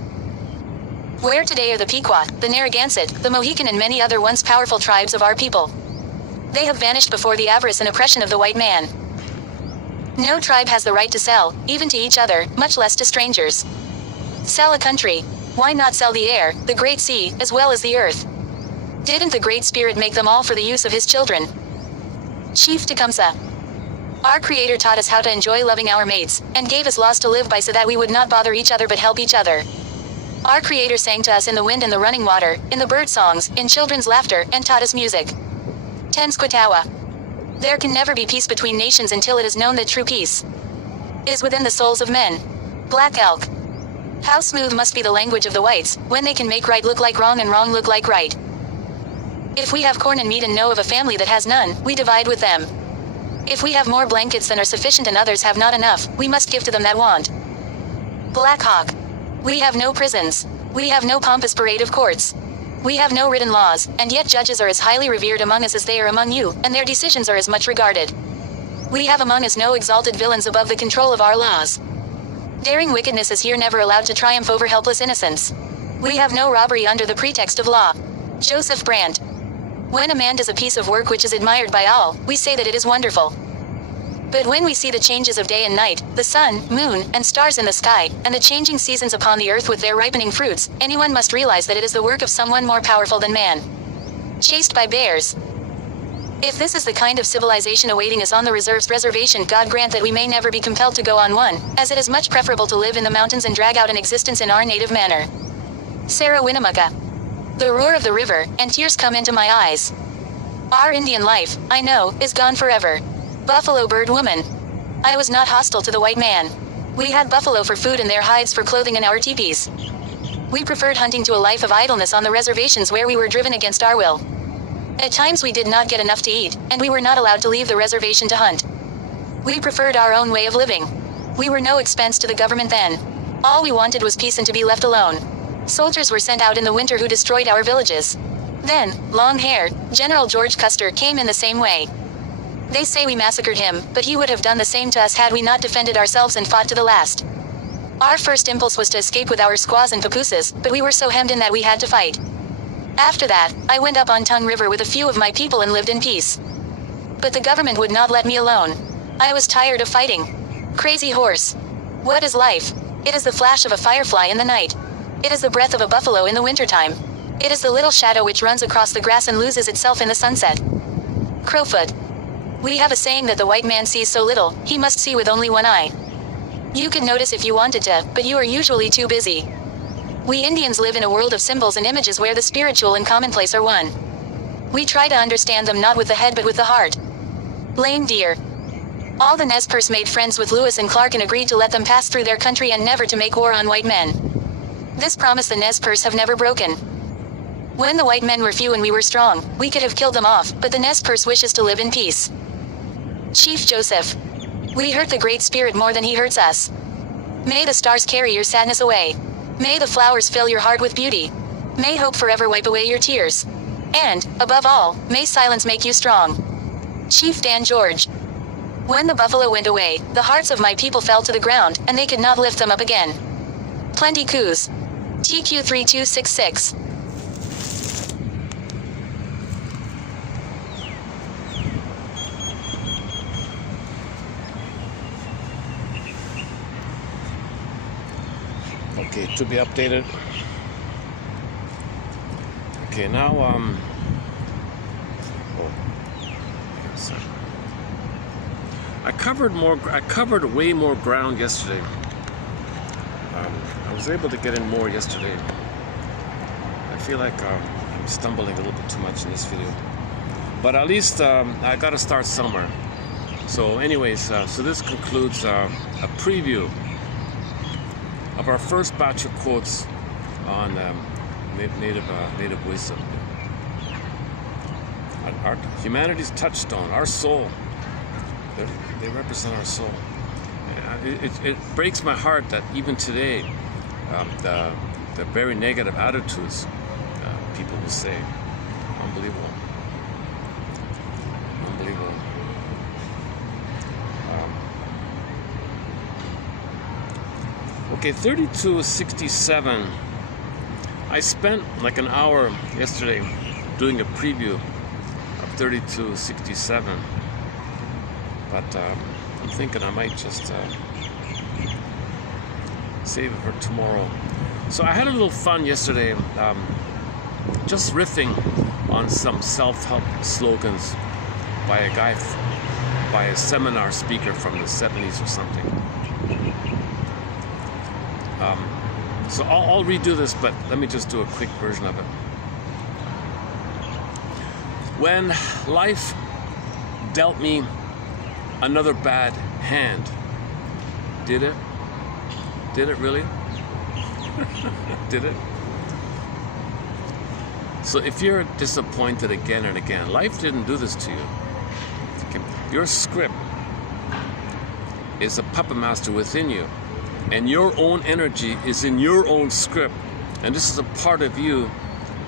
Where today are the Pequot, the Narragansett, the Mohican and many other once powerful tribes of our people? They have vanished before the avarice and oppression of the white man. No tribe has the right to sell, even to each other, much less to strangers. Sell a country. Why not sell the air, the great sea, as well as the earth? Didn't the Great Spirit make them all for the use of his children? Chief Tecumseh. Our Creator taught us how to enjoy loving our mates, and gave us laws to live by so that we would not bother each other but help each other. Our Creator sang to us in the wind and the running water, in the bird songs, in children's laughter, and taught us music. Tenskwatawa. There can never be peace between nations until it is known that true peace is within the souls of men. Black Elk. How smooth must be the language of the whites, when they can make right look like wrong and wrong look like right. If we have corn and meat and know of a family that has none, we divide with them. If we have more blankets than are sufficient and others have not enough, we must give to them that want. Black Hawk. We have no prisons. We have no pompous parade of courts. We have no written laws, and yet judges are as highly revered among us as they are among you, and their decisions are as much regarded. We have among us no exalted villains above the control of our laws. Daring wickedness is here never allowed to triumph over helpless innocence. We have no robbery under the pretext of law. Joseph Brandt. When a man does a piece of work which is admired by all, we say that it is wonderful. But when we see the changes of day and night, the sun, moon, and stars in the sky, and the changing seasons upon the earth with their ripening fruits, anyone must realize that it is the work of someone more powerful than man. Chased by bears. If this is the kind of civilization awaiting us on the reservation, God grant that we may never be compelled to go on one, as it is much preferable to live in the mountains and drag out an existence in our native manner. Sarah Winnemucca. The roar of the river, and tears come into my eyes. Our Indian life, I know, is gone forever. Buffalo Bird Woman. I was not hostile to the white man. We had buffalo for food and their hides for clothing in our teepees. We preferred hunting to a life of idleness on the reservations where we were driven against our will. At times we did not get enough to eat, and we were not allowed to leave the reservation to hunt. We preferred our own way of living. We were no expense to the government then. All we wanted was peace and to be left alone. Soldiers were sent out in the winter who destroyed our villages. Then, long-haired, General George Custer came in the same way. They say we massacred him, but he would have done the same to us had we not defended ourselves and fought to the last. Our first impulse was to escape with our squaws and papooses, but we were so hemmed in that we had to fight. After that, I went up on Tongue River with a few of my people and lived in peace. But the government would not let me alone. I was tired of fighting. Crazy horse. What is life? It is the flash of a firefly in the night. It is the breath of a buffalo in the wintertime. It is the little shadow which runs across the grass and loses itself in the sunset. Crowfoot. We have a saying that the white man sees so little, he must see with only one eye. You could notice if you wanted to, but you are usually too busy. We Indians live in a world of symbols and images where the spiritual and commonplace are one. We try to understand them not with the head but with the heart. Lame deer. All the Nez Perce made friends with Lewis and Clark and agreed to let them pass through their country and never to make war on white men. This promise the Nez Perce have never broken. When the white men were few and we were strong, we could have killed them off, but the Nez Perce wishes to live in peace. Chief Joseph. We hurt the Great Spirit more than he hurts us. May the stars carry your sadness away. May the flowers fill your heart with beauty. May hope forever wipe away your tears. And, above all, may silence make you strong. Chief Dan George. When the buffalo went away, the hearts of my people fell to the ground, and they could not lift them up again. Plenty Coos. TQ3266. Okay, to be updated. Okay, now I covered way more ground yesterday. I was able to get in more yesterday. I feel like I'm stumbling a little bit too much in this video, but at least I got to start somewhere. So, anyways, so this concludes a preview of our first batch of quotes on native wisdom. Our humanity's touchstone, our soul. They represent our soul. It breaks my heart that even today, the very negative attitudes people will say. Unbelievable. Unbelievable. Okay, 3267. I spent like an hour yesterday doing a preview of 3267, but I'm thinking I might just save it for tomorrow. So I had a little fun yesterday, just riffing on some self-help slogans by a seminar speaker from the 70s or something. So I'll redo this, but let me just do a quick version of it. When life dealt me another bad hand, did it? Did it really? Did it? So if you're disappointed again and again, life didn't do this to you. Okay. Your script is a puppet master within you. And your own energy is in your own script. And this is a part of you,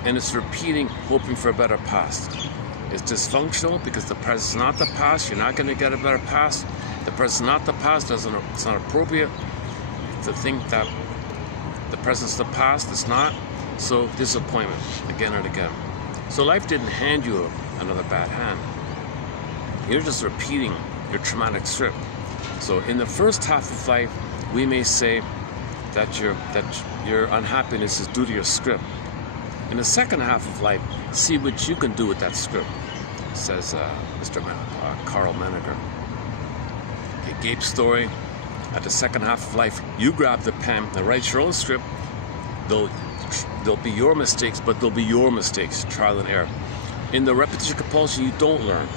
and it's repeating, hoping for a better past. It's dysfunctional because the present's not the past. You're not going to get a better past. The present's not the past. It's not appropriate to think that the present's the past. It's not. So disappointment again and again. So life didn't hand you another bad hand. You're just repeating your traumatic script. So in the first half of life, we may say that your unhappiness is due to your script. In the second half of life, see what you can do with that script, says Mr. Carl Menninger. Okay, Gabe's story. At the second half of life, you grab the pen and write your own script. There'll be your mistakes, but they'll be your mistakes, trial and error. In the repetition compulsion, you don't learn.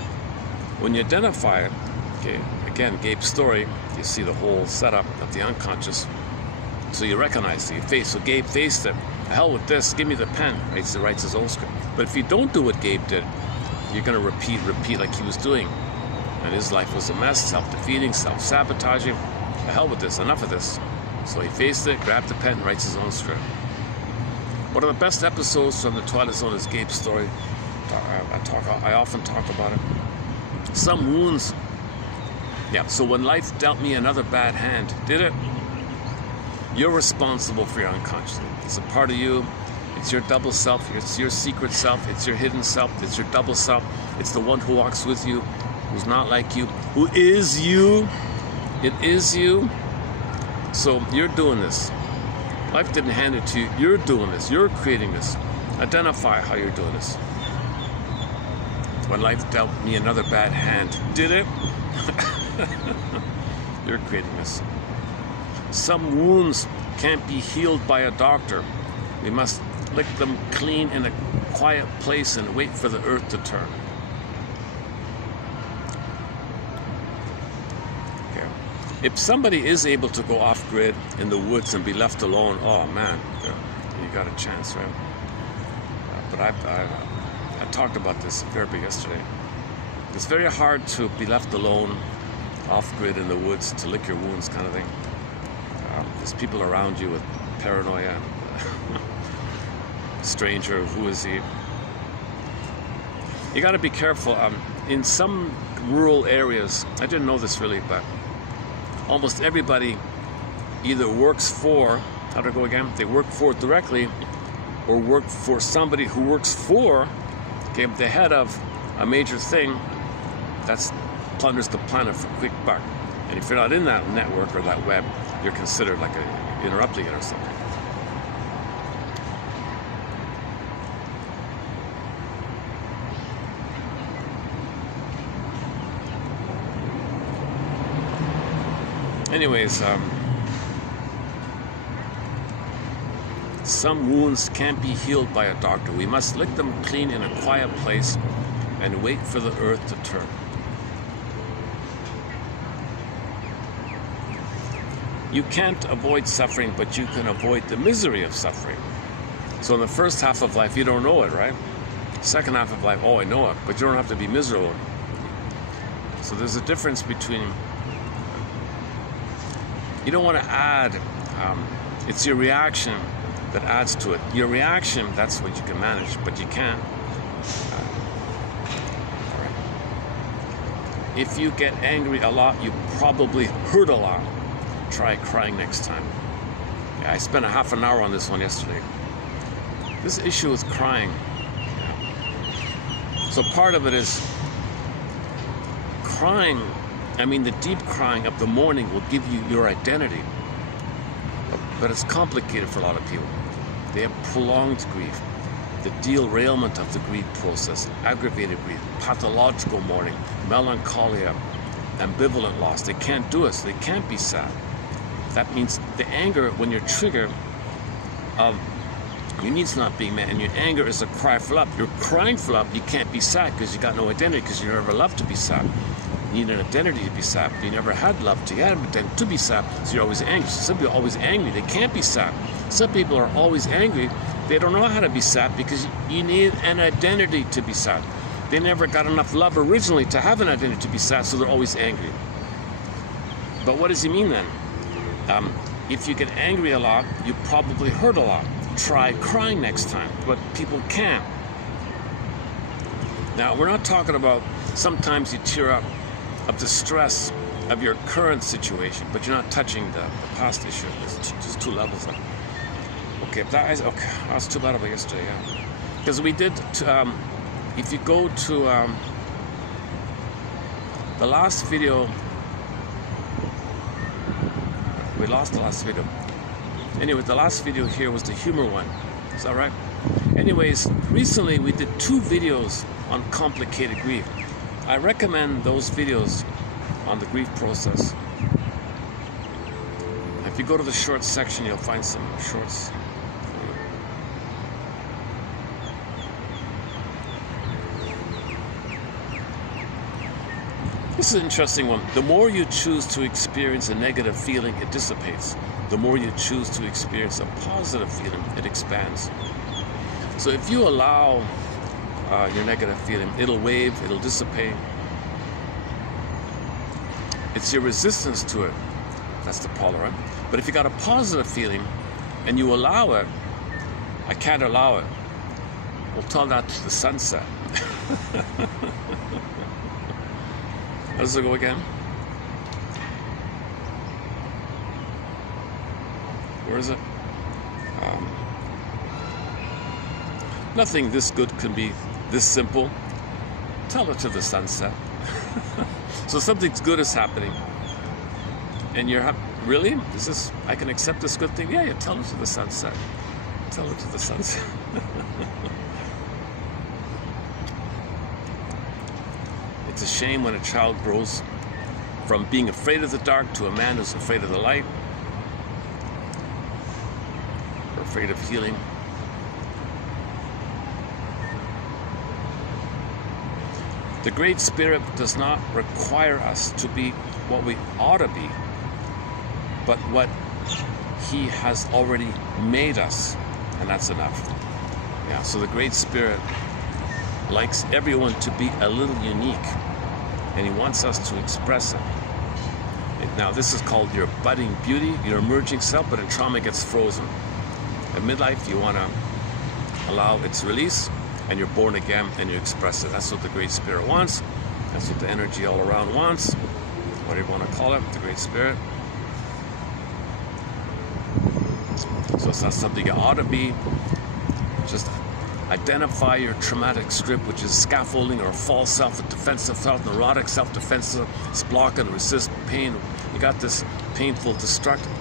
When you identify it, okay, again, Gabe's story, you see the whole setup of the unconscious. So you recognize it, you face. So Gabe faced it. The hell with this, give me the pen. Writes his own script. But if you don't do what Gabe did, you're going to repeat like he was doing. And his life was a mess, self-defeating, self-sabotaging. The hell with this, enough of this. So he faced it, grabbed the pen, writes his own script. One of the best episodes from the Twilight Zone is Gabe's story. I often talk about it. Some wounds. Yeah, so when life dealt me another bad hand, did it? You're responsible for your unconscious. It's a part of you. It's your double self. It's your secret self. It's your hidden self. It's your double self. It's the one who walks with you, who's not like you, who is you. It is you. So you're doing this. Life didn't hand it to you. You're doing this. You're creating this. Identify how you're doing this. When life dealt me another bad hand, did it? You're creating this. Some wounds can't be healed by a doctor. We must lick them clean in a quiet place and wait for the earth to turn. If somebody is able to go off-grid in the woods and be left alone, oh man, you got a chance, right? But I talked about this very big yesterday. It's very hard to be left alone, off-grid in the woods, to lick your wounds kind of thing. There's people around you with paranoia. Stranger, who is he? You got to be careful. In some rural areas, I didn't know this really, but almost everybody either works for, how do I go again? They work for directly, or work for somebody who works for, okay, the head of a major thing that's plunders the planet for quick buck. And if you're not in that network or that web, you're considered like interrupting it or something. Anyways, some wounds can't be healed by a doctor. We must lick them clean in a quiet place and wait for the earth to turn. You can't avoid suffering, but you can avoid the misery of suffering. So in the first half of life, you don't know it, right? Second half of life, oh, I know it, but you don't have to be miserable. So there's a difference between, you don't want to add, it's your reaction that adds to it. Your reaction, that's what you can manage, but you can't. If you get angry a lot, you probably hurt a lot. Try crying next time. Yeah, I spent a half an hour on this one yesterday. This issue with crying. So part of it is crying. I mean, the deep crying of the morning will give you your identity. But it's complicated for a lot of people. They have prolonged grief, the derailment of the grief process, aggravated grief, pathological mourning, melancholia, ambivalent loss. They can't do it, so they can't be sad. That means the anger, when you're triggered, your needs not being met, and your anger is a cry for love. You're crying for love, you can't be sad because you got no identity, because you never loved to be sad. You need an identity to be sad. You never had love to, you had an identity to be sad, so you're always angry. So some people are always angry, they can't be sad. Some people are always angry, they don't know how to be sad because you need an identity to be sad. They never got enough love originally to have an identity to be sad, so they're always angry. But what does he mean then? If you get angry a lot, you probably hurt a lot. Try crying next time, but people can't. Now, we're not talking about sometimes you tear up of the stress of your current situation, but you're not touching the past issue. There's just two levels of it. Okay, that's too bad about yesterday, yeah. Because we did, if you go to the last video, we lost the last video. Anyway, the last video here was the humor one. Is that right? Anyways, recently we did 2 videos on complicated grief. I recommend those videos on the grief process. If you go to the shorts section, you'll find some shorts. This is an interesting one. The more you choose to experience a negative feeling, it dissipates. The more you choose to experience a positive feeling, it expands. So if you allow your negative feeling, it'll wave, it'll dissipate. It's your resistance to it. That's the polar, right? But if you got a positive feeling and you allow it, I can't allow it. We'll tell that to the sunset. How does it go again? Where is it? Nothing this good can be this simple. Tell it to the sunset. So something good is happening, and you're really? Is this? I can accept this good thing? Yeah, tell it to the sunset. Tell it to the sunset. It's a shame when a child grows from being afraid of the dark to a man who's afraid of the light, or afraid of healing. The Great Spirit does not require us to be what we ought to be. but what he has already made us, and that's enough. Yeah, so the Great Spirit likes everyone to be a little unique, and he wants us to express it. Now, this is called your budding beauty, your emerging self, but in trauma it gets frozen. At midlife, you want to allow its release, and you're born again, and you express it. That's what the Great Spirit wants. That's what the energy all around wants, whatever you want to call it, the Great Spirit. So it's not something you ought to be. Just identify your traumatic strip, which is scaffolding or false self, a defensive self, neurotic self-defensive, it's block and resist pain. You got this painful, destructive,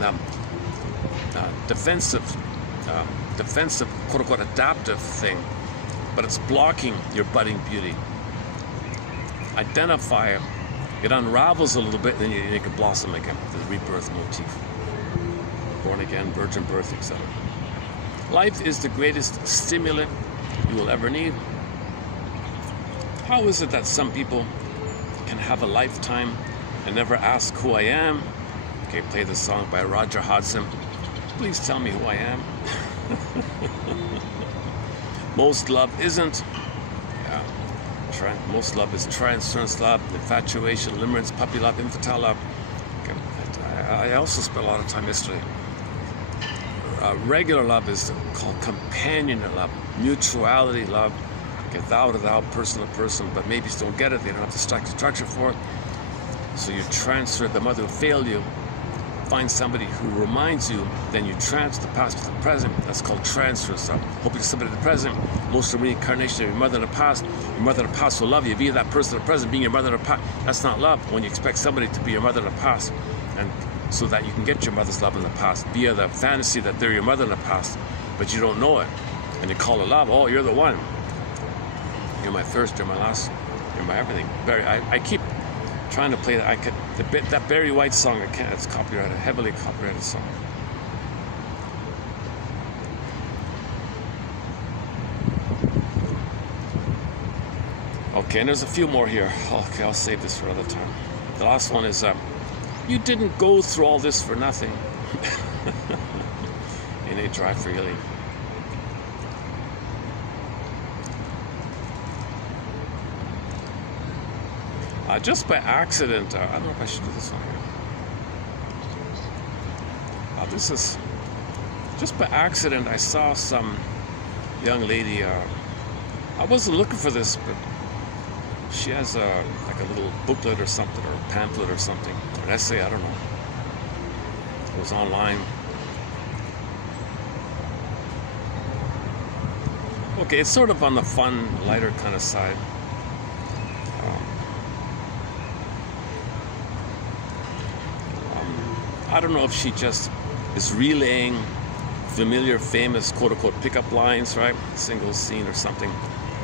defensive, quote-unquote, adaptive thing, but it's blocking your budding beauty. Identify it. It unravels a little bit, and then you can blossom again. The rebirth motif. Born again, virgin birth, etc. Life is the greatest stimulant you will ever need. How is it that some people can have a lifetime and never ask who I am? Okay, play the song by Roger Hodgson. Please tell me who I am. Most love isn't. Most love is transference love, infatuation, limerence, puppy love, infantile love. Okay. I also spent a lot of time yesterday. Regular love is called companionate love, mutuality love, okay, thou to thou, person to person, but maybe you don't get it, they don't have the structure for it. So you transfer the mother who failed you, find somebody who reminds you, then you transfer the past to the present. That's called transfer. So hoping somebody in the present, most of the reincarnation of your mother in the past, your mother in the past will love you via that person in the present being your mother in the past. That's not love when you expect somebody to be your mother in the past, and so that you can get your mother's love in the past via the fantasy that they're your mother in the past, but you don't know it, and you call it love. Oh, you're the one. You're my first, you're my last, you're my everything. I keep trying to play that. That Barry White song, I can't. It's copyrighted, heavily copyrighted song. Okay, and there's a few more here. Okay, I'll save this for another time. The last one is, you didn't go through all this for nothing. In a drive for healing. Just by accident, I don't know if I should do this one here. This is just by accident. I saw some young lady. I wasn't looking for this, but she has like a little booklet or something, or a pamphlet or something, or an essay. I don't know. It was online. Okay, it's sort of on the fun, lighter kind of side. I don't know if she just is relaying familiar, famous, quote-unquote, pickup lines, right? Single scene or something.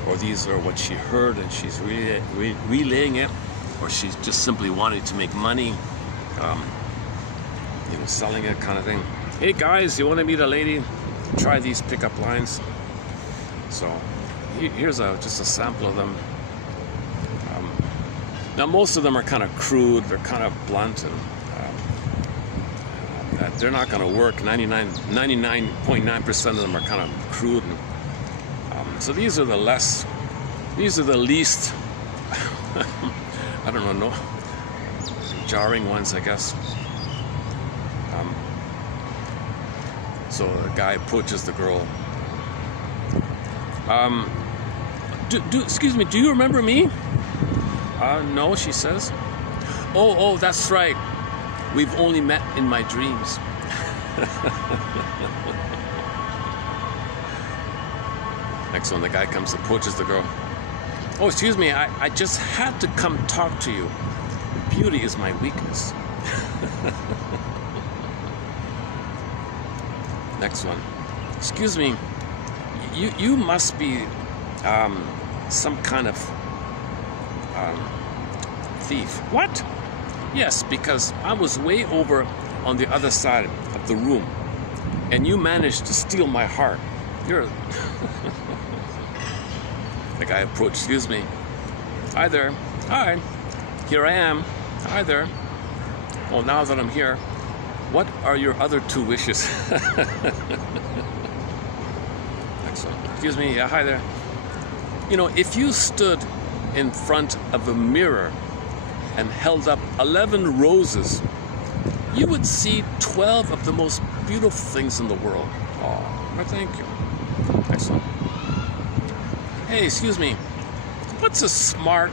Or these are what she heard and she's relaying it. Or she's just simply wanting to make money, selling it kind of thing. Hey guys, you want to meet a lady? Try these pickup lines. So here's just a sample of them. Now most of them are kind of crude, they're kind of blunt, and they're not going to work. 99.9% of them are kind of crude. And, so these are the least, I don't know, jarring ones, I guess. So a guy approaches the girl. Excuse me, do you remember me? No, she says. Oh, that's right. We've only met in my dreams. Next one, the guy approaches the girl. Oh, excuse me, I just had to come talk to you. Beauty is my weakness. Next one. Excuse me, you must be some kind of thief. What? Yes, because I was way over on the other side of the room, and you managed to steal my heart. You're... The guy approached. Excuse me. Hi there. Hi. Here I am. Hi there. Well, now that I'm here, What are your other 2 wishes? Excellent. Excuse me. Hi there. You know, if you stood in front of a mirror and held up 11 roses, you would see 12 of the most beautiful things in the world. Oh, well, thank you. Excellent. Hey, excuse me. What's a smart,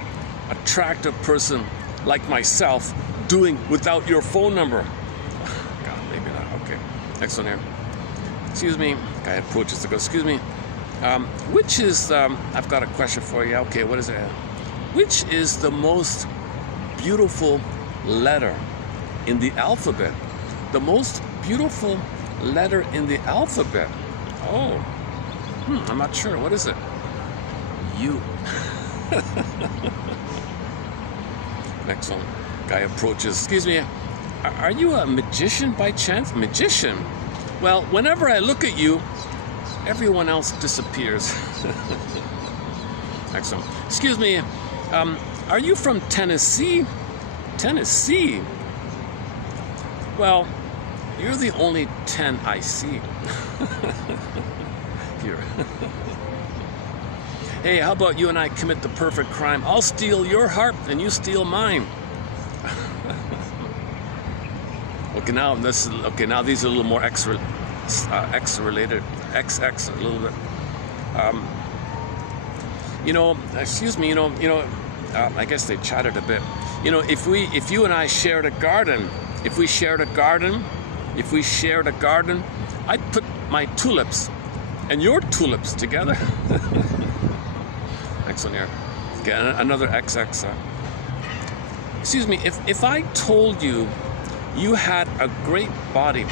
attractive person like myself doing without your phone number? God, maybe not. Okay. Excellent here. Excuse me. Guy approaches to go, excuse me. Which is, I've got a question for you. Okay, what is it? Which is the most beautiful letter in the alphabet? The most beautiful letter in the alphabet. Oh, I'm not sure. What is it? U. Excellent. Guy approaches. Excuse me. Are you a magician by chance? Magician? Well, whenever I look at you, everyone else disappears. Excellent. Excuse me. Are you from Tennessee? Tennessee? Well, you're the only 10 I see. Here. Hey, how about you and I commit the perfect crime? I'll steal your heart and you steal mine. Okay, now this is okay. Now these are a little more X related. XX a little bit. You know, excuse me. You know. I guess they chatted a bit. You know, if you and I shared a garden, if we shared a garden, I'd put my tulips and your tulips together. Excellent here. Okay, another XX. Excuse me, if I told you you had a great body,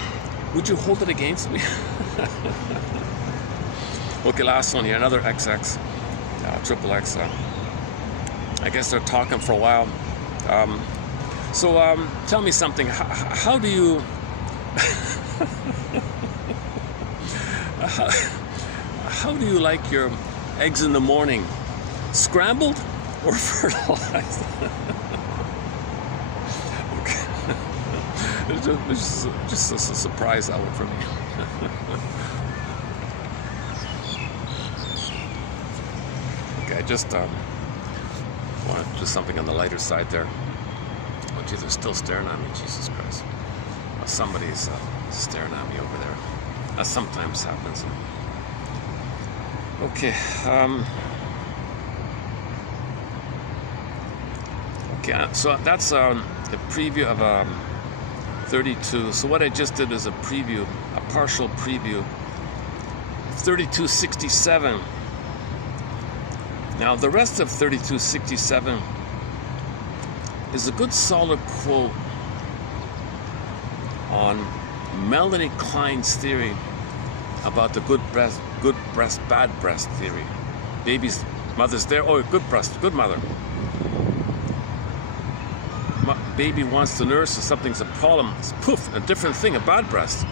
would you hold it against me? Okay, last one here, another XX, triple X. I guess they're talking for a while. So tell me something. How do you? How do you like your eggs in the morning? Scrambled or fertilized? Okay. It's just a surprise that one for me. Okay, I just wanted to do something on the lighter side there. Oh, geez, they're still staring at me. Jesus Christ. Well, somebody's staring at me over there. That sometimes happens. Okay. Okay, so that's a preview of 32. So what I just did is a preview, a partial preview, 3267. Now the rest of 3267 is a good solid quote on Melanie Klein's theory about the good breast, bad breast theory. Baby's mother's there. Oh, good breast, good mother. Baby wants to nurse, or something's a problem. It's poof, a different thing, a bad breast.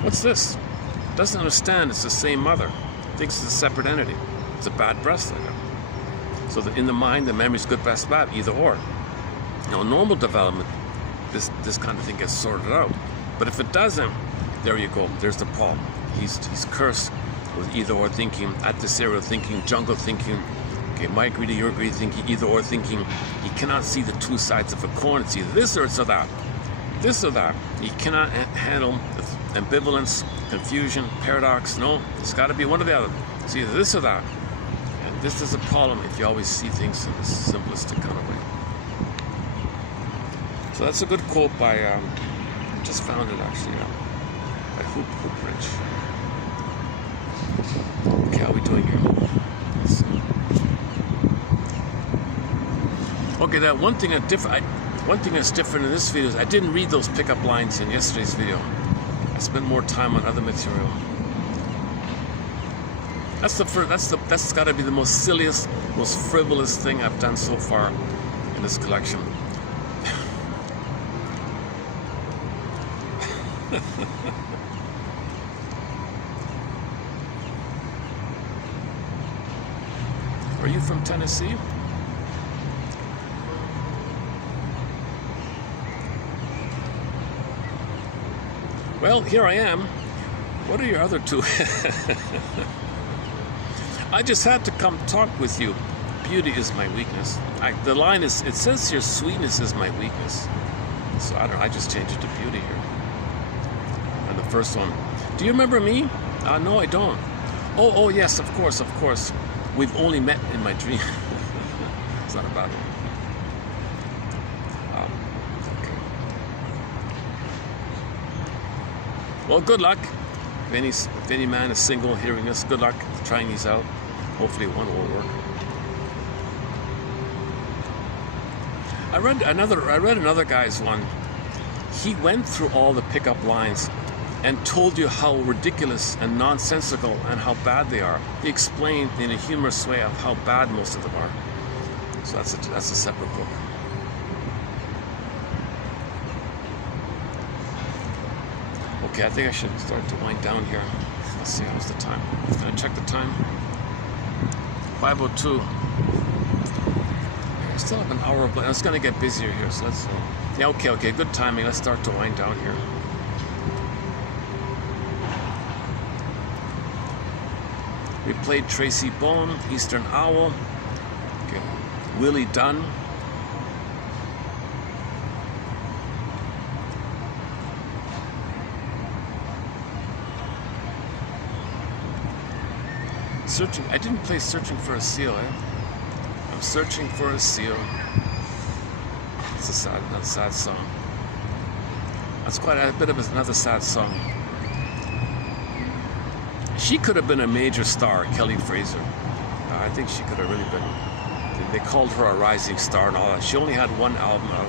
What's this? Doesn't understand it's the same mother. Thinks it's a separate entity. It's a bad breast. So that in the mind, the memory's good, breast, bad, either or. Now, in normal development, this kind of thing gets sorted out. But if it doesn't, there you go. There's the problem. He's cursed with either or thinking, adversarial thinking, jungle thinking. Okay, my greedy, your greedy thinking, either or thinking. He cannot see the two sides of a coin. It's either this or it's that. This or that. He cannot handle ambivalence, confusion, paradox. No, it's got to be one or the other. It's either this or that. And this is a problem if you always see things in a simplistic kind of way. So that's a good quote by, I just found it actually, by Hooprich. Okay, how are we doing here? Let's see. Okay, that one thing that's different in this video is I didn't read those pickup lines in yesterday's video. I spent more time on other material. That's got to be the most silliest, most frivolous thing I've done so far in this collection. Are you from Tennessee? Well, here I am. What are your other two? I just had to come talk with you. Beauty is my weakness. The line is, it says here, sweetness is my weakness. So I don't know, I just changed it to beauty here. And the first one, do you remember me? No, I don't. Oh, yes, of course. We've only met in my dream. It's not a bad one. Okay. Well, good luck. If any man is single hearing this, good luck trying these out. Hopefully one will work. I read another guy's one. He went through all the pickup lines and told you how ridiculous and nonsensical and how bad they are. He explained in a humorous way of how bad most of them are. So that's a separate book. Okay, I think I should start to wind down here. Let's see, how's the time? Can I check the time? 5:02. I still have an hour, but it's going to get busier here, so let's... yeah, okay, good timing. Let's start to wind down here. We played Tracy Bone, Eastern Owl, okay. Willie Dunn, Searching. I didn't play Searching for a Seal, I'm searching for a seal. It's another sad song. That's quite a bit of another sad song. She could have been a major star, Kelly Fraser. I think she could have really been. They called her a rising star and all that. She only had one album out.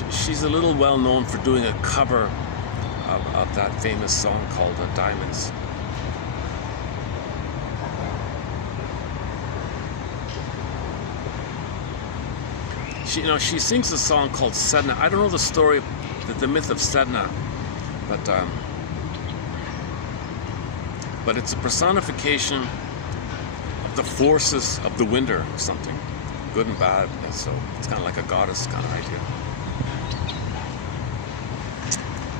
And she's a little well known for doing a cover of that famous song called Diamonds. She sings a song called Sedna. I don't know the story, the myth of Sedna, but it's a personification of the forces of the winter or something, good and bad. And so it's kind of like a goddess kind of idea.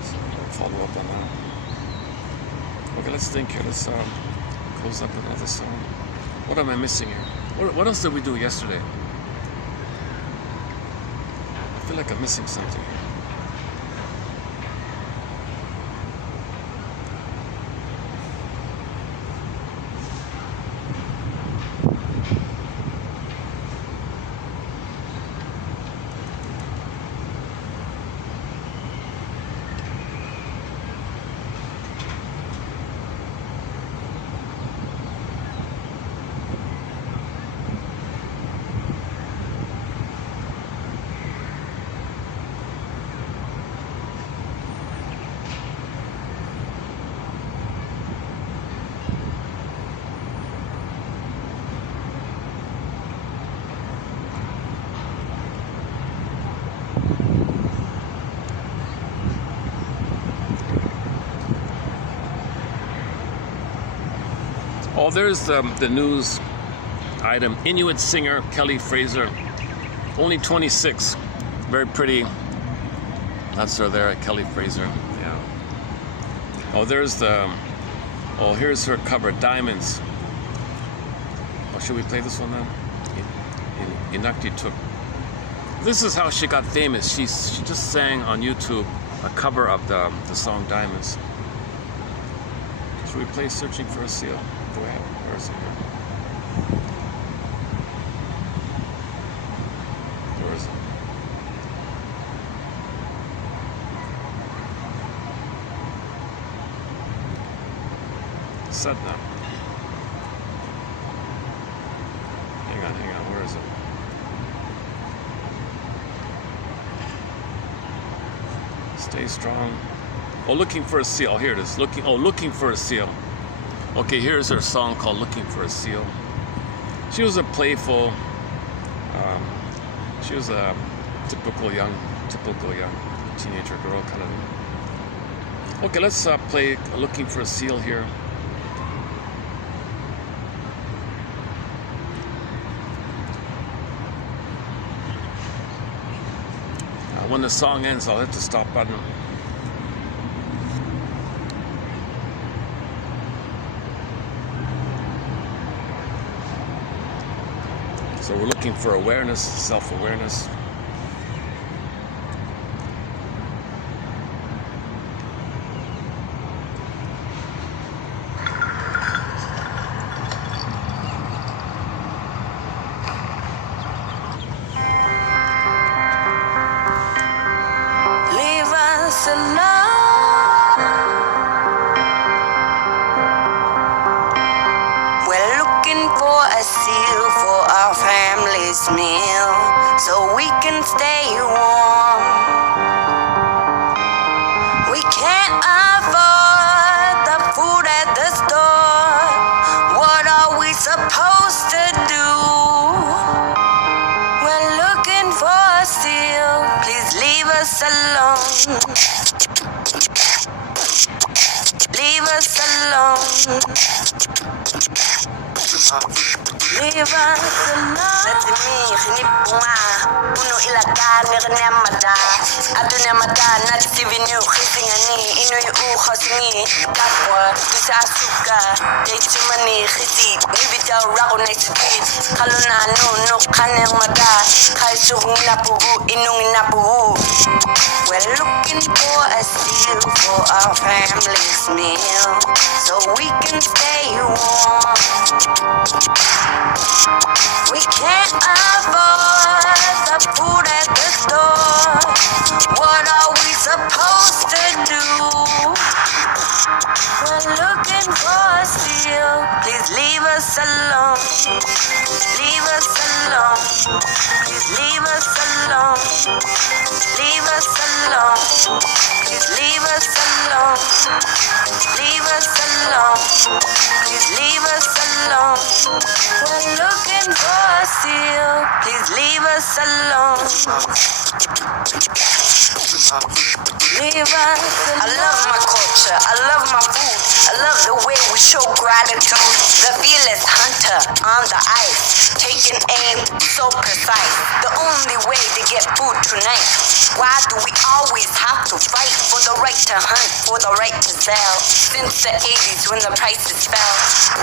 So I'll follow up on that. Okay, let's think here. Let's close up with another song. What am I missing here? What else did we do yesterday? I feel like I'm missing something here. Oh, there's the news item. Inuit singer Kelly Fraser, only 26, very pretty. That's her there, Kelly Fraser. Yeah. Oh, there's here's her cover, Diamonds. Oh, should we play this one then? Inuktitut. This is how she got famous. She just sang on YouTube a cover of the song Diamonds. Should we play Searching for a Seal? Where is it here? Where is it? Sedna. Hang on, where is it? Stay strong. Oh, Looking for a Seal. Here it is. Looking for a Seal. Okay, here's her song called Looking for a Seal. She was a playful, she was a typical young teenager girl kind of. Okay, let's play Looking for a Seal here. when the song ends, I'll hit the stop button. So we're looking for awareness, self-awareness. Leave us alone. We're looking for a seal for our family's meal, so we can stay warm. We can't afford the food at the store. What are we supposed to do? We're looking for a seal. Please leave us alone. Leave us alone. Leave us alone. Let's me, puno ilagan ni renemada. Ado nemada na tivinu khizingani ino yu khosni. Kapwa tusa asuka. Day too many khizi. Ni video rago next street. Kalona no kane mada. Kai suhung napugu inung napugu. We're looking for a seal for our family's meal, so we can stay warm. We can't afford the food at the store. What are we supposed to do? We're looking for a seal. Please leave us alone. Leave us alone. Please leave us alone. Leave us alone. Please leave us alone. Leave us alone. Please leave us alone. We're looking for a seal. Please leave us alone. Leave us alone. I love my culture. I love my food. I love the way we show gratitude. The fearless hunter on the ice, taking aim so precise. The only way to get food tonight. Why do we always have to fight for the right to hunt, for the right to sell? Since the 80s when the prices fell,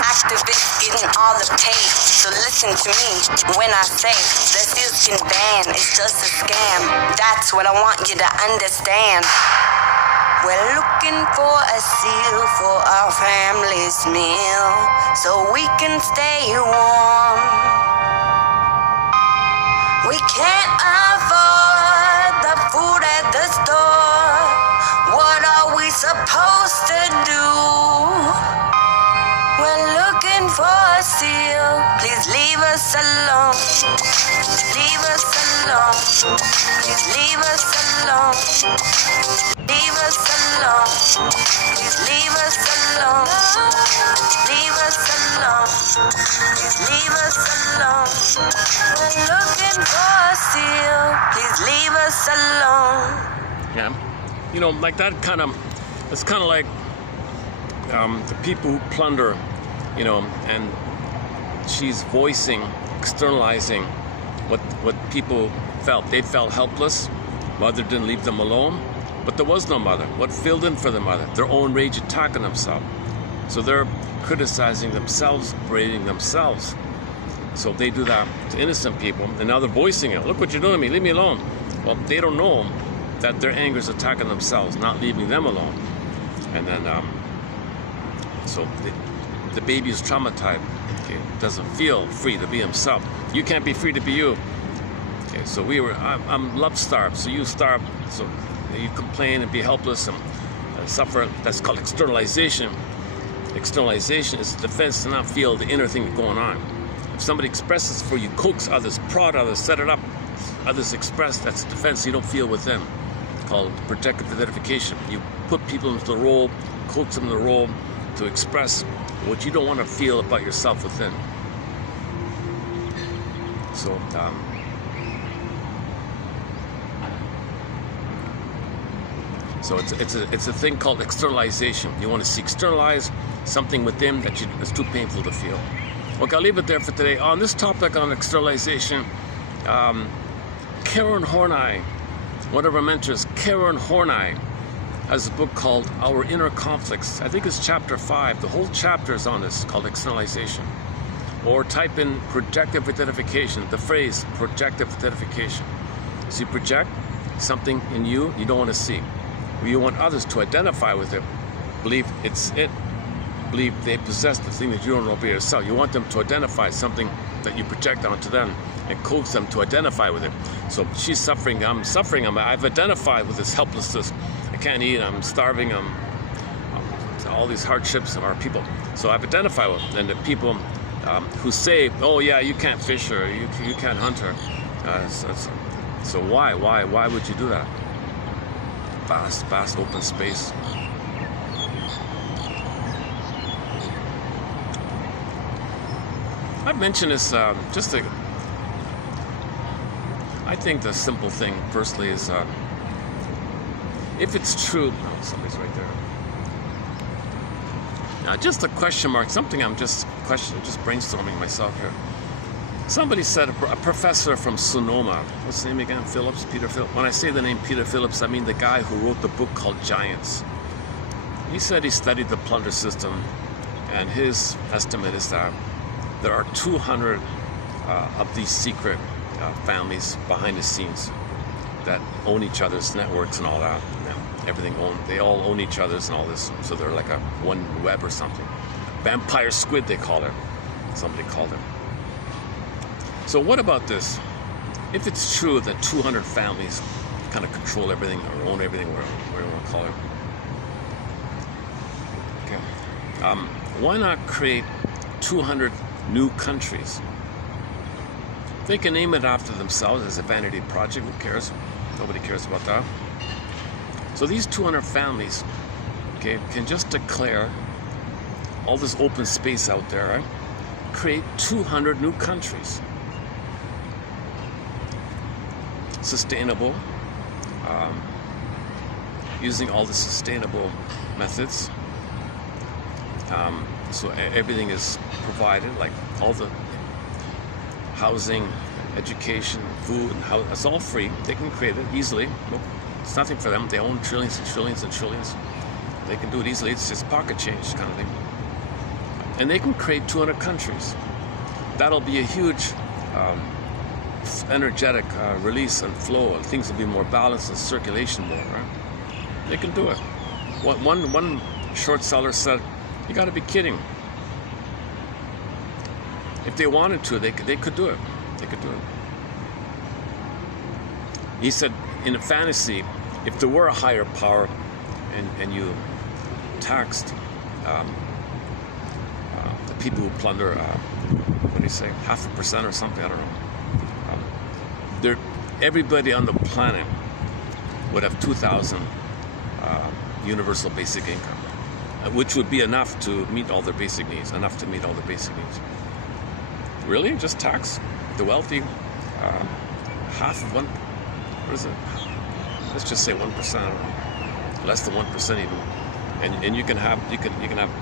activists getting all the pay. So listen to me when I say the sealskin ban is just a scam. That's what I want you to understand. We're looking for a seal for our family's meal, so we can stay warm. We can't afford the food at the store. What are we supposed to do? We're looking for a seal. Please leave us alone. Leave us alone. Please leave us alone. Leave us alone. Please leave us alone. Leave us alone. Please leave us alone. We're looking for a seal. Please leave us alone. Yeah, you know, like that kind of, it's kind of like the people who plunder, you know, and she's voicing, externalizing what people felt. They felt helpless. Mother didn't leave them alone, but there was no mother. What filled in for the mother? Their own rage attacking themselves. So they're criticizing themselves, berating themselves. So they do that to innocent people, and now they're voicing it. Look what you're doing to me, leave me alone. Well, they don't know that their anger is attacking themselves, not leaving them alone. And then, so the baby is traumatized, okay, doesn't feel free to be himself. You can't be free to be you. Okay, so I'm love starved, so you starve, so you complain and be helpless and suffer. That's called externalization. Externalization is a defense to not feel the inner thing going on. If somebody expresses for you, coax others, prod others, set it up, others express, that's a defense you don't feel within, called protective identification. You put people into the role, coax them in the role to express what you don't want to feel about yourself within. So it's a thing called externalization. You want to see externalize something within that is too painful to feel. Okay, I'll leave it there for today. On this topic on externalization, Karen Horney One of our mentors, Karen Horney, has a book called Our Inner Conflicts. I think it's chapter 5. The whole chapter is on this, called externalization. Or type in projective identification, the phrase projective identification. So you project something in you don't want to see. Or you want others to identify with it, believe it's it, believe they possess the thing that you don't know about yourself. You want them to identify something that you project onto them and coax them to identify with it. So she's suffering, I'm suffering, I've identified with this helplessness. I can't eat, I'm starving, all these hardships of our people. So I've identified with them. And the people who say, oh yeah, you can't fish her, you can't hunt her. So why would you do that? Vast open space. I've mentioned this I think the simple thing personally is if it's true, oh, somebody's right there. Now, just a question mark, something I'm just brainstorming myself here. Somebody said, a professor from Sonoma, what's his name again? Peter Phillips. When I say the name Peter Phillips, I mean the guy who wrote the book called Giants. He said he studied the plunder system, and his estimate is that there are 200 of these secret families behind the scenes that own each other's networks and all that. They all own each other's and all this. So they're like a one web or something. Vampire squid, they call it. Somebody called it. So what about this? If it's true that 200 families kind of control everything or own everything, whatever you want to call it. Okay. Why not create 200 new countries? They can name it after themselves as a vanity project. Who cares? Nobody cares about that. So these 200 families, okay, can just declare all this open space out there, right? Create 200 new countries. Sustainable, using all the sustainable methods. So everything is provided, like all the housing, education, food, and it's all free. They can create it easily. It's nothing for them. They own trillions and trillions and trillions. They can do it easily. It's just pocket change kind of thing. And they can create 200 countries. That'll be a huge energetic release and flow, and things will be more balanced and circulation more, right? They can do it. One short seller said, you got to be kidding. If they wanted to, they could do it. They could do it. He said, in a fantasy, if there were a higher power and you taxed the people who plunder, what do you say, 0.5% or something, I don't know. Everybody on the planet would have 2,000 universal basic income, which would be enough to meet all their basic needs, Really? Just tax the wealthy half of one, what is it? Let's just say 1%, I don't know. Less than 1% even. And you can have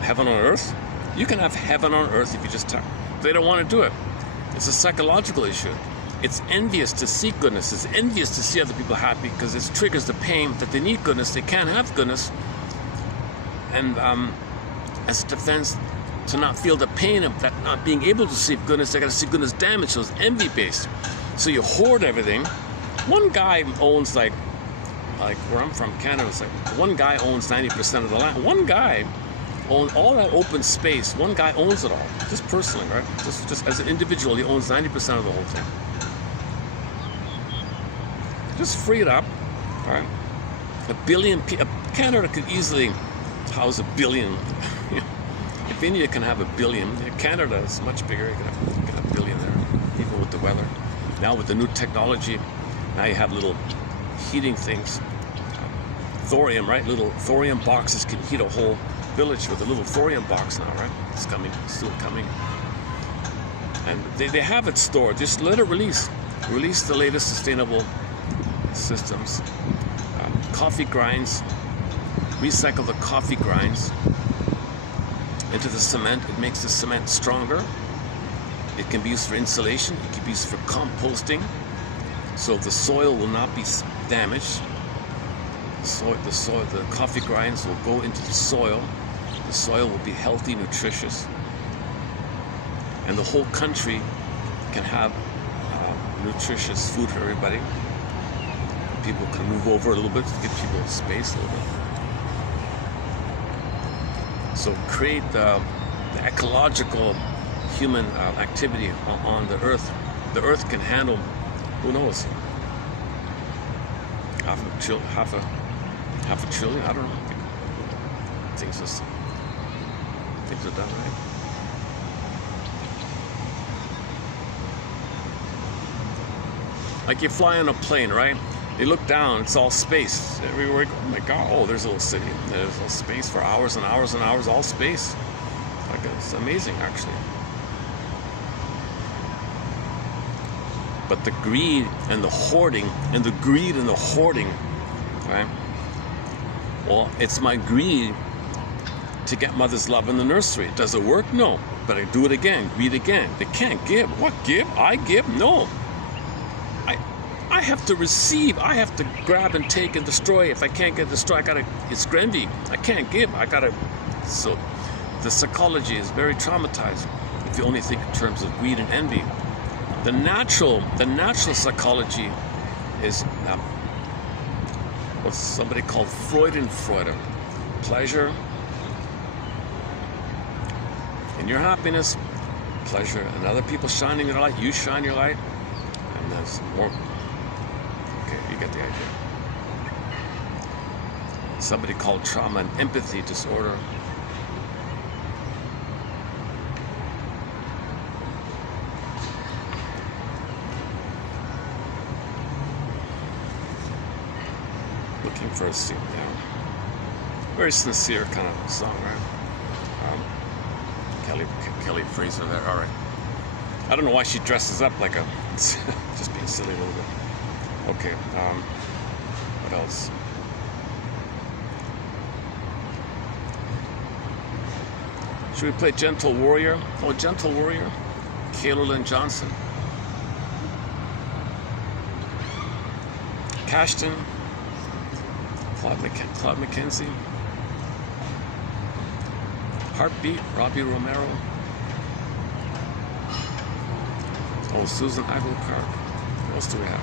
heaven on earth. You can have heaven on earth if you just tax. They don't want to do it. It's a psychological issue. It's envious to seek goodness. It's envious to see other people happy because it triggers the pain that they need goodness. They can't have goodness. And as a defense to not feel the pain of that not being able to see goodness, they got to see goodness damaged. So it's envy-based. So you hoard everything. One guy owns like where I'm from, Canada, it's like one guy owns 90% of the land. One guy owns all that open space. One guy owns it all, just personally, right? Just as an individual, he owns 90% of the whole thing. Just free it up, all right? Canada could easily house 1 billion. If India can have 1 billion, Canada is much bigger. You can have 1 billion there, even with the weather. Now with the new technology, now you have little heating things. Thorium, right? Little thorium boxes can heat a whole village with a little thorium box now, right? It's coming, it's still coming. And they have it stored. Just let it release. Release the latest sustainable systems. Coffee grinds. Recycle the coffee grinds into the cement. It makes the cement stronger. It can be used for insulation. It can be used for composting. So the soil will not be damaged. The coffee grinds will go into the soil. The soil will be healthy, nutritious, and the whole country can have nutritious food for everybody. People can move over a little bit to give people space a little bit. So create the ecological human activity on the earth. The earth can handle, who knows, half a trillion, I don't know. Things are done right. Like you fly on a plane, right? You look down, it's all space. Everywhere you go, oh my God, oh, there's a little city. There's a space for hours and hours and hours, all space. Like, it's amazing, actually. But the greed and the hoarding, right? Well, it's my greed to get mother's love in the nursery. Does it work? No. But I do it again, greed again. They can't give. What, give? I give? No. I have to receive. I have to grab and take and destroy. If I can't get destroyed, it's grandy. I can't give. So the psychology is very traumatized if you only think in terms of greed and envy. The natural psychology is what somebody called Freude. Pleasure in your happiness, pleasure in other people shining their light. You shine your light, and there's more. Okay, you get the idea. Somebody called trauma and empathy disorder. Looking for a seat down. Very sincere kind of song, right? Kelly Fraser there. All right. I don't know why she dresses up like a just being silly a little bit. Okay. What else? Should we play Gentle Warrior? Oh, Gentle Warrior. Kayla Lynn Johnson. Cashton. Claude McKenzie. Heartbeat, Robbie Romero. Oh, Susan Aguilar. What else do we have?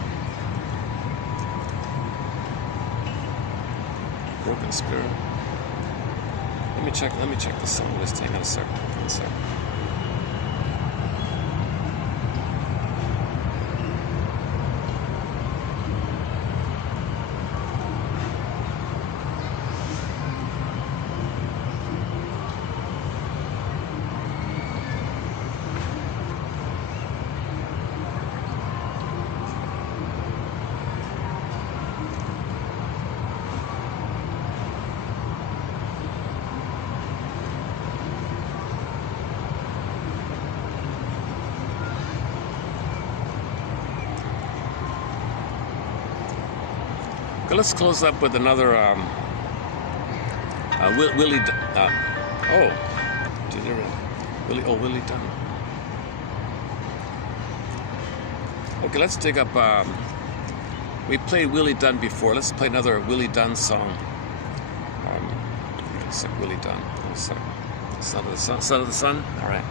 Broken Spirit. Let me check the song list. Hang on a second. Let's close up with another Willie Dunn. Okay, let's take up. We played Willie Dunn before. Let's play another Willie Dunn song. Willie Dunn. Son of the Sun. All right.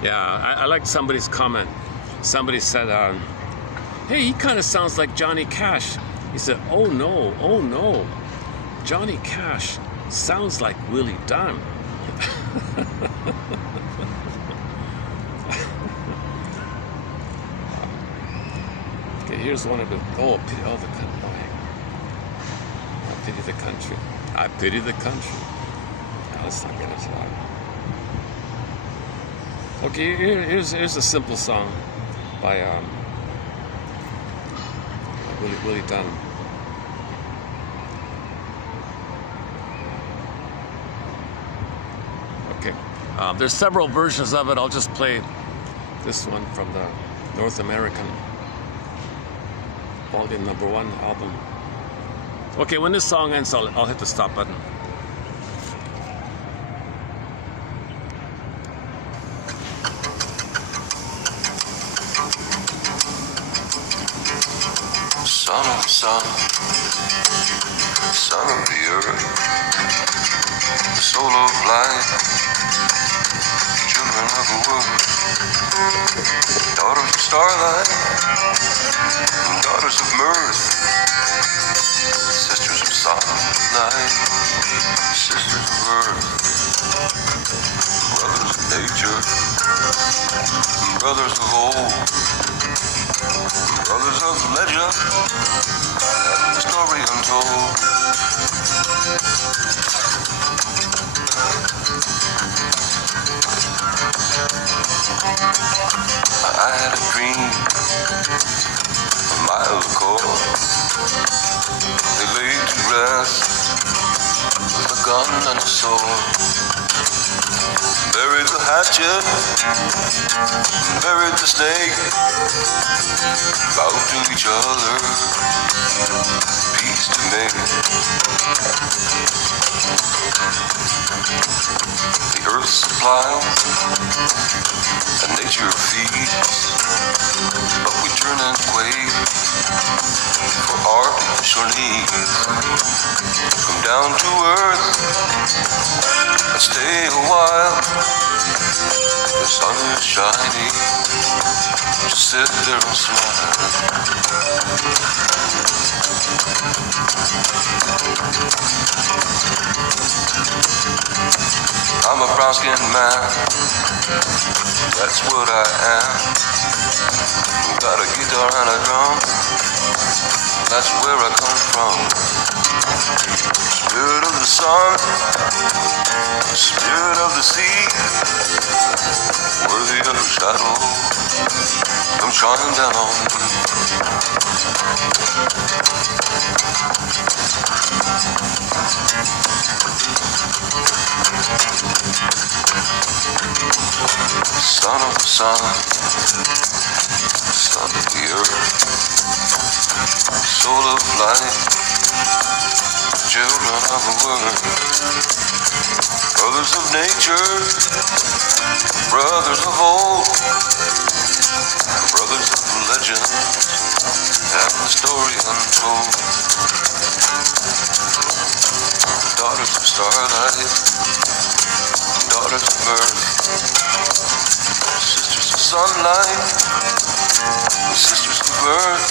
Yeah, I liked somebody's comment. Somebody said, hey, he kind of sounds like Johnny Cash. He said, oh no. Johnny Cash sounds like Willie Dunn. Okay, here's one of the, pity the country. I pity the country. Now, let's not get into that. Okay, here's a simple song by Willie Dunn. Okay, there's several versions of it. I'll just play this one from the North American Volume number 1 album. Okay, when this song ends, I'll hit the stop button. Son of the sun, son of the earth, the soul of light, children of the world, daughters of starlight, daughters of mirth, sisters of sunlight, sisters of earth, brothers of nature, brothers of old, brothers of legend, and the story untold. I had a dream a mile ago. They laid to rest with a gun and a sword. Buried the hatchet, buried the snake, vowed to each other peace to make. The earth supplies and nature feeds, but we turn and quake for artificial needs. Come down to earth and stay a while. The sun is shining, just sit there and smile. I'm a brown-skinned man, that's what I am. Got a guitar and a drum, that's where I come from. Spirit of the sun, spirit of the sea, worthy of the shadow, come shine down on me. Son of the sun, son of the earth, soul of light, children of the world, brothers of nature, brothers of old, brothers of legend, and the story untold. Daughters of starlight, daughters of earth, sisters of sunlight, sisters of earth.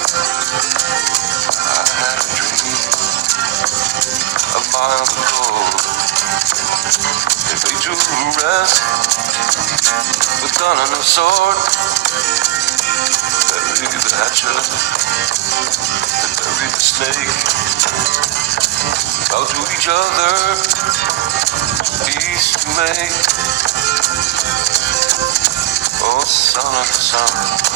I had a dream a mile ago. They laid to rest with gun and a sword. Buried the hatchet, they buried the snake. Bow to each other, peace to make. Oh, son of the sun.